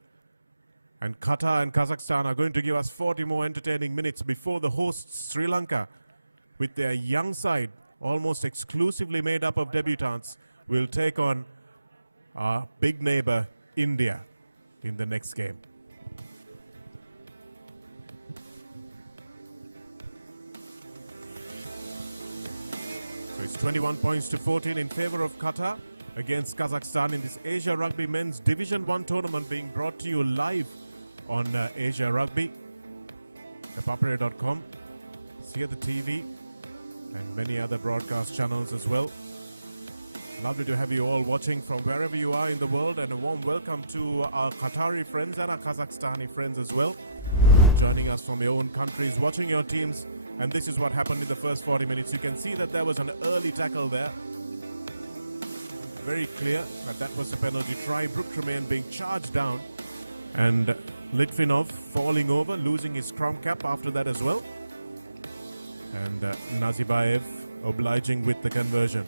And Qatar and Kazakhstan are going to give us 40 more entertaining minutes before the hosts Sri Lanka, with their young side, almost exclusively made up of debutants, will take on our big neighbor, India, in the next game. So it's 21 points to 14 in favor of Qatar against Kazakhstan in this Asia Rugby Men's Division 1 tournament, being brought to you live on Asia Rugby, ThePapare.com, Sia the TV, and many other broadcast channels as well. Lovely to have you all watching from wherever you are in the world, and a warm welcome to our Qatari friends and our Kazakhstani friends as well, joining us from your own countries, watching your teams. And this is what happened in the first 40 minutes. You can see that there was an early tackle there. Very clear that that was a penalty try. Brooke Tremaine being charged down, and Litvinov falling over, losing his scrum cap after that as well. And Nazibayev obliging with the conversion.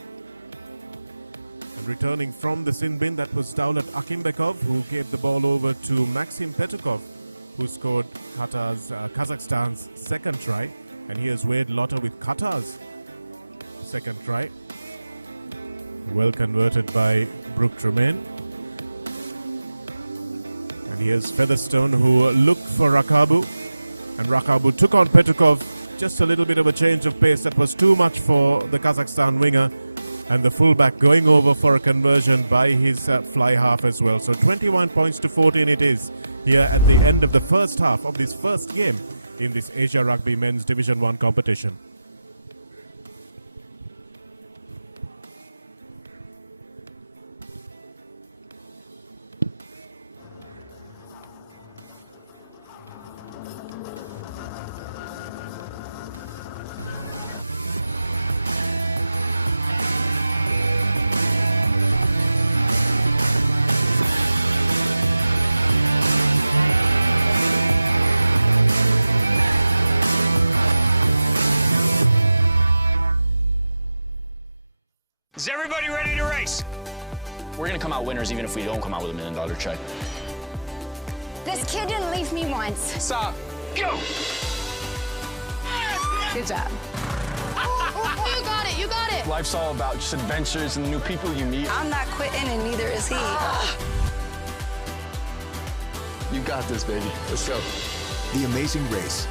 And returning from the sin bin, that was Daulat Akimbekov, who gave the ball over to Maxim Petukov, who scored Kazakhstan's second try. And here's Wade Lotter with Qatar's second try. Well converted by Brooke Tremaine. And here's Featherstone, who looked for Rakabu. And Rakabu took on Petukov. Just a little bit of a change of pace. That was too much for the Kazakhstan winger. And the fullback going over for a conversion by his fly half as well. So 21 points to 14 it is here at the end of the first half of this first game in this Asia Rugby Men's Division 1 competition. Is everybody ready to race? We're gonna come out winners even if we don't come out with $1 million check. This kid didn't leave me once. Stop. Go! Good job. You got it, you got it. Life's all about just adventures and new people you meet. I'm not quitting and neither is he. You got this, baby. Let's go. The Amazing Race.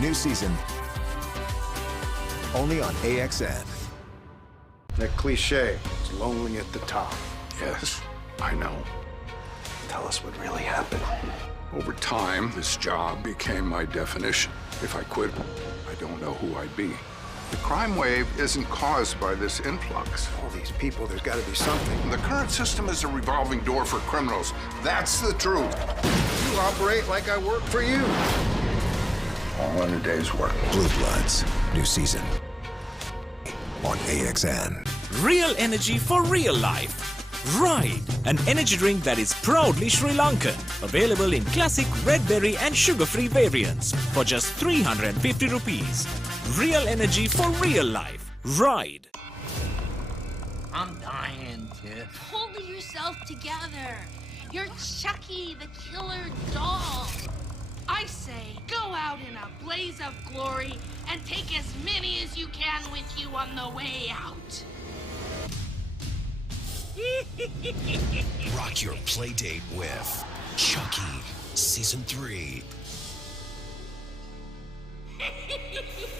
New season. Only on AXN. That cliche, it's lonely at the top. Yes, I know. Tell us what really happened. Over time, this job became my definition. If I quit, I don't know who I'd be. The crime wave isn't caused by this influx. All these people, there's got to be something. The current system is a revolving door for criminals. That's the truth. You operate like I work for you. All in a day's work. Blue Bloods. New season. On AXN. Real energy for real life. Ride, an energy drink that is proudly Sri Lankan. Available in classic red berry and sugar-free variants for just 350 rupees. Real energy for real life. Ride. I'm dying, Tiff. Pull yourself together. You're Chucky, the killer doll. I say, go out in a blaze of glory and take as many as you can with you on the way out. Rock your play date with Chucky Season 3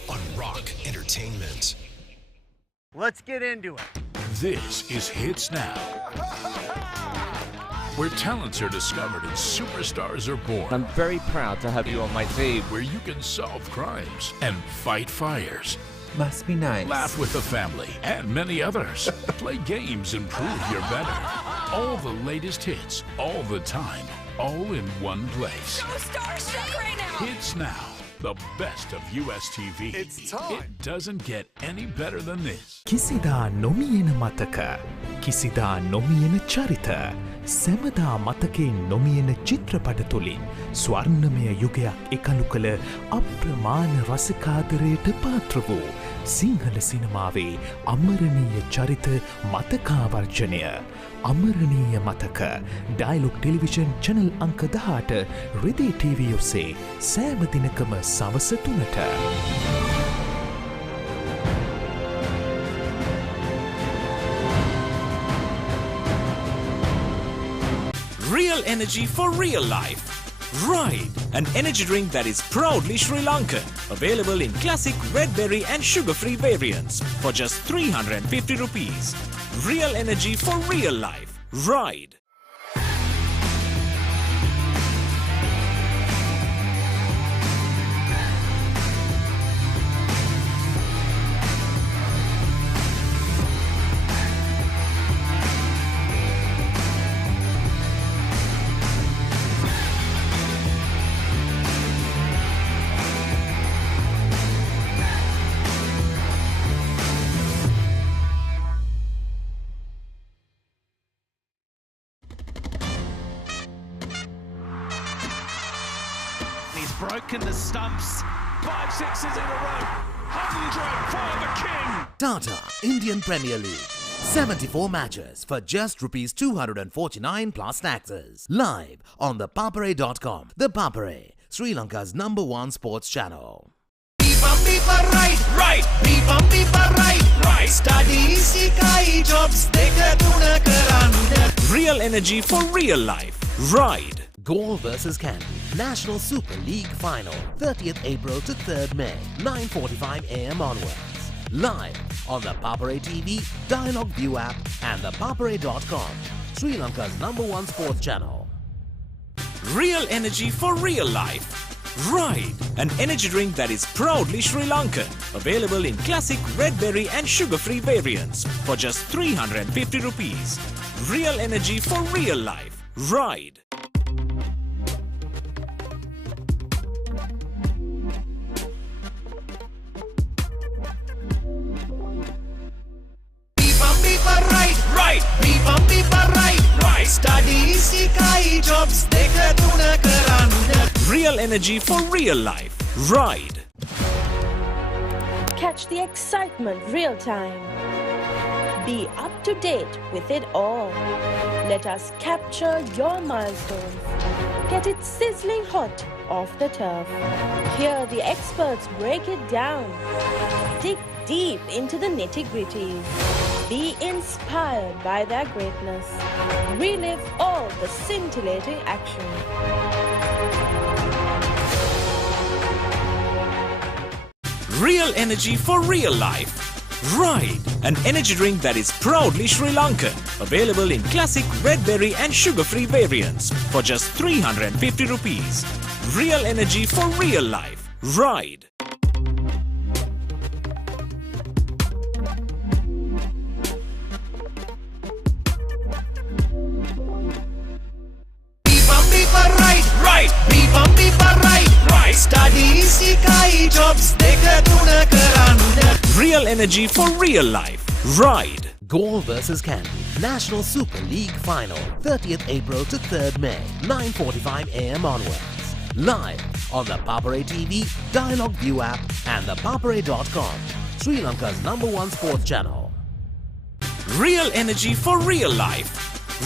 on Rock Entertainment. Let's get into it. This is Hits Now, where talents are discovered and superstars are born. I'm very proud to have you on my team. Where you can solve crimes and fight fires. Must be nice. Laugh with the family and many others. Play games and prove you're better. All the latest hits, all the time, all in one place. So starstruck right now. Hits Now, the best of US TV. It's time. It doesn't get any better than this. කිසිදා නොමියෙන මතක කිසිදා නොමියෙන චරිත සැමදා මතකයෙන් නොමියෙන චිත්‍රපට තුළින් ස්වර්ණමය යුගයක් එකලු කළ අප්‍රමාණ රසිකාදරයට පාත්‍ර වූ සිංහල සිනමාවේ අමරණීය චරිත මතකාවර්ජනය අමරණීය මතක ඩයලොග් ටෙලිවිෂන් චැනල් අංක 18 රිදී ටීවී ඔස්සේ සෑම දිනකම සවස 3ට. Real energy for real life. Ride, an energy drink that is proudly Sri Lankan. Available in classic red berry and sugar-free variants for just 350 rupees. Real energy for real life. Ride. Broken the stumps. 5 sixes in a row. 100 for the king. Tata Indian Premier League. 74 matches for just Rs 249 plus taxes. Live on ThePapare.com. The Papare, Sri Lanka's #1 sports channel. Right. Right. Study sikai jobs deka tuna karanda. Real energy for real life. Ride. Goal versus Candy. National Super League Final. 30th April to 3rd May. 9:45 AM onwards. Live on the Papare TV, Dialog View app and ThePapare.com. Sri Lanka's #1 sports channel. Real energy for real life. Ride, an energy drink that is proudly Sri Lankan. Available in classic red berry and sugar-free variants for just 350 rupees. Real energy for real life. Ride. Right. Study sikai jobs deka tuna karanda. Real energy for real life. Ride. Catch the excitement real time. Be up to date with it all. Let us capture your milestones. Get it sizzling hot off the turf. Hear the experts break it down. Dig deep into the nitty-gritties. Be inspired by their greatness. Relive all the scintillating action. Real energy for real life. Ride, an energy drink that is proudly Sri Lankan. Available in classic red berry and sugar-free variants for just 350 rupees. Real energy for real life. Ride. Right. Study sikai jobs deka tuna karanda. Real energy for real life. Ride. Goal versus Candy. National Super League Final. 30th April to 3rd May. 9:45 AM onwards. Live on the Papare TV, Dialog View app and ThePapare.com. Sri Lanka's #1 sports channel. Real energy for real life.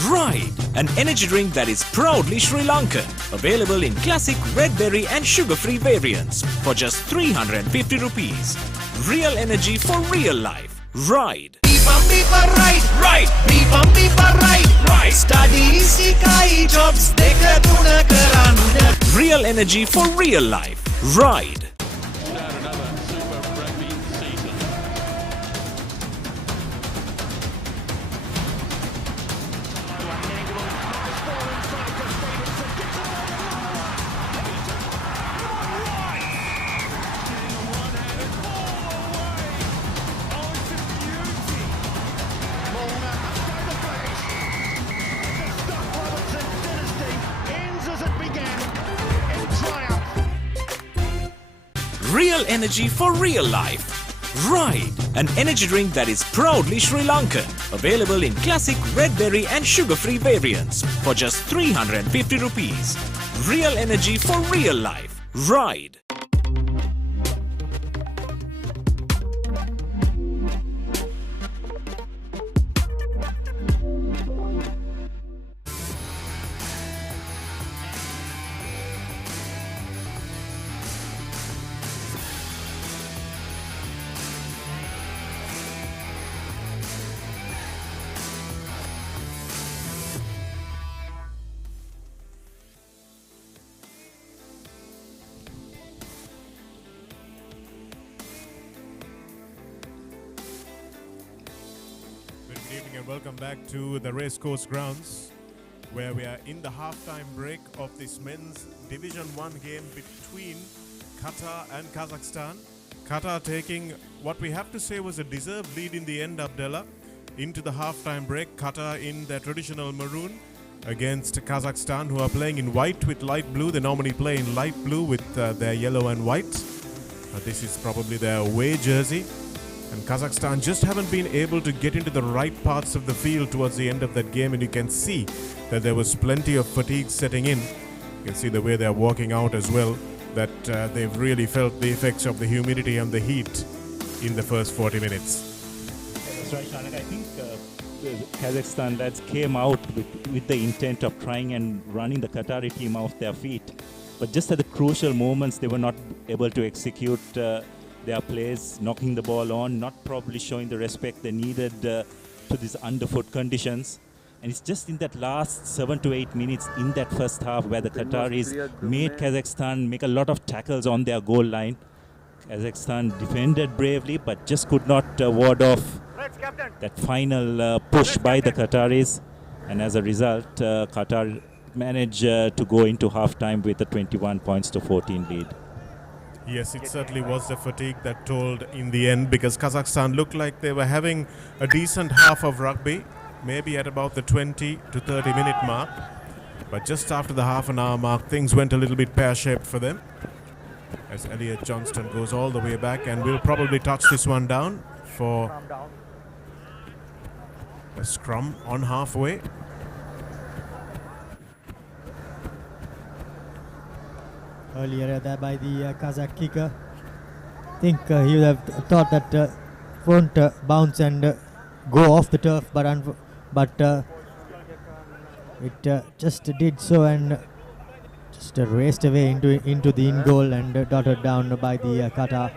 Ride, an energy drink that is proudly Sri Lankan. Available in classic red berry and sugar-free variants for just 350 rupees. Real energy for real life. Ride. Right. Study sikai jobs deka tuna karanda. Real energy for real life. Ride. Real energy for real life. Ride, an energy drink that is proudly Sri Lankan. Available in classic red berry and sugar-free variants for just 350 rupees. Real energy for real life. Ride. Good evening and welcome back to the Racecourse grounds, where we are in the halftime break of this men's Division 1 game between Qatar and Kazakhstan. Qatar taking what we have to say was a deserved lead in the end, Abdullah. Into the halftime break, Qatar in their traditional maroon against Kazakhstan, who are playing in white with light blue. They normally play in light blue with their yellow and white. This is probably their away jersey. And Kazakhstan just haven't been able to get into the right parts of the field towards the end of that game, and you can see that there was plenty of fatigue setting in. You can see the way they're walking out as well, that they've really felt the effects of the humidity and the heat in the first 40 minutes. That's right, Shanak. I think the Kazakhstan lads came out with the intent of trying and running the Qatari team off their feet. But just at the crucial moments, they were not able to execute their plays, knocking the ball on, not probably showing the respect they needed to these underfoot conditions. And it's just in that last 7 to 8 minutes in that first half where the Qataris made Kazakhstan make a lot of tackles on their goal line. Kazakhstan defended bravely, but just could not ward off that final push by the Qataris. And as a result, Qatar managed to go into halftime with a 21 points to 14 lead. Yes, it certainly was the fatigue that told in the end, because Kazakhstan looked like they were having a decent half of rugby, maybe at about the 20 to 30 minute mark. But just after the half an hour mark, things went a little bit pear-shaped for them, as Elliot Johnston goes all the way back and will probably touch this one down for a scrum on halfway. Earlier there by the Kazakh kicker. I think he would have thought that won't bounce and go off the turf, but it just did so and just raced away into the in goal and dotted down by the Qatar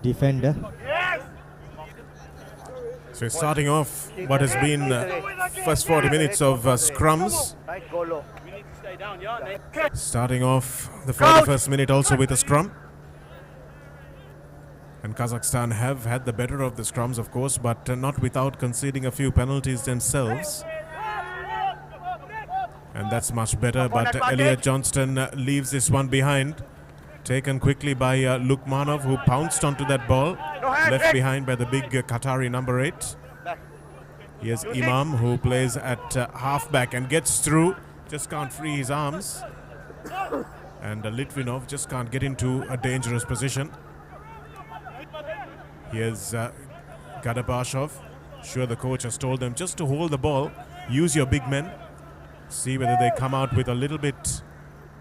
defender. So starting off what has been first 40 minutes of scrums. Starting off the 41st minute also with a scrum. And Kazakhstan have had the better of the scrums, of course, but not without conceding a few penalties themselves. And that's much better, but Elliot Johnston leaves this one behind. Taken quickly by Lukmanov, who pounced onto that ball. Left behind by the big Qatari number 8. Here's Imam, who plays at halfback and gets through. Just can't free his arms. And Litvinov just can't get into a dangerous position. Here's Gadabashov. Sure, the coach has told them just to hold the ball, use your big men, see whether they come out with a little bit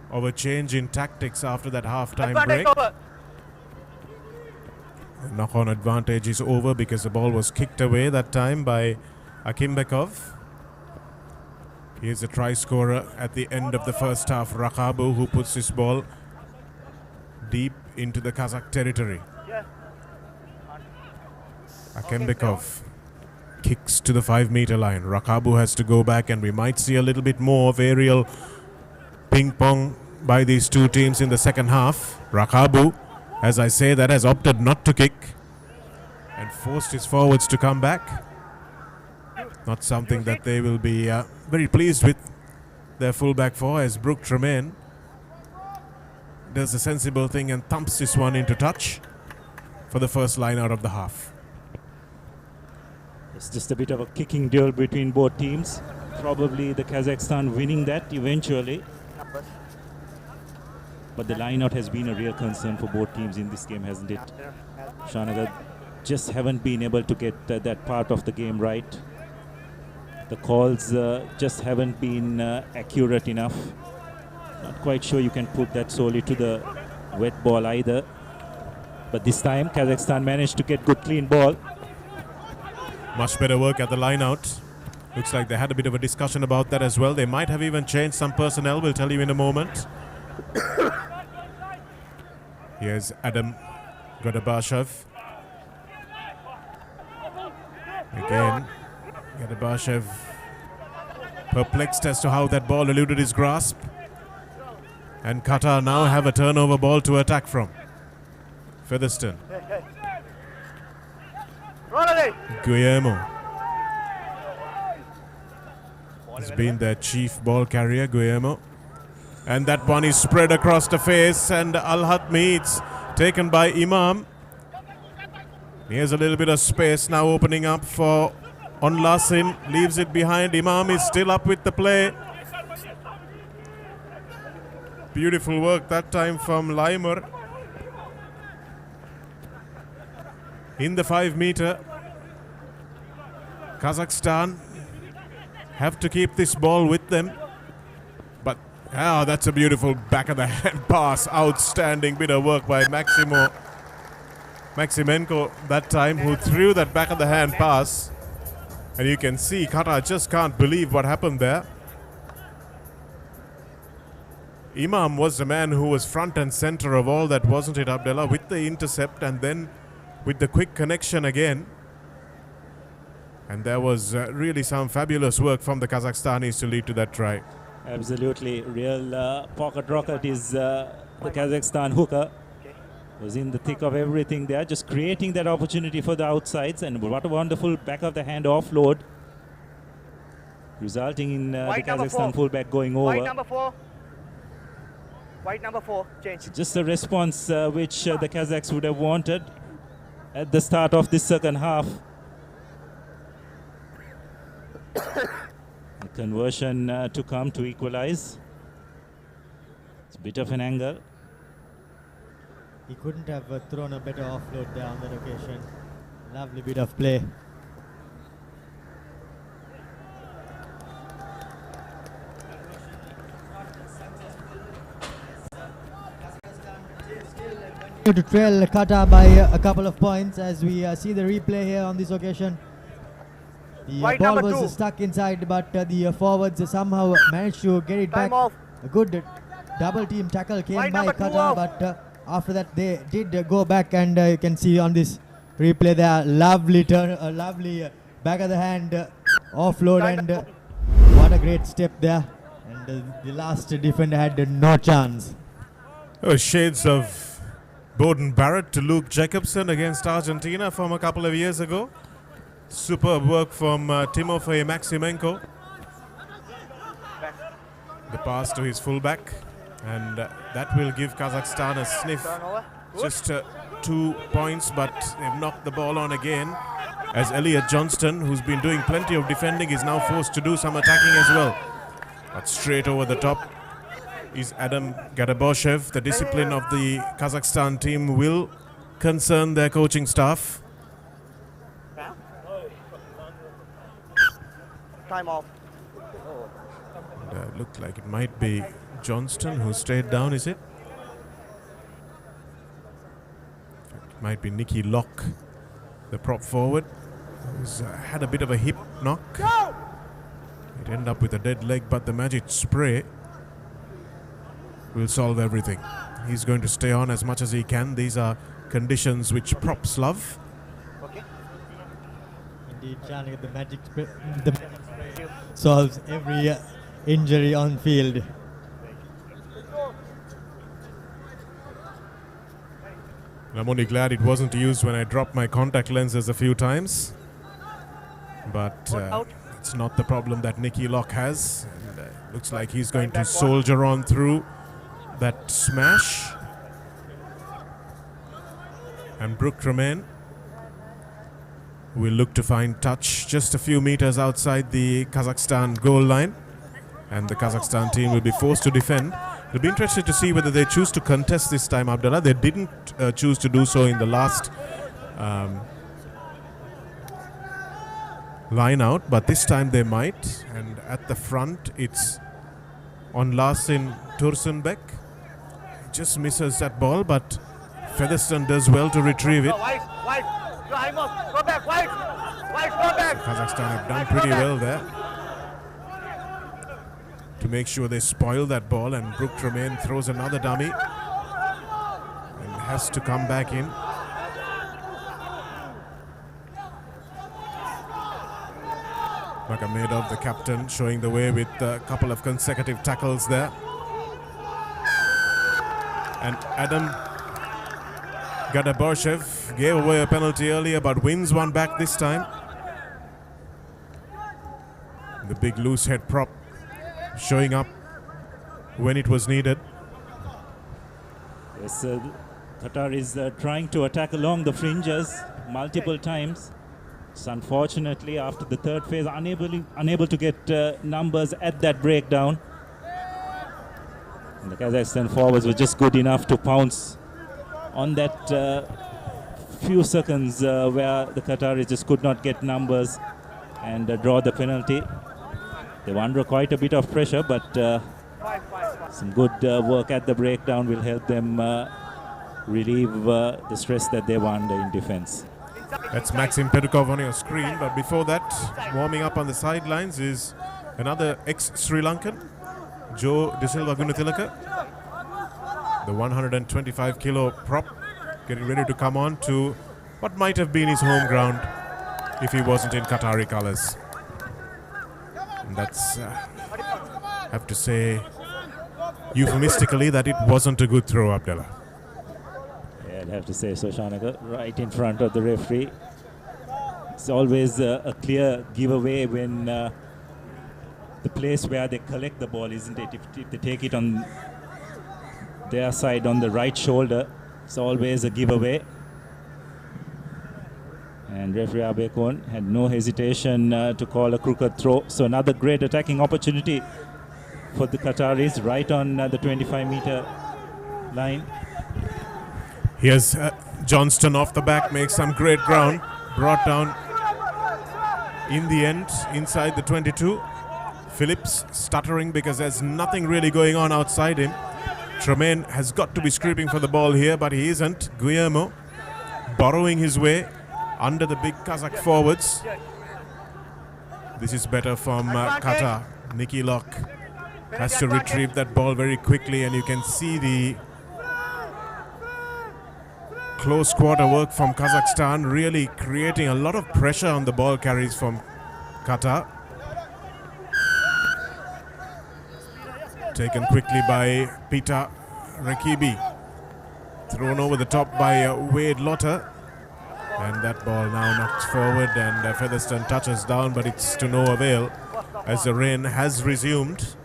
of a change in tactics after that half-time break. The knock-on advantage is over because the ball was kicked away that time by Akimbekov. Here's a try scorer at the end of the first half, Rakabu, who puts this ball deep into the Kazakh territory. Akembekov kicks to the 5-meter line. Rakabu has to go back, and we might see a little bit more of aerial ping-pong by these two teams in the second half. Rakabu, as I say, that has opted not to kick and forced his forwards to come back. Not something that they will be very pleased with their fullback for, as Brooke Tremaine does a sensible thing and thumps this one into touch for the first line out of the half. It's just a bit of a kicking duel between both teams. Probably the Kazakhstan winning that eventually. But the line-out has been a real concern for both teams in this game, hasn't it? Shanagar just haven't been able to get that part of the game right. The calls just haven't been accurate enough. Not quite sure you can put that solely to the wet ball either. But this time Kazakhstan managed to get good clean ball. Much better work at the line out. Looks like they had a bit of a discussion about that as well. They might have even changed some personnel, we'll tell you in a moment. Here's Adam Gadabashev. Again, Gadabashev perplexed as to how that ball eluded his grasp. And Qatar now have a turnover ball to attack from. Featherstone. Guillermo has been their chief ball carrier, Guillermo. And that one is spread across the face, and Al-Hatmi, it's taken by Imam. Here's a little bit of space now opening up for Onlasin, leaves it behind. Imam is still up with the play. Beautiful work that time from Laimer. In the 5 meter, Kazakhstan have to keep this ball with them. But that's a beautiful back of the hand pass. Outstanding bit of work by Maximenko that time, who threw that back of the hand pass. And you can see Qatar just can't believe what happened there. Imam was the man who was front and center of all that, wasn't it, Abdullah? With the intercept and then with the quick connection again. And there was really some fabulous work from the Kazakhstanis to lead to that try. Absolutely. Real pocket rocket is the Kazakhstan hooker. Was in the thick of everything there, just creating that opportunity for the outsides. And what a wonderful back of the hand offload, resulting in the Kazakhstan fullback going over. White number 4. White number 4, change. Just a response which the Kazakhs would have wanted at the start of this second half. The conversion to come to equalize. It's a bit of an angle. He couldn't have thrown a better offload there on that occasion. Lovely bit of play. To trail Qatar by a couple of points as we see the replay here on this occasion. The ball was stuck inside, but the forwards somehow managed to get it back. A good double team tackle came by Qatar, but after that they did go back, and you can see on this replay there, lovely turn, lovely back of the hand offload, and what a great step there. And the last defender had no chance. Oh, shades of Bowden Barrett to Luke Jacobson against Argentina from a couple of years ago. Superb work from Timofey Maximenko. The pass to his fullback, and that will give Kazakhstan a sniff. Just 2 points, but they've knocked the ball on again, as Elliot Johnston, who's been doing plenty of defending, is now forced to do some attacking as well. But straight over the top is Adam Gadabashev. The discipline of the Kazakhstan team will concern their coaching staff. Time off. Looked like it might be Johnston who stayed down, is it? It might be Nicky Locke, the prop forward, who's had a bit of a hip knock. It ended up with a dead leg, but the magic spray will solve everything. He's going to stay on as much as he can. These are conditions which props love. Okay. Indeed, chanting the magic spray solves every injury on field. I'm only glad it wasn't used when I dropped my contact lenses a few times. But it's not the problem that Nicky Locke has. And, looks like he's going to soldier on through that smash. And Brooke Tremaine will look to find touch just a few meters outside the Kazakhstan goal line. And the Kazakhstan team will be forced to defend. It'll be interesting to see whether they choose to contest this time, Abdullah. They didn't choose to do so in the last line out, but this time they might. And at the front, it's on Larsin Tursenbeck. Just misses that ball, but Featherstone does well to retrieve it. Go back, White! Go back! Kazakhstan have done pretty well there to make sure they spoil that ball, and Brooke Tremaine throws another dummy and has to come back in. Magomedov, the captain, showing the way with a couple of consecutive tackles there. And Adam Gadaborshev gave away a penalty earlier but wins one back this time. The big loose head prop showing up when it was needed. Yes, Qatar is trying to attack along the fringes multiple times. It's unfortunately after the third phase unable to get numbers at that breakdown. And the Kazakhstan forwards were just good enough to pounce on that few seconds where the Qataris just could not get numbers and draw the penalty. They were under quite a bit of pressure, but some good work at the breakdown will help them relieve the stress that they were under in defense. That's Maxim Pedukov on your screen, but before that, warming up on the sidelines is another ex-Sri Lankan, Joe De Silva Gunathilaka, the 125 kilo prop, getting ready to come on to what might have been his home ground if he wasn't in Qatari colours. And that's, have to say, euphemistically, that it wasn't a good throw, Abdullah. Yeah, I'd have to say so, Shanaka, right in front of the referee. It's always a clear giveaway when the place where they collect the ball, isn't it? If they take it on their side on the right shoulder, it's always a giveaway. And referee Abekon had no hesitation to call a crooked throw. So another great attacking opportunity for the Qataris right on the 25-meter line. Here's Johnston off the back, makes some great ground, brought down in the end inside the 22. Phillips stuttering because there's nothing really going on outside him. Tremaine has got to be scraping for the ball here, but he isn't. Guillermo borrowing his way under the big Kazakh forwards. This is better from Qatar. Nicky Locke has to retrieve that ball very quickly, and you can see the close quarter work from Kazakhstan, really creating a lot of pressure on the ball carries from Qatar. Taken quickly by Peter Rakibi. Thrown over the top by Wade Lotter. And that ball now knocked forward, and Featherstone touches down, but it's to no avail as the rain has resumed.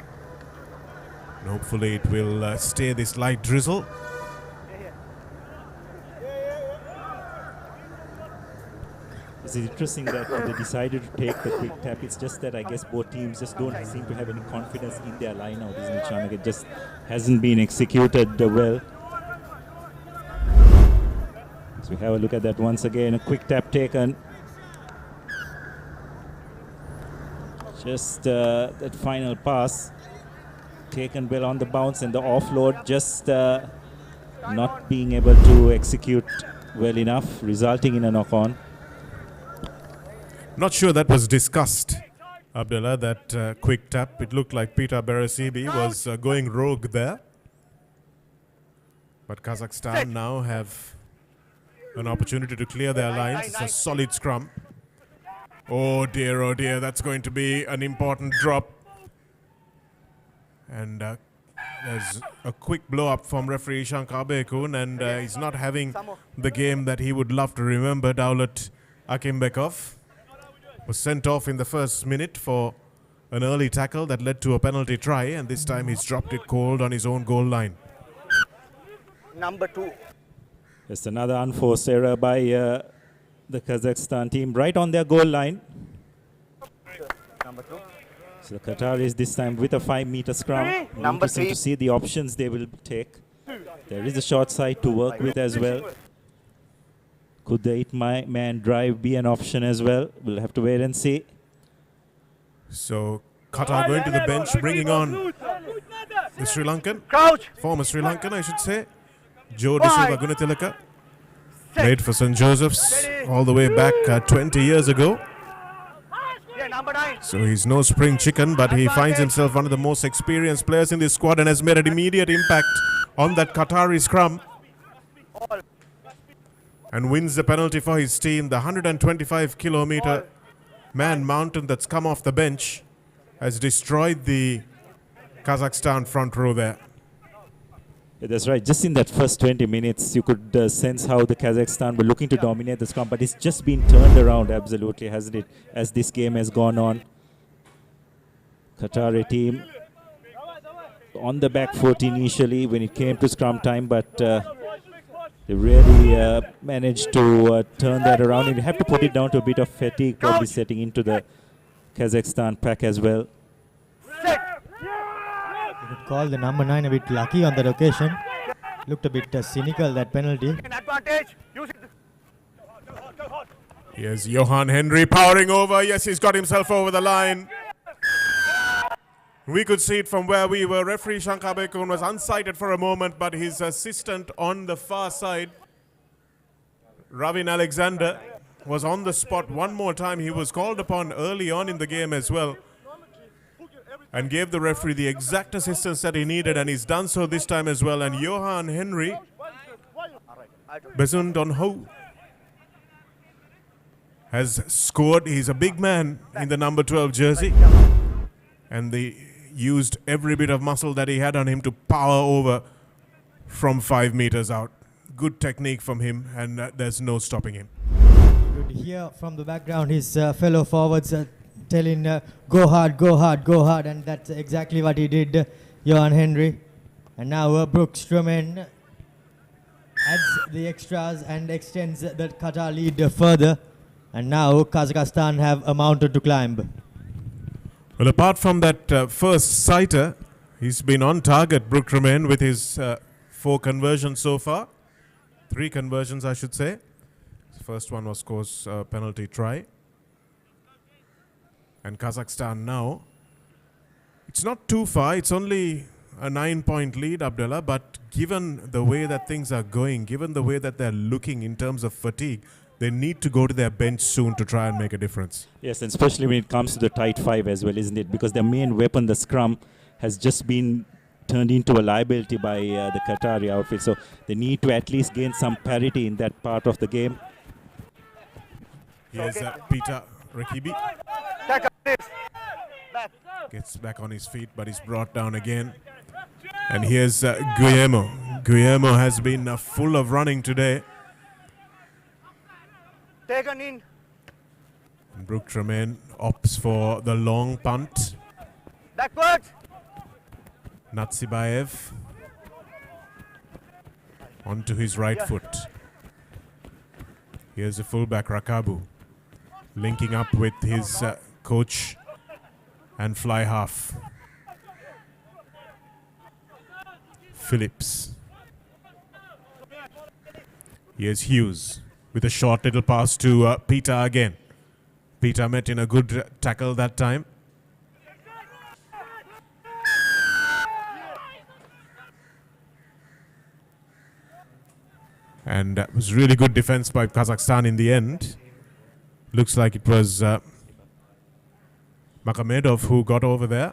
And hopefully it will stay this light drizzle. It's interesting that they decided to take the quick tap. It's just that I guess both teams just don't seem to have any confidence in their line-out, isn't it, Shanak? It just hasn't been executed well. So we have a look at that once again. A quick tap taken. Just that final pass taken well on the bounce, and the offload just not being able to execute well enough, resulting in a knock-on. Not sure that was discussed, Abdullah, that quick tap. It looked like Peter Beresibi was going rogue there. But Kazakhstan now have an opportunity to clear their lines. It's a solid scrum. Oh dear, that's going to be an important drop. And there's a quick blow-up from referee Shankar Bekun, and he's not having the game that he would love to remember. Daulat Akimbekov was sent off in the first minute for an early tackle that led to a penalty try, and this time he's dropped it cold on his own goal line. Number 2. It's another unforced error by the Kazakhstan team right on their goal line. Number 2. So the Qataris this time with a 5-meter scrum. Number 3. To see the options they will take. There is a short side to work with as well. Could the 8-man drive be an option as well? We'll have to wait and see. So Qatar going to the bench, bringing on the Sri Lankan, former Sri Lankan, I should say, Joe De Silva Gunatilaka. Played for St. Joseph's all the way back 20 years ago. So he's no spring chicken, but he finds himself one of the most experienced players in this squad and has made an immediate impact on that Qatari scrum. And wins the penalty for his team. The 125-kilometer man mountain that's come off the bench has destroyed the Kazakhstan front row there. Yeah, that's right. Just in that first 20 minutes, you could sense how the Kazakhstan were looking to dominate the scrum, but it's just been turned around absolutely, hasn't it, as this game has gone on. Qatari team on the back foot initially when it came to scrum time, but they really managed to turn that around. And you have to put it down to a bit of fatigue probably setting into the Kazakhstan pack as well. You could call the number 9 a bit lucky on that occasion. Looked a bit cynical, that penalty. Here's Johan Henry powering over. Yes, he's got himself over the line. We could see it from where we were. Referee Shankar Bekun was unsighted for a moment, but his assistant on the far side, Ravin Alexander, was on the spot one more time. He was called upon early on in the game as well and gave the referee the exact assistance that he needed, and he's done so this time as well. And Johan Henry, Besund on Ho, has scored. He's a big man in the number 12 jersey, and they used every bit of muscle that he had on him to power over from 5 meters out. Good technique from him, and there's no stopping him. You could hear from the background his fellow forwards telling go hard, go hard, go hard, and that's exactly what he did, Johan Henry. And now Brooks Truman adds the extras and extends the Qatar lead further, and now Kazakhstan have a mountain to climb. Well, apart from that first sighter, he's been on target, Brooks Truman, with his 4 conversions so far. 3 conversions, I should say. The first one was, of course, a penalty try. And Kazakhstan now, it's not too far, it's only a 9-point lead, Abdullah, but given the way that things are going, given the way that they're looking in terms of fatigue, they need to go to their bench soon to try and make a difference. Yes, and especially when it comes to the tight 5 as well, isn't it? Because their main weapon, the scrum, has just been turned into a liability by the Qatari outfit. So they need to at least gain some parity in that part of the game. Here's Peter Rakibi. Gets back on his feet, but he's brought down again. And here's Guillermo. Guillermo has been full of running today. Taken in. And Brooke Tremaine opts for the long punt. Backwards. Natsibayev onto his right foot. Here's the fullback Rakabu linking up with his coach and fly half Phillips. Here's Hughes with a short little pass to Peter again. Peter met in a good tackle that time. And that was really good defense by Kazakhstan in the end. Looks like it was Makamedov who got over there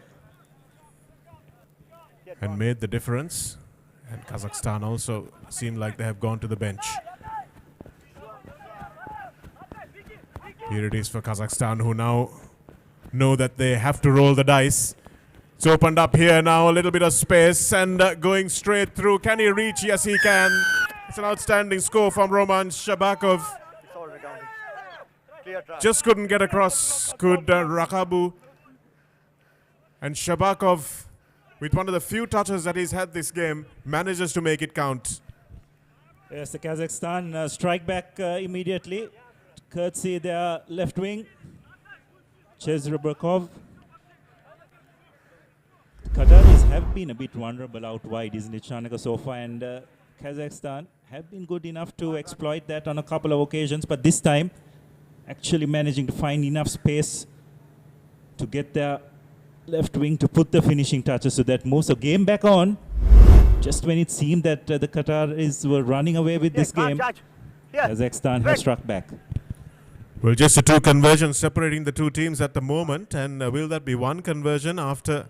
and made the difference. And Kazakhstan also seem like they have gone to the bench. Here it is for Kazakhstan, who now know that they have to roll the dice. It's opened up here now, a little bit of space, and going straight through. Can he reach? Yes, he can. It's an outstanding score from Roman Shabakov. Just couldn't get across. Good Rakabu. And Shabakov, with one of the few touches that he's had this game, manages to make it count. Yes, the Kazakhstan strike back immediately. Courtesy their left wing, Chezrebakov. Qataris have been a bit vulnerable out wide, isn't it, Shanaka, so far? And Kazakhstan have been good enough to exploit that on a couple of occasions, but this time actually managing to find enough space to get their left wing to put the finishing touches so that moves the game back on. Just when it seemed that the Qataris were running away with this game, Kazakhstan has struck back. Well, just the two conversions separating the two teams at the moment. And will that be one conversion after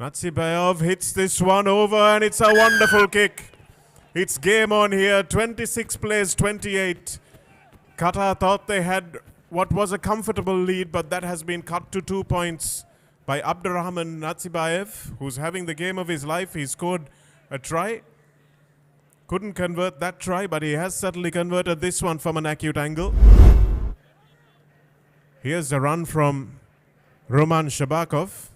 Natsibayov hits this one over, and it's a wonderful kick. It's game on here, 26 plays 28. Qatar thought they had what was a comfortable lead, but that has been cut to 2 points by Abdurrahman Natsibayev, who's having the game of his life. He scored a try. Couldn't convert that try, but he has certainly converted this one from an acute angle. Here's a run from Roman Shabakov.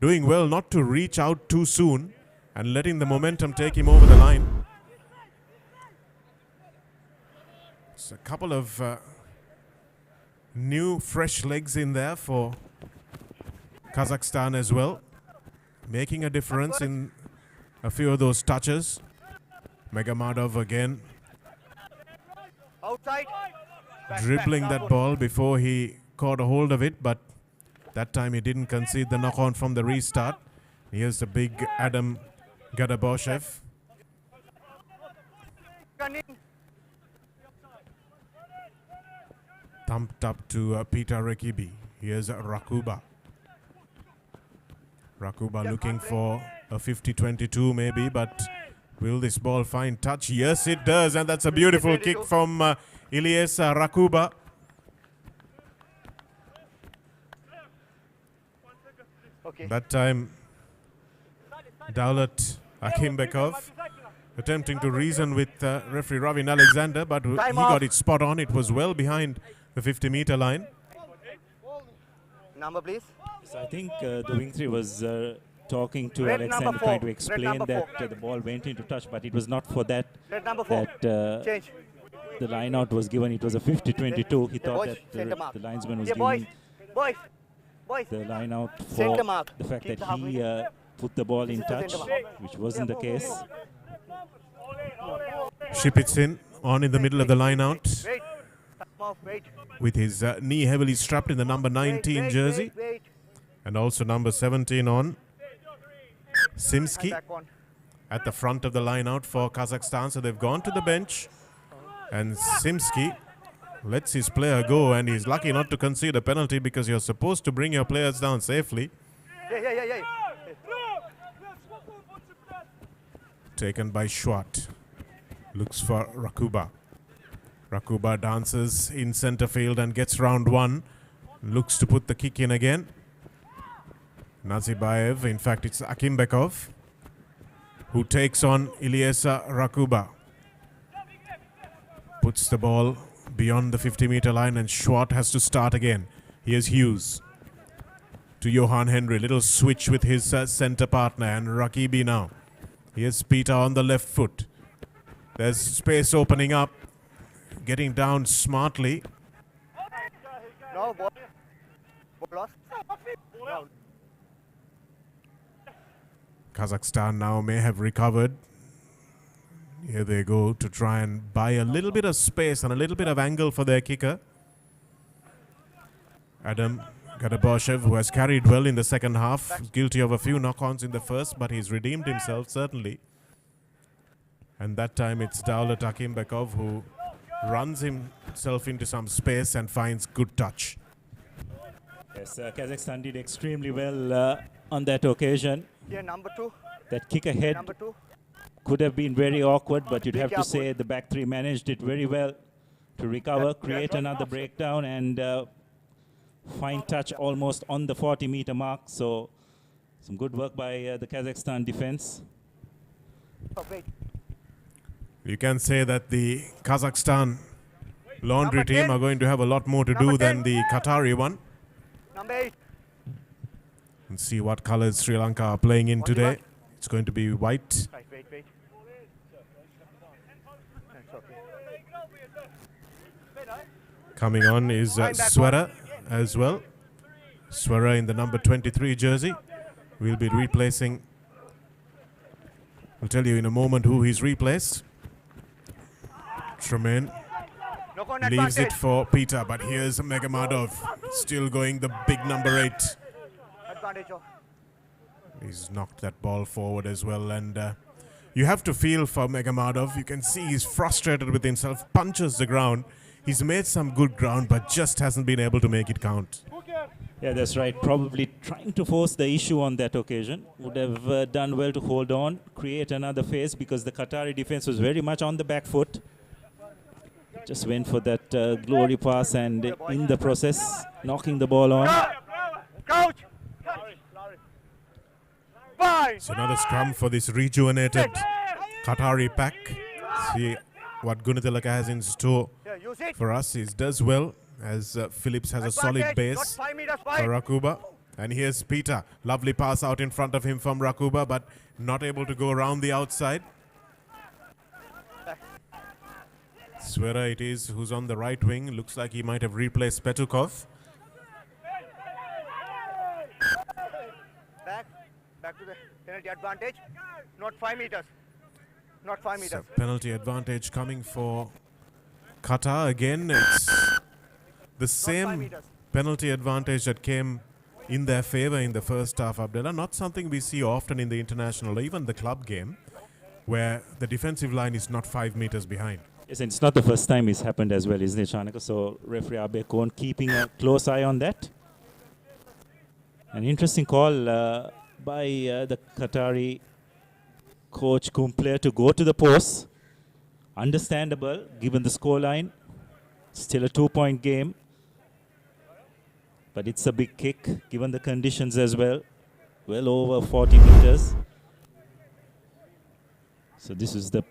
Doing well not to reach out too soon and letting the momentum take him over the line. It's a couple of new, fresh legs in there for Kazakhstan as well, making a difference in a few of those touches. Megamadov again outside, dribbling that ball before he caught a hold of it, but that time he didn't concede the knock-on from the restart. Here's the big Adam Gadaboshev. Thumped up to Peter Rakibi. Here's Rakuba. Rakuba looking for a 50-22 maybe, but will this ball find touch? Yes, it does, and that's a beautiful kick from Ilyesa Rakuba. That time, Daulat Akimbekov attempting to reason with referee Ravin Alexander, but he got it spot on. It was well behind the 50-meter line. Number, please. So I think the wing three was talking to Alexander, trying to explain that the ball went into touch, but it was not for that that the line out was given. It was a 50-22. He thought that the linesman was giving the line out for the fact that he put the ball in touch, which wasn't the case. Shipitsin on in the middle of the line out with his knee heavily strapped in the number 19 jersey, and also number 17 on. Simski at the front of the line out for Kazakhstan, so they've gone to the bench, and Simski lets his player go, and he's lucky not to concede a penalty because you're supposed to bring your players down safely. Taken by Schwart. Looks for Rakuba. Rakuba dances in center field and gets round one. Looks to put the kick in again. Nazibayev, in fact it's Akimbekov, who takes on Ilyesa Rakuba. Puts the ball beyond the 50-meter line, and Schwart has to start again. Here's Hughes to Johan Henry. Little switch with his center partner, and Rakibi now. Here's Peter on the left foot. There's space opening up. Getting down smartly. No, ball lost. No. Kazakhstan now may have recovered. Here they go to try and buy a little bit of space and a little bit of angle for their kicker. Adam Gadaboshev, who has carried well in the second half, guilty of a few knock-ons in the first, but he's redeemed himself certainly. And that time it's Daulat Akimbekov who runs himself into some space and finds good touch. Yes, Kazakhstan did extremely well on that occasion. Here, number 2. That kick ahead could have been very awkward, but you'd have to say the back three managed it very well to recover, create another breakdown, and find touch almost on the 40-meter mark. So some good work by the Kazakhstan defense. You can say that the Kazakhstan laundry team are going to have a lot more to do than the Qatari one. Number 8. And see what colors Sri Lanka are playing in today. It's going to be white. Wait. Coming on is Swara as well. Swara in the number 23 jersey. We'll be replacing. I'll tell you in a moment who he's replaced. Tremaine leaves it for Peter, but here's Megamadov still going the big number 8. He's knocked that ball forward as well, and you have to feel for Megamadov. You can see he's frustrated with himself, punches the ground. He's made some good ground, but just hasn't been able to make it count. Yeah, that's right. Probably trying to force the issue on that occasion. Would have done well to hold on, create another phase, because the Qatari defense was very much on the back foot. Just went for that glory pass, and in the process, knocking the ball on. Coach! It's another scrum for this rejuvenated Qatari pack. See what Gunatilaka has in store for us. He does well, as Phillips has a solid base for Rakuba. And here's Peter. Lovely pass out in front of him from Rakuba, but not able to go around the outside. Swera it is who's on the right wing. Looks like he might have replaced Petukov. Back to the penalty advantage. Not 5 meters. Not 5 meters. So penalty advantage coming for Qatar again. It's the same penalty advantage that came in their favor in the first half, Abdullah. Not something we see often in the international or even the club game, where the defensive line is not 5 meters behind. Yes, and it's not the first time it's happened as well, isn't it, Chanaka? So referee Abe Kohn keeping a close eye on that. An interesting call by the Qatari coach Kumple to go to the post. Understandable, given the scoreline. Still a 2-point game. But it's a big kick, given the conditions as well. Well over 40 meters. So this is the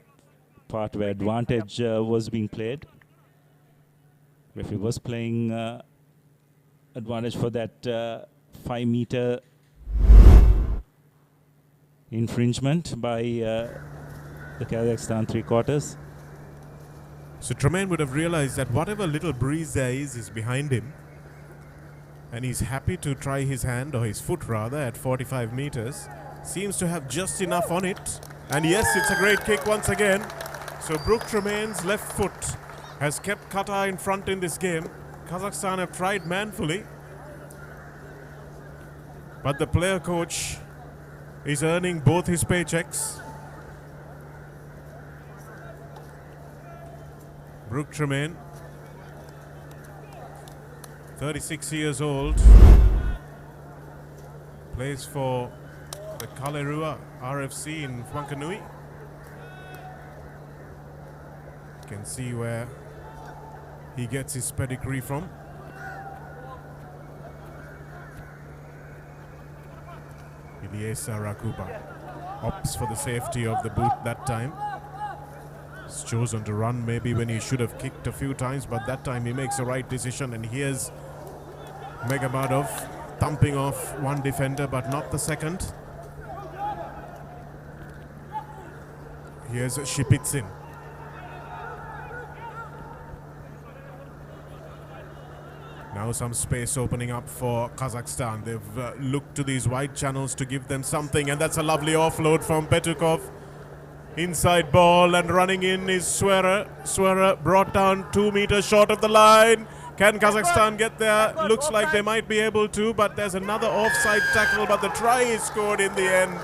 part where advantage was being played. Referee was playing advantage for that 5 meter infringement by the Kazakhstan 3/4. So Tremaine would have realized that whatever little breeze there is behind him, and he's happy to try his hand, or his foot rather, at 45 meters. Seems to have just enough on it. And yes, it's a great kick once again. So Brooke Tremaine's left foot has kept Qatar in front in this game. Kazakhstan have tried manfully, but the player coach is earning both his paychecks. Brooke Tremaine, 36 years old, plays for the Kalerua RFC in Wanganui. You can see where he gets his pedigree from. Ilyesa Rakuba opts for the safety of the boot that time. He's chosen to run maybe when he should have kicked a few times, but that time he makes the right decision. And here's Megamadov thumping off one defender but not the second. Here's Shipitsin. Now some space opening up for Kazakhstan. They've looked to these wide channels to give them something, and that's a lovely offload from Petukov. Inside ball, and running in is Swera. Swera brought down 2 meters short of the line. Can Kazakhstan get there? Looks like they might be able to, but there's another offside tackle, but the try is scored in the end.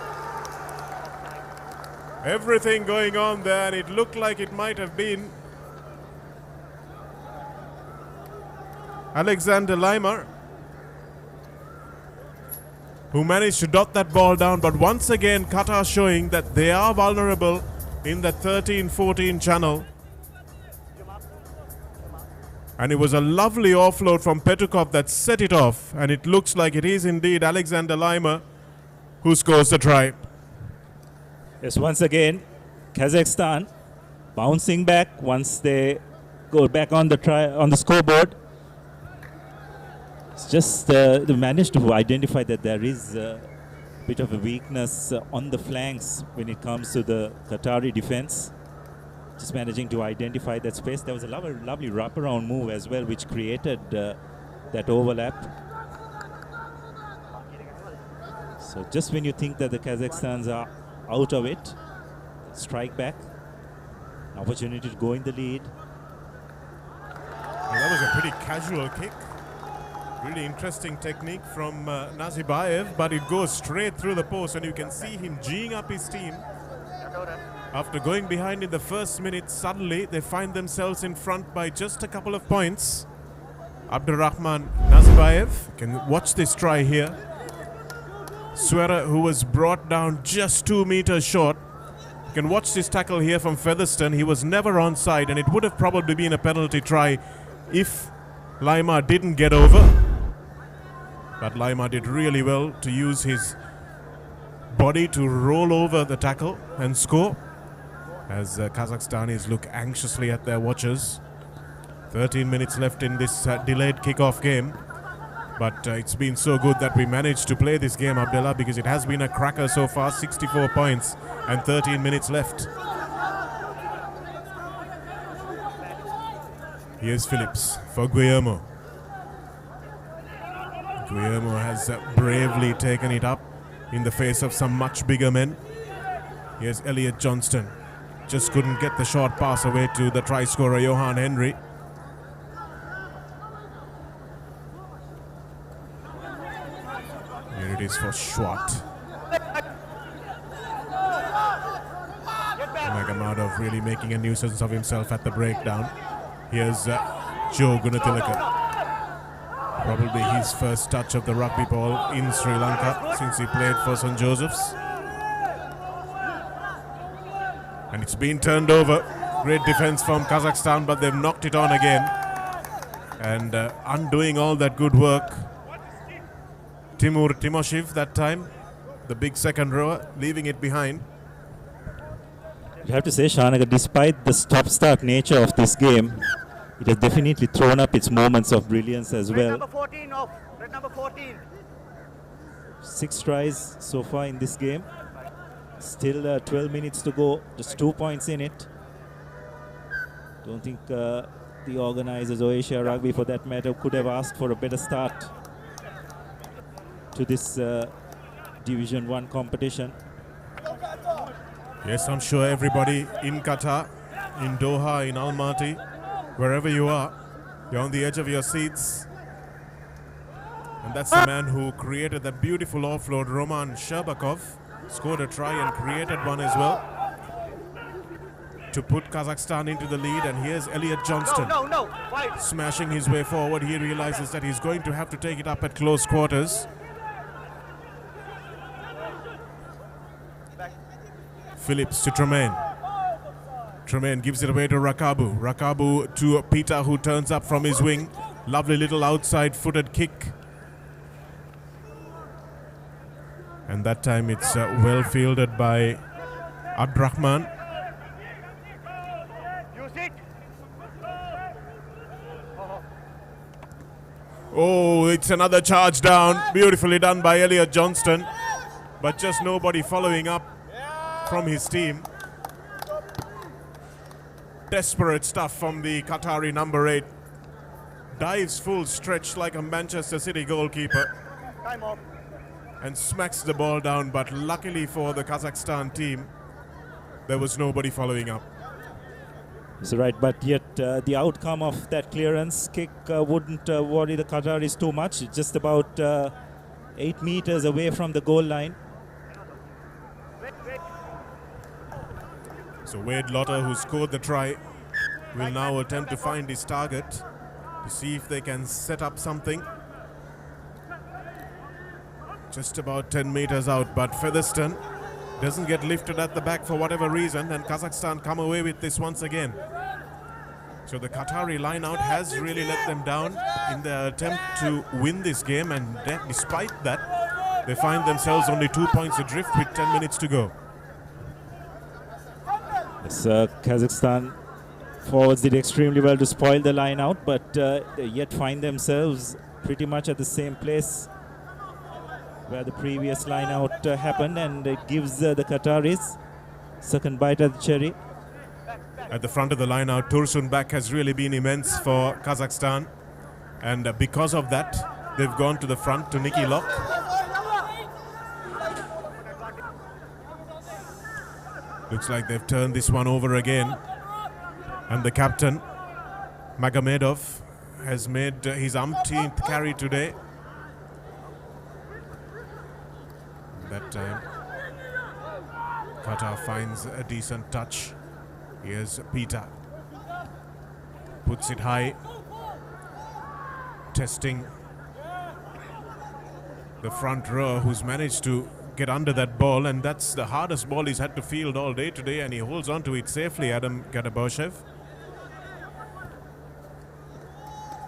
Everything going on there, and it looked like it might have been Alexander Leimer who managed to dot that ball down, but once again Qatar showing that they are vulnerable in the 13-14 channel. And it was a lovely offload from Petukov that set it off, and it looks like it is indeed Alexander Leimer who scores the try. Yes, once again Kazakhstan bouncing back once they go back on the scoreboard. It's just they managed to identify that there is a bit of a weakness on the flanks when it comes to the Qatari defense. Just managing to identify that space. There was a lovely wraparound move as well, which created that overlap. So just when you think that the Kazakhstans are out of it, strike back, opportunity to go in the lead. a pretty casual kick. Really interesting technique from Nazibayev, but it goes straight through the post, and you can see him geeing up his team. After going behind in the first minute, suddenly they find themselves in front by just a couple of points. Abdurrahman Nazibayev, can watch this try here. Suera, who was brought down just 2 meters short. You can watch this tackle here from Featherstone. He was never onside, and it would have probably been a penalty try if Lima didn't get over. But Lima did really well to use his body to roll over the tackle and score, as Kazakhstanis look anxiously at their watches. 13 minutes left in this delayed kickoff game. But it's been so good that we managed to play this game, Abdullah, because it has been a cracker so far. 64 points and 13 minutes left. Here's Phillips for Guillermo. Guillermo has bravely taken it up in the face of some much bigger men. Here's Elliot Johnston. Just couldn't get the short pass away to the try scorer Johan Henry. Here it is for Schwart. Magamadov really making a nuisance of himself at the breakdown. Here's Joe Gunathilaka. Probably his first touch of the rugby ball in Sri Lanka since he played for St. Joseph's. And it's been turned over. Great defense from Kazakhstan, but they've knocked it on again. And undoing all that good work, Timur Timoshev that time, the big second rower, leaving it behind. You have to say, Shanaga, despite the stop-start nature of this game, it has definitely thrown up its moments of brilliance as well. Number 14 off. Red number 14. 6 tries so far in this game. Still 12 minutes to go. Just 2 points in it. Don't think the organizers or Asia Rugby, for that matter, could have asked for a better start to this Division 1 competition. Yes, I'm sure everybody in Qatar, in Doha, in Almaty, wherever you are, you're on the edge of your seats. And that's the man who created that beautiful offload. Roman Sherbakov scored a try and created one as well to put Kazakhstan into the lead. And here's Elliot Johnston smashing his way forward. He realizes that he's going to have to take it up at close quarters. Phillips to Tremaine. Tremaine gives it away to Rakabu. Rakabu to Peter, who turns up from his wing. Lovely little outside footed kick. And that time it's well fielded by Abdurrahman. Oh, it's another charge down. Beautifully done by Elliot Johnston. But just nobody following up from his team. Desperate stuff from the Qatari number 8. Dives full stretch like a Manchester City goalkeeper. Time off. And smacks the ball down, but luckily for the Kazakhstan team, there was nobody following up. That's right, but yet the outcome of that clearance kick wouldn't worry the Qataris too much. It's just about 8 meters away from the goal line. So Wade Lotter, who scored the try, will now attempt to find his target to see if they can set up something. Just about 10 meters out, but Featherstone doesn't get lifted at the back for whatever reason, and Kazakhstan come away with this once again. So the Qatari line-out has really let them down in their attempt to win this game, and despite that, they find themselves only 2 points adrift with 10 minutes to go. Yes, Kazakhstan forwards did extremely well to spoil the line out, but they yet find themselves pretty much at the same place where the previous line out happened, and it gives the Qataris second bite at the cherry. At the front of the line out, Tursun back has really been immense for Kazakhstan, and because of that, they've gone to the front to Nicky Locke. Looks like they've turned this one over again. And the captain, Magomedov, has made his umpteenth carry today. That time, Qatar finds a decent touch. Here's Peter. Puts it high. Testing the front row, who's managed to get under that ball, and that's the hardest ball he's had to field all day today, and he holds on to it safely, Adam Gadaboshev.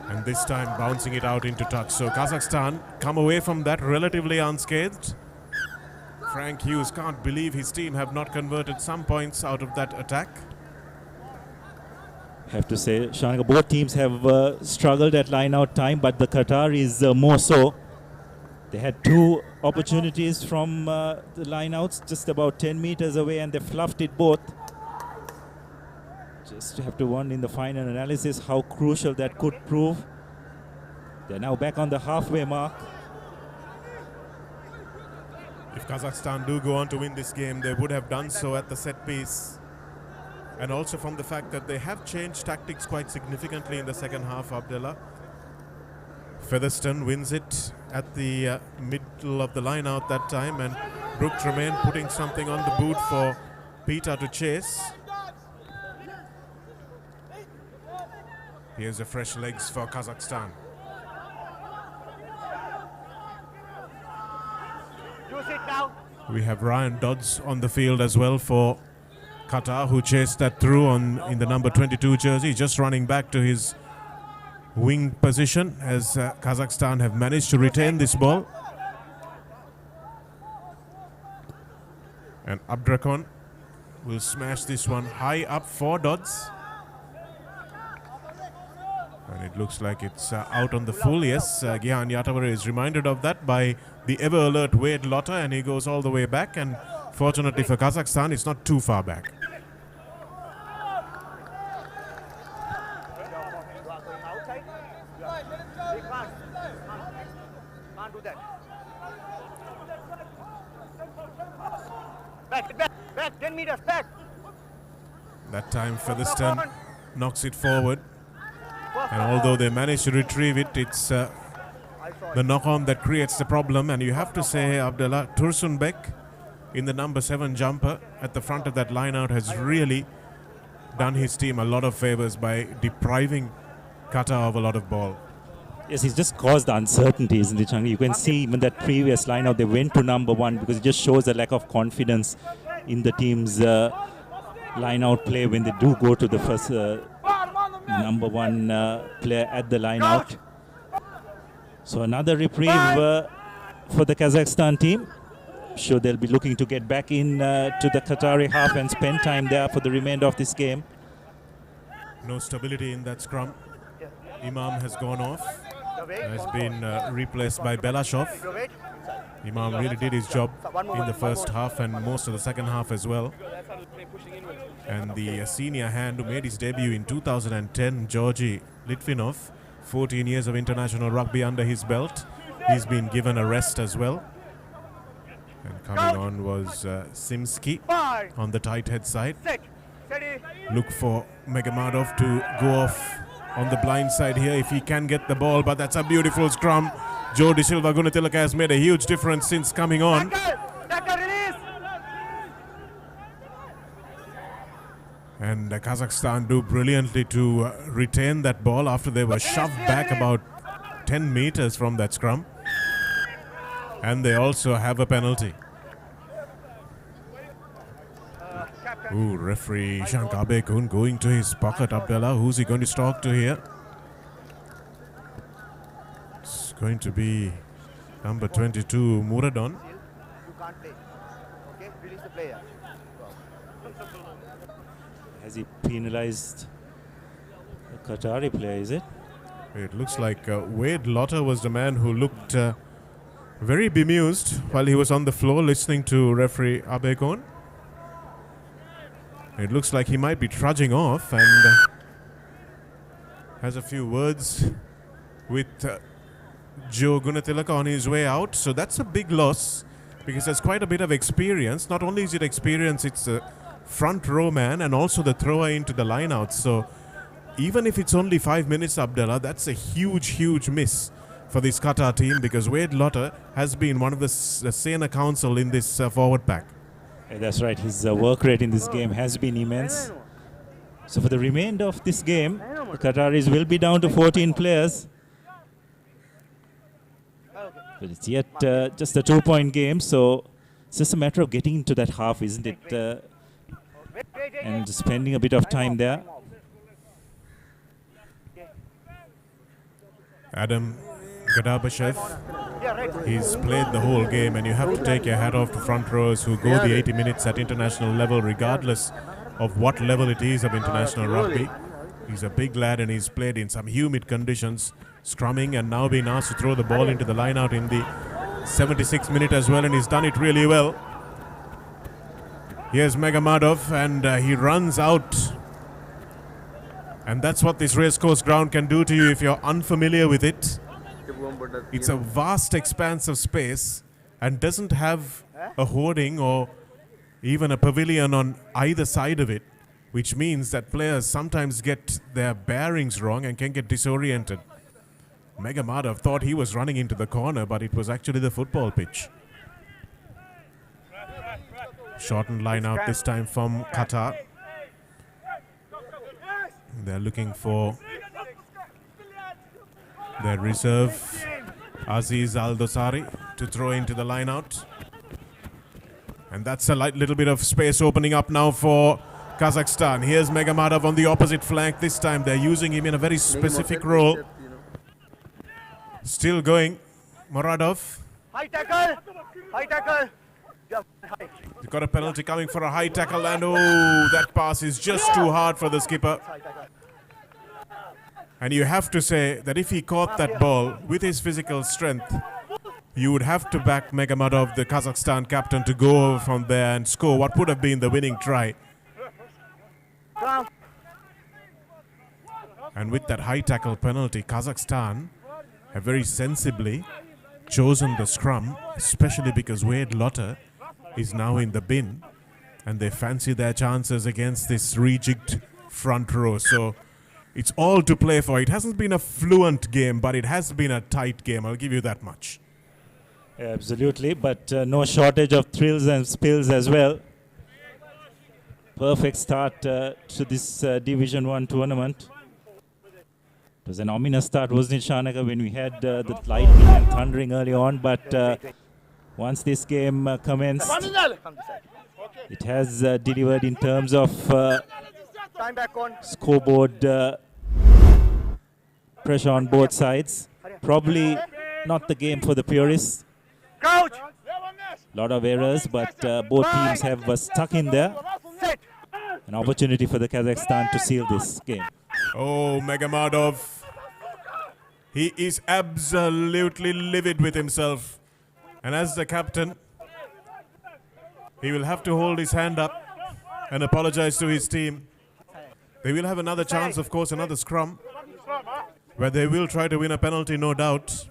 And this time bouncing it out into touch. So Kazakhstan come away from that relatively unscathed. Frank Hughes can't believe his team have not converted some points out of that attack. Have to say, Shanaka, both teams have struggled at line-out time, but the Qataris more so. They had two opportunities from the line-outs just about 10 meters away, and they fluffed it both. Just have to wonder in the final analysis how crucial that could prove. They're now back on the halfway mark. If Kazakhstan do go on to win this game, they would have done so at the set piece. And also from the fact that they have changed tactics quite significantly in the second half, Abdullah. Featherstone wins it at the middle of the line out that time, and Brooke Tremaine putting something on the boot for Peter to chase. Here's a fresh legs for Kazakhstan. We have Ryan Dodds on the field as well for Qatar, who chased that through in the number 22 jersey, just running back to his wing position as Kazakhstan have managed to retain this ball. And Abdrakon will smash this one high up for Dodds. And it looks like it's out on the full. Yes, Gihan Yatawara is reminded of that by the ever-alert Wade Lotter, and he goes all the way back. And fortunately for Kazakhstan, it's not too far back. Back, 10 meters back. That time Featherstone knocks it forward. And although they managed to retrieve it, it's the knock-on that creates the problem. And you have to say, Abdullah, Tursunbek in the number 7 jumper at the front of that line-out has really done his team a lot of favors by depriving Qatar of a lot of ball. Yes, he's just caused the uncertainties in the jungle. You can see even that previous line-out, they went to number 1 because it just shows a lack of confidence in the team's line-out play when they do go to the first number 1 player at the line-out. So another reprieve for the Kazakhstan team. Sure, they'll be looking to get back in to the Qatari half and spend time there for the remainder of this game. No stability in that scrum. Imam has gone off. Has been replaced by Belashov. Imam really did his job in the first half and most of the second half as well. And the senior hand who made his debut in 2010, Georgi Litvinov, 14 years of international rugby under his belt. He's been given a rest as well. And coming on was Simski on the tight head side. Look for Megamadov to go off on the blind side here if he can get the ball, but that's a beautiful scrum. Joe De Silva Gunatilaka has made a huge difference since coming on. And Kazakhstan do brilliantly to retain that ball after they were shoved back about 10 meters from that scrum. And they also have a penalty. Ooh, referee Shankar Bekun going to his pocket. Abdullah, who's he going to talk to here? It's going to be number 22, Muradon. You can't play. Okay, release the player. Has he penalized the Qatari player, is it? It looks like Wade Lotter was the man who looked very bemused while he was on the floor listening to referee Abekon. It looks like he might be trudging off and has a few words with Joe Gunatilaka on his way out. So that's a big loss because there's quite a bit of experience. Not only is it experience, it's a front row man and also the thrower into the line out. So even if it's only 5 minutes, Abdullah, that's a huge miss for this Qatar team, because Wade Lotter has been one of the senior counsel in this forward pack. Yeah, that's right. His work rate in this game has been immense. So for the remainder of this game, the Qataris will be down to 14 players. But it's yet just a 2-point game, so it's just a matter of getting into that half, isn't it? And spending a bit of time there. Adam Gadabashev, he's played the whole game, and you have to take your hat off to front rows who go the 80 minutes at international level, regardless of what level it is of international rugby. He's a big lad, and he's played in some humid conditions, scrumming, and now being asked to throw the ball into the line out in the 76th minute as well, and he's done it really well. Here's Megamadov, and he runs out. And that's what this racecourse ground can do to you if you're unfamiliar with it. It's a vast expanse of space and doesn't have a hoarding or even a pavilion on either side of it, which means that players sometimes get their bearings wrong and can get disoriented. Megamadov thought he was running into the corner, but it was actually the football pitch. Shortened line out this time from Qatar. They're looking for their reserve, Aziz Al-Dosari, to throw into the line out. And that's a little bit of space opening up now for Kazakhstan. Here's Megamadov on the opposite flank. This time they're using him in a very specific role. Still going, Muradov. High tackle! High tackle! He's got a penalty coming for a high tackle, and oh, that pass is just too hard for the skipper. And you have to say that if he caught that ball with his physical strength, you would have to back Megamadov, the Kazakhstan captain, to go over from there and score what would have been the winning try. And with that high tackle penalty, Kazakhstan have very sensibly chosen the scrum, especially because Wade Lotter is now in the bin, and they fancy their chances against this rejigged front row. So it's all to play for. It hasn't been a fluent game, but it has been a tight game. I'll give you that much. Absolutely, but no shortage of thrills and spills as well. Perfect start to this Division 1 tournament. It was an ominous start, wasn't it, Shanaka, when we had the lightning and thundering early on, but once this game commenced, it has delivered in terms of scoreboard pressure on both sides. Probably not the game for the purists. A lot of errors, but both teams have stuck in there. An opportunity for the Kazakhstan to seal this game. Oh, Megamadov. He is absolutely livid with himself. And as the captain, he will have to hold his hand up and apologize to his team. They will have another chance, of course, another scrum, where they will try to win a penalty, no doubt.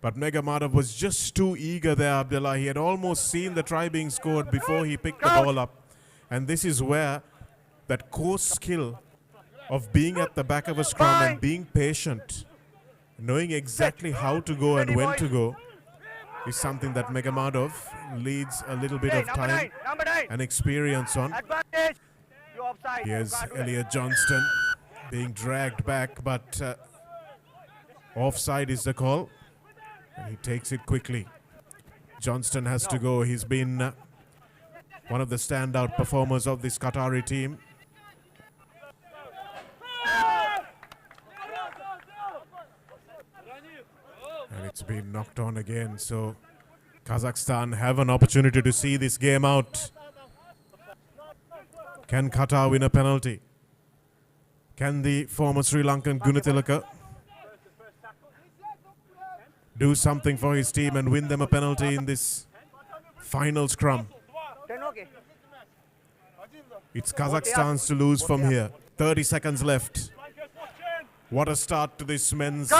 But Megamadov was just too eager there, Abdullah. He had almost seen the try being scored before he picked the ball up. And this is where that coarse skill of being at the back of a scrum and being patient, knowing exactly how to go and when to go, is something that Megamadov leads a little bit of time and experience on. Here's Elliot Johnston being dragged back, but offside is the call, and he takes it quickly. Johnston has to go. He's been one of the standout performers of this Qatari team. And it's been knocked on again, so Kazakhstan have an opportunity to see this game out. Can Qatar win a penalty? Can the former Sri Lankan Gunatilaka do something for his team and win them a penalty in this final scrum? It's Kazakhstan's to lose from here. 30 seconds left. What a start to this men's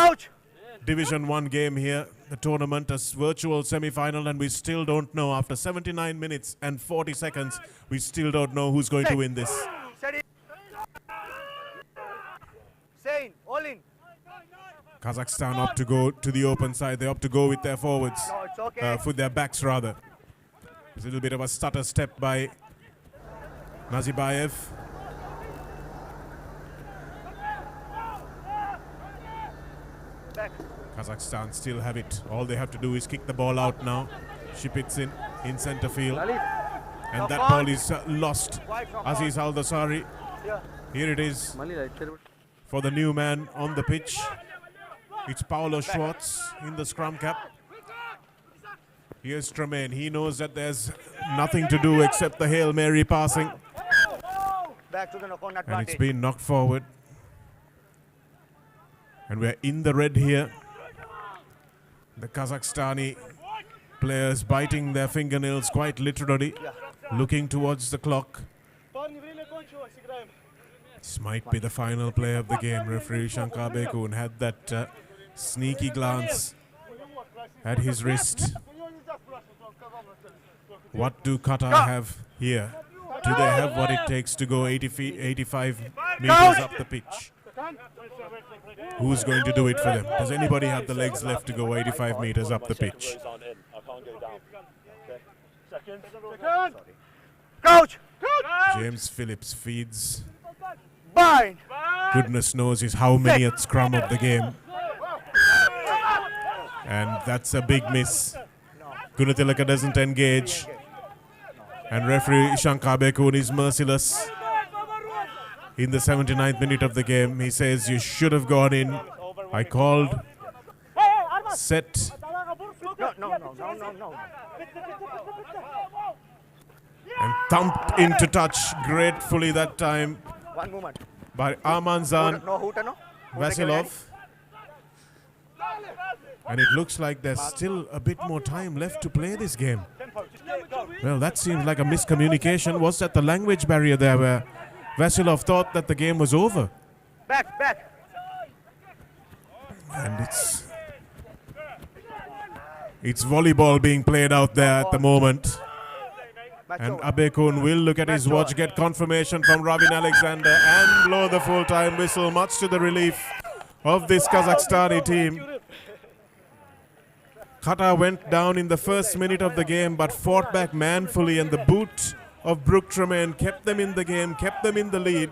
Division 1 game here. The tournament, a virtual semi-final, and we still don't know. After 79 minutes and 40 seconds, we still don't know who's going to win this. Kazakhstan opt to go to the open side. They opt to go with their forwards, No, it's okay. with their backs rather. There's a little bit of a stutter step by Nazibayev. Kazakhstan still have it. All they have to do is kick the ball out now. Shipitsin in center field. And that ball is lost. Aziz Al-Dasari. Here it is for the new man on the pitch. It's Paolo Schwartz in the scrum cap. Here's Tremaine. He knows that there's nothing to do except the Hail Mary passing. Back to the knock-on And advantage. it's been knocked forward. And we're in the red here. The Kazakhstani players biting their fingernails quite literally, looking towards the clock. This might be the final play of the game. Referee Shankar Bekun had that sneaky glance at his wrist. What do Qatar have here? Do they have what it takes to go 85 meters up the pitch? Who's going to do it for them? Does anybody have the legs left to go 85 meters up the pitch? Coach! James Phillips feeds. Bind! Goodness knows is how many at scrum of the game. And that's a big miss. Gunatilaka doesn't engage. And referee Shankar Bekun is merciless. In the 79th minute of the game, he says, you should have gone in. I called. Set. No. And thumped into touch gratefully that time One moment. by Armanzan No hooter, no? Vasilov. And it looks like there's still a bit more time left to play this game. Well, that seems like a miscommunication. Was that the language barrier there where Vasilov thought that the game was over? Back. And it's volleyball being played out there at the moment. And Abekun will look at his watch, get confirmation from Ravin Alexander and blow the full-time whistle, much to the relief of this Kazakhstani team. Qatar went down in the first minute of the game but fought back manfully, and the boot of Brooke Tremaine kept them in the game, kept them in the lead.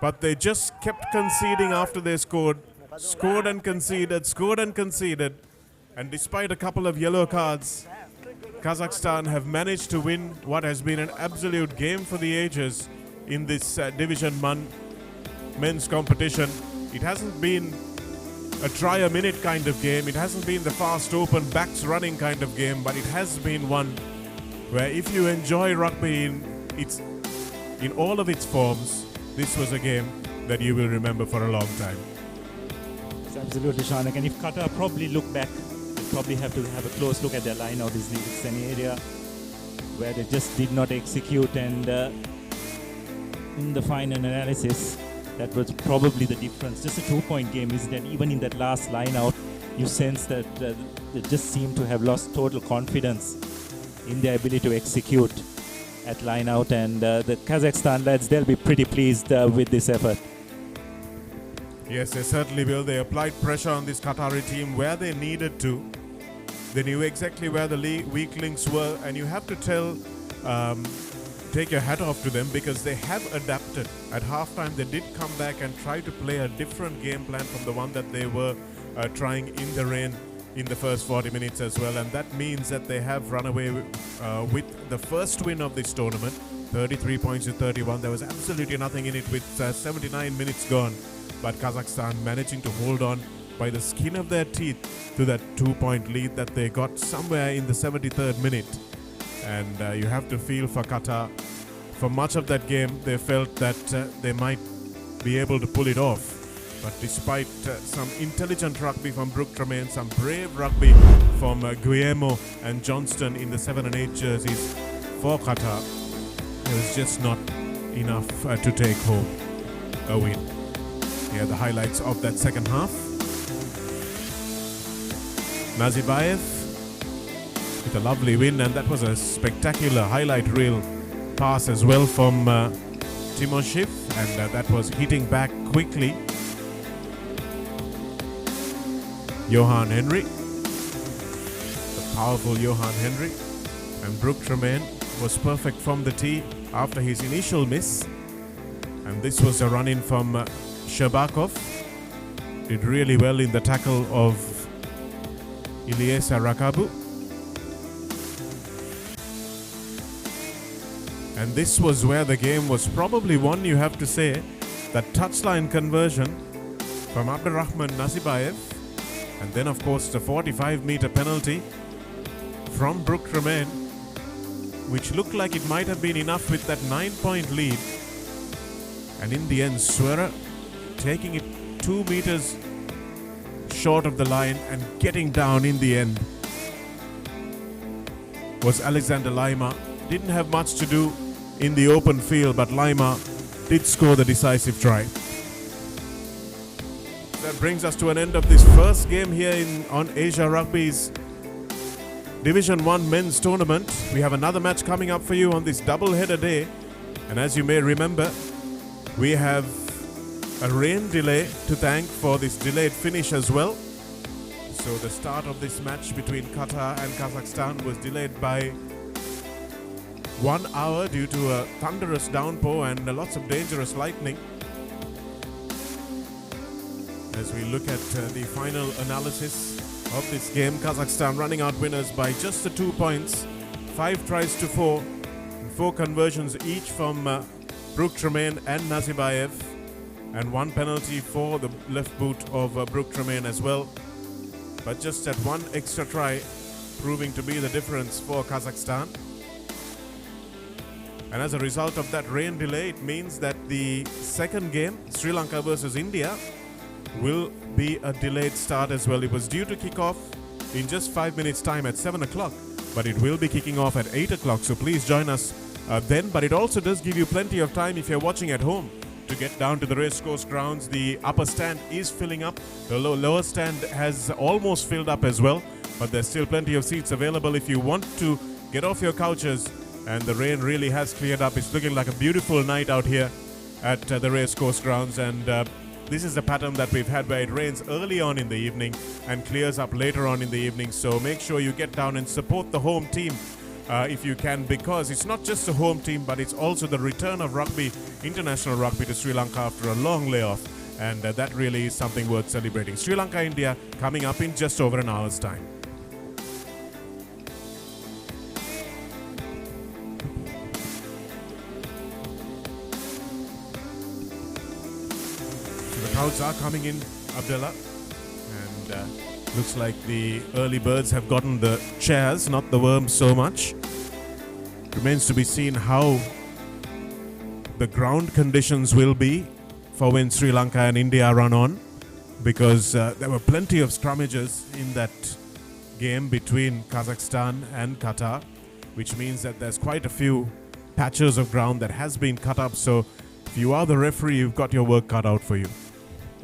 But they just kept conceding after they scored. Scored and conceded. And despite a couple of yellow cards, Kazakhstan have managed to win what has been an absolute game for the ages in this Division 1 men's competition. It hasn't been a try-a-minute kind of game. It hasn't been the fast, open, backs running kind of game, but it has been one where if you enjoy rugby in all of its forms, this was a game that you will remember for a long time. It's absolutely, Shanak. And if Qatar probably look back, they probably have to have a close look at their line-out. It's an area where they just did not execute, and in the final analysis, that was probably the difference. Just a 2-point game is that even in that last line-out, you sense that they just seem to have lost total confidence in their ability to execute at line-out, and the Kazakhstan lads, they'll be pretty pleased with this effort. Yes, they certainly will. They applied pressure on this Qatari team where they needed to. They knew exactly where the weak links were, and you have to take your hat off to them because they have adapted. At halftime, they did come back and try to play a different game plan from the one that they were trying in the rain in the first 40 minutes as well, and that means that they have run away with the first win of this tournament, 33 points to 31. There was absolutely nothing in it with 79 minutes gone, but Kazakhstan managing to hold on by the skin of their teeth to that 2-point lead that they got somewhere in the 73rd minute. And you have to feel for Qatar. For much of that game, they felt that they might be able to pull it off. But despite some intelligent rugby from Brooke Tremaine, some brave rugby from Guillermo and Johnston in the 7 and 8 jerseys for Qatar, it was just not enough to take home a win. Here are the highlights of that second half. Nazibayev with a lovely win, and that was a spectacular highlight reel pass as well from Timoshev, and that was hitting back quickly. Johan Henry. The powerful Johan Henry. And Brooke Tremaine was perfect from the tee after his initial miss. And this was a run-in from Sherbakov. Did really well in the tackle of Ilyesa Rakabu. And this was where the game was probably won, you have to say. That touchline conversion from Abdurrahman Nazibayev. And then, of course, the 45-meter penalty from Brooke Tremaine, which looked like it might have been enough with that 9-point lead. And in the end, Swerer taking it 2 meters short of the line and getting down in the end was Alexander Lima. Didn't have much to do in the open field, but Lima did score the decisive try. That brings us to an end of this first game here on Asia Rugby's Division 1 men's tournament. We have another match coming up for you on this double-header day. And as you may remember, we have a rain delay to thank for this delayed finish as well. So the start of this match between Qatar and Kazakhstan was delayed by 1 hour due to a thunderous downpour and lots of dangerous lightning. As we look at the final analysis of this game, Kazakhstan running out winners by just the 2 points, 5 tries to 4, and 4 conversions each from Brooke Tremaine and Nazibayev, and 1 penalty for the left boot of Brooke Tremaine as well. But just that 1 extra try proving to be the difference for Kazakhstan. And as a result of that rain delay, it means that the second game, Sri Lanka versus India, will be a delayed start as well. It was due to kick off in just 5 minutes time at 7 o'clock, but it will be kicking off at 8 o'clock. So please join us then. But it also does give you plenty of time if you're watching at home to get down to the racecourse grounds. The upper stand is filling up. The lower stand has almost filled up as well, but there's still plenty of seats available if you want to get off your couches. And the rain really has cleared up. It's looking like a beautiful night out here at the racecourse grounds. And this is the pattern that we've had, where it rains early on in the evening and clears up later on in the evening. So make sure you get down and support the home team if you can, because it's not just the home team, but it's also the return of rugby, international rugby, to Sri Lanka after a long layoff. And that really is something worth celebrating. Sri Lanka, India coming up in just over an hour's time. Crowds are coming in, Abdullah, and looks like the early birds have gotten the chairs, not the worms so much. Remains to be seen how the ground conditions will be for when Sri Lanka and India run on, because there were plenty of scrummages in that game between Kazakhstan and Qatar, which means that there's quite a few patches of ground that has been cut up. So if you are the referee, you've got your work cut out for you.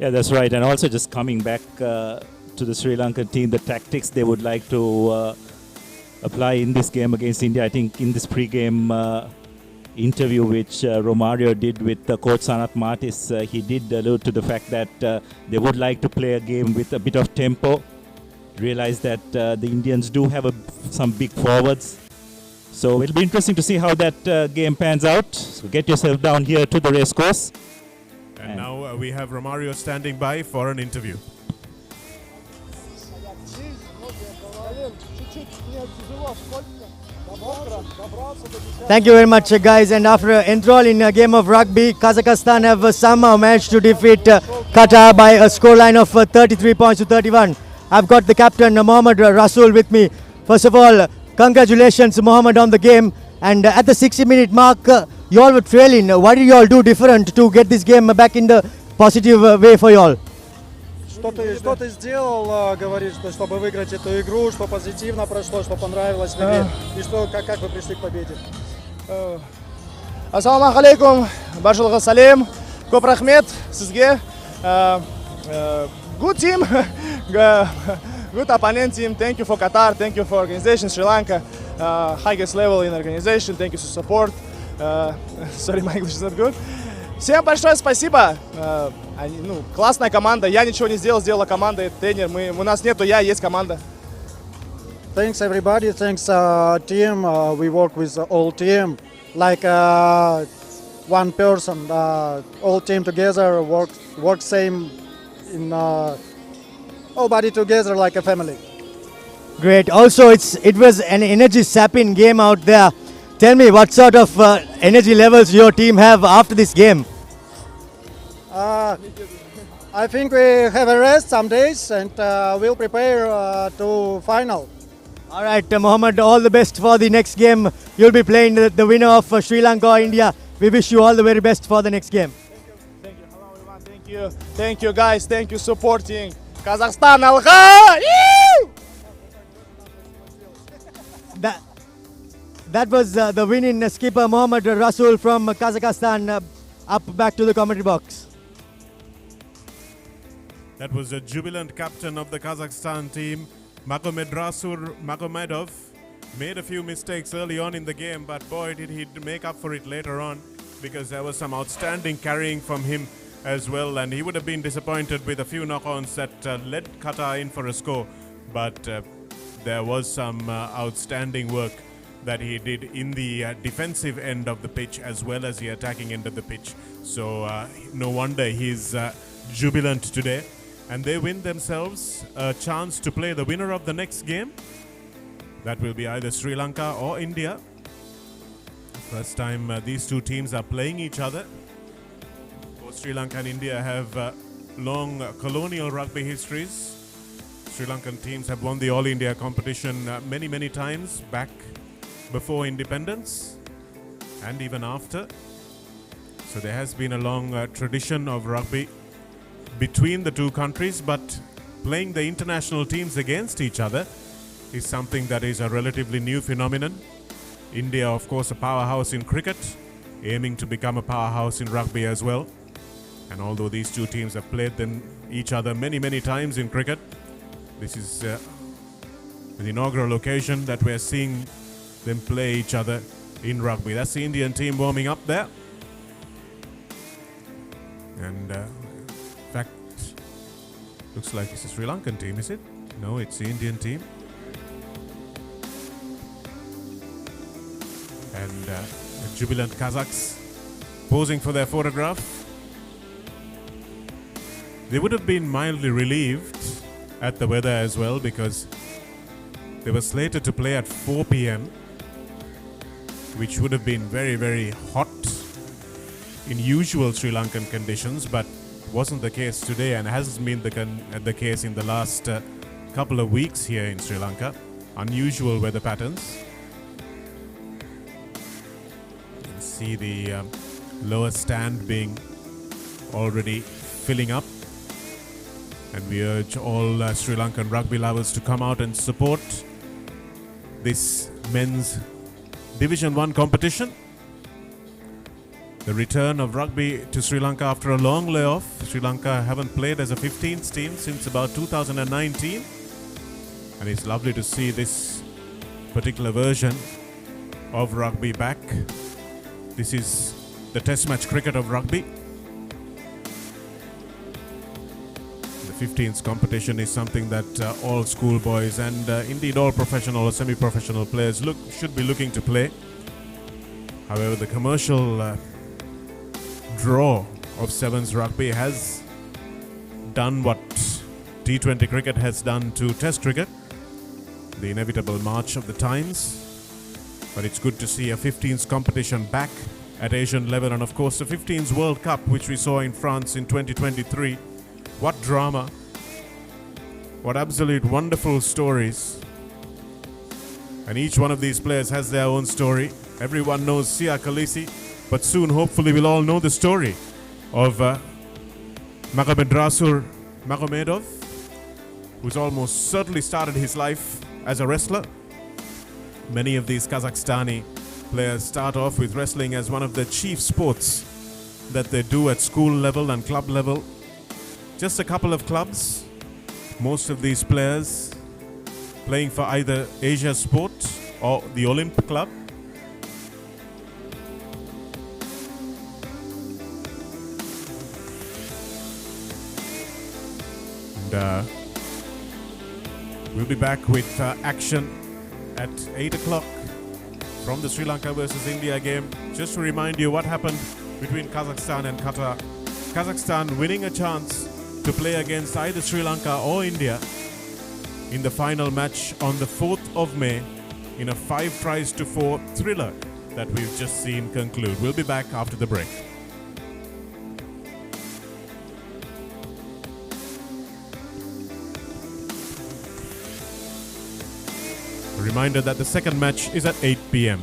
Yeah, that's right. And also just coming back to the Sri Lankan team, the tactics they would like to apply in this game against India. I think in this pre-game interview which Romario did with Coach Sanat Martis, he did allude to the fact that they would like to play a game with a bit of tempo. Realize that the Indians do have some big forwards. So it'll be interesting to see how that game pans out. So get yourself down here to the racecourse. And now we have Romario standing by for an interview. Thank you very much, guys. And after an enthralling game of rugby, Kazakhstan have somehow managed to defeat Qatar by a scoreline of 33 points to 31. I've got the captain, Mohammad Rasool, with me. First of all, congratulations, Mohammad, on the game. And at the 60-minute mark, you all were trailing. What did you all do different to get this game back in the positive way for you all? Что ты сделал, говоришь, чтобы выиграть эту игру, что позитивно прошло, что понравилось тебе, и что, как вы пришли к победе? Assalamu alaikum, Bashulga Salim, Kop Rahmet, Sizge. Good team, good opponent team. Thank you for Qatar, thank you for organization, Sri Lanka. Highest level in organization, thank you for support. Sorry, my English is not good. Всем большое спасибо. Классная команда. Я ничего не сделал, сделала команда, тренер. У нас нету я, есть команда. Thanks everybody. Thanks team. We work with all team like one person. All team together work same in all body together like a family. Great. Also, it was an energy-sapping game out there. Tell me, what sort of energy levels your team have after this game? I think we have a rest some days and we'll prepare to final. All right, Mohammed, all the best for the next game. You'll be playing the winner of Sri Lanka or India. We wish you all the very best for the next game. Thank you. Hello everyone. Thank you. Thank you guys. Thank you supporting Kazakhstan. Alha! That was the winning skipper Mohammad Rasul from Kazakhstan. Up back to the commentary box. That was the jubilant captain of the Kazakhstan team, Magomed Rasul Magomedov. Made a few mistakes early on in the game, but boy did he make up for it later on, because there was some outstanding carrying from him as well, and he would have been disappointed with a few knock-ons that led Qatar in for a score, but there was some outstanding work that he did in the defensive end of the pitch as well as the attacking end of the pitch. So no wonder he's jubilant today. And they win themselves a chance to play the winner of the next game. That will be either Sri Lanka or India. First time these two teams are playing each other. Both Sri Lanka and India have long colonial rugby histories. Sri Lankan teams have won the All India competition many times back before independence and even after. So there has been a long tradition of rugby between the two countries, but playing the international teams against each other is something that is a relatively new phenomenon. India, of course, a powerhouse in cricket, aiming to become a powerhouse in rugby as well. And although these two teams have played each other many times in cricket, this is the inaugural occasion that we're seeing them play each other in rugby. That's the Indian team warming up there. And in fact, looks like it's a Sri Lankan team, is it? No, it's the Indian team. And the jubilant Kazakhs posing for their photograph. They would have been mildly relieved at the weather as well, because they were slated to play at 4 p.m, which would have been very hot in usual Sri Lankan conditions, but wasn't the case today and hasn't been the case in the last couple of weeks here in Sri Lanka. Unusual weather patterns. You can see the lower stand being already filling up, and we urge all Sri Lankan rugby lovers to come out and support this men's Division 1 competition. The return of rugby to Sri Lanka after a long layoff. Sri Lanka haven't played as a 15th team since about 2019. And it's lovely to see this particular version of rugby back. This is the test match cricket of rugby. The 15th competition is something that all schoolboys and indeed all professional or semi-professional players should be looking to play. However, the commercial draw of Sevens rugby has done what T20 cricket has done to Test cricket, the inevitable march of the times. But it's good to see a 15s competition back at Asian level, and of course the 15s World Cup, which we saw in France in 2023. What drama, what absolute wonderful stories. And each one of these players has their own story. Everyone knows Sia Khaleesi, but soon hopefully we'll all know the story of Magomed Rasul Magomedov, who's almost certainly started his life as a wrestler. Many of these Kazakhstani players start off with wrestling as one of the chief sports that they do at school level and club level. Just a couple of clubs, most of these players playing for either Asia Sport or the Olymp Club. And we'll be back with action at 8 o'clock from the Sri Lanka versus India game. Just to remind you what happened between Kazakhstan and Qatar. Kazakhstan winning a chance to play against either Sri Lanka or India in the final match on the 4th of May in a 5-4 thriller that we've just seen conclude. We'll be back after the break. A reminder that the second match is at 8 p.m.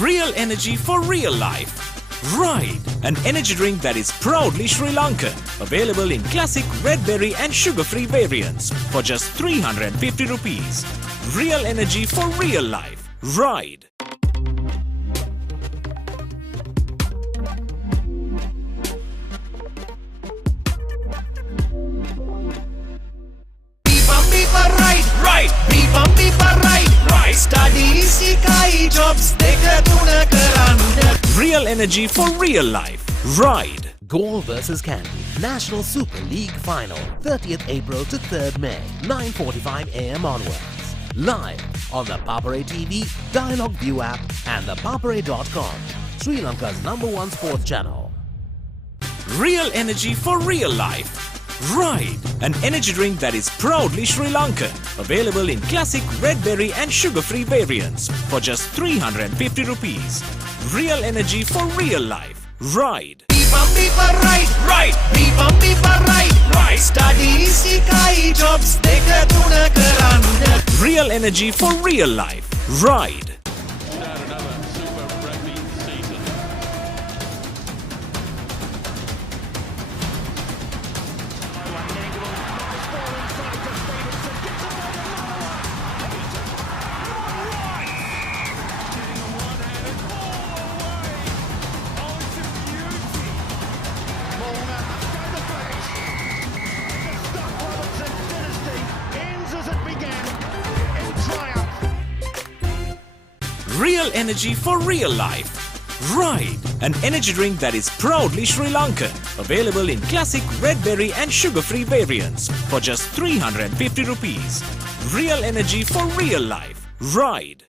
Real energy for real life. Ride, an energy drink that is proudly Sri Lankan. Available in classic red berry and sugar-free variants for just 350 rupees. Real energy for real life. Ride. Real energy for real life. Ride. Gaul vs Candy National Super League Final, 30th April to 3rd May, 9:45 a.m. onwards. Live on the Papare TV, Dialog View app and ThePapare.com, Sri Lanka's #1 sports channel. Real energy for real life. Ride, an energy drink that is proudly Sri Lankan. Available in classic red berry and sugar-free variants for just 350 rupees. Real energy for real life. Ride. Real energy for real life. Ride. Real energy for real life. Ride, an energy drink that is proudly Sri Lankan. Available in classic red berry and sugar-free variants for just 350 rupees. Real energy for real life. Ride.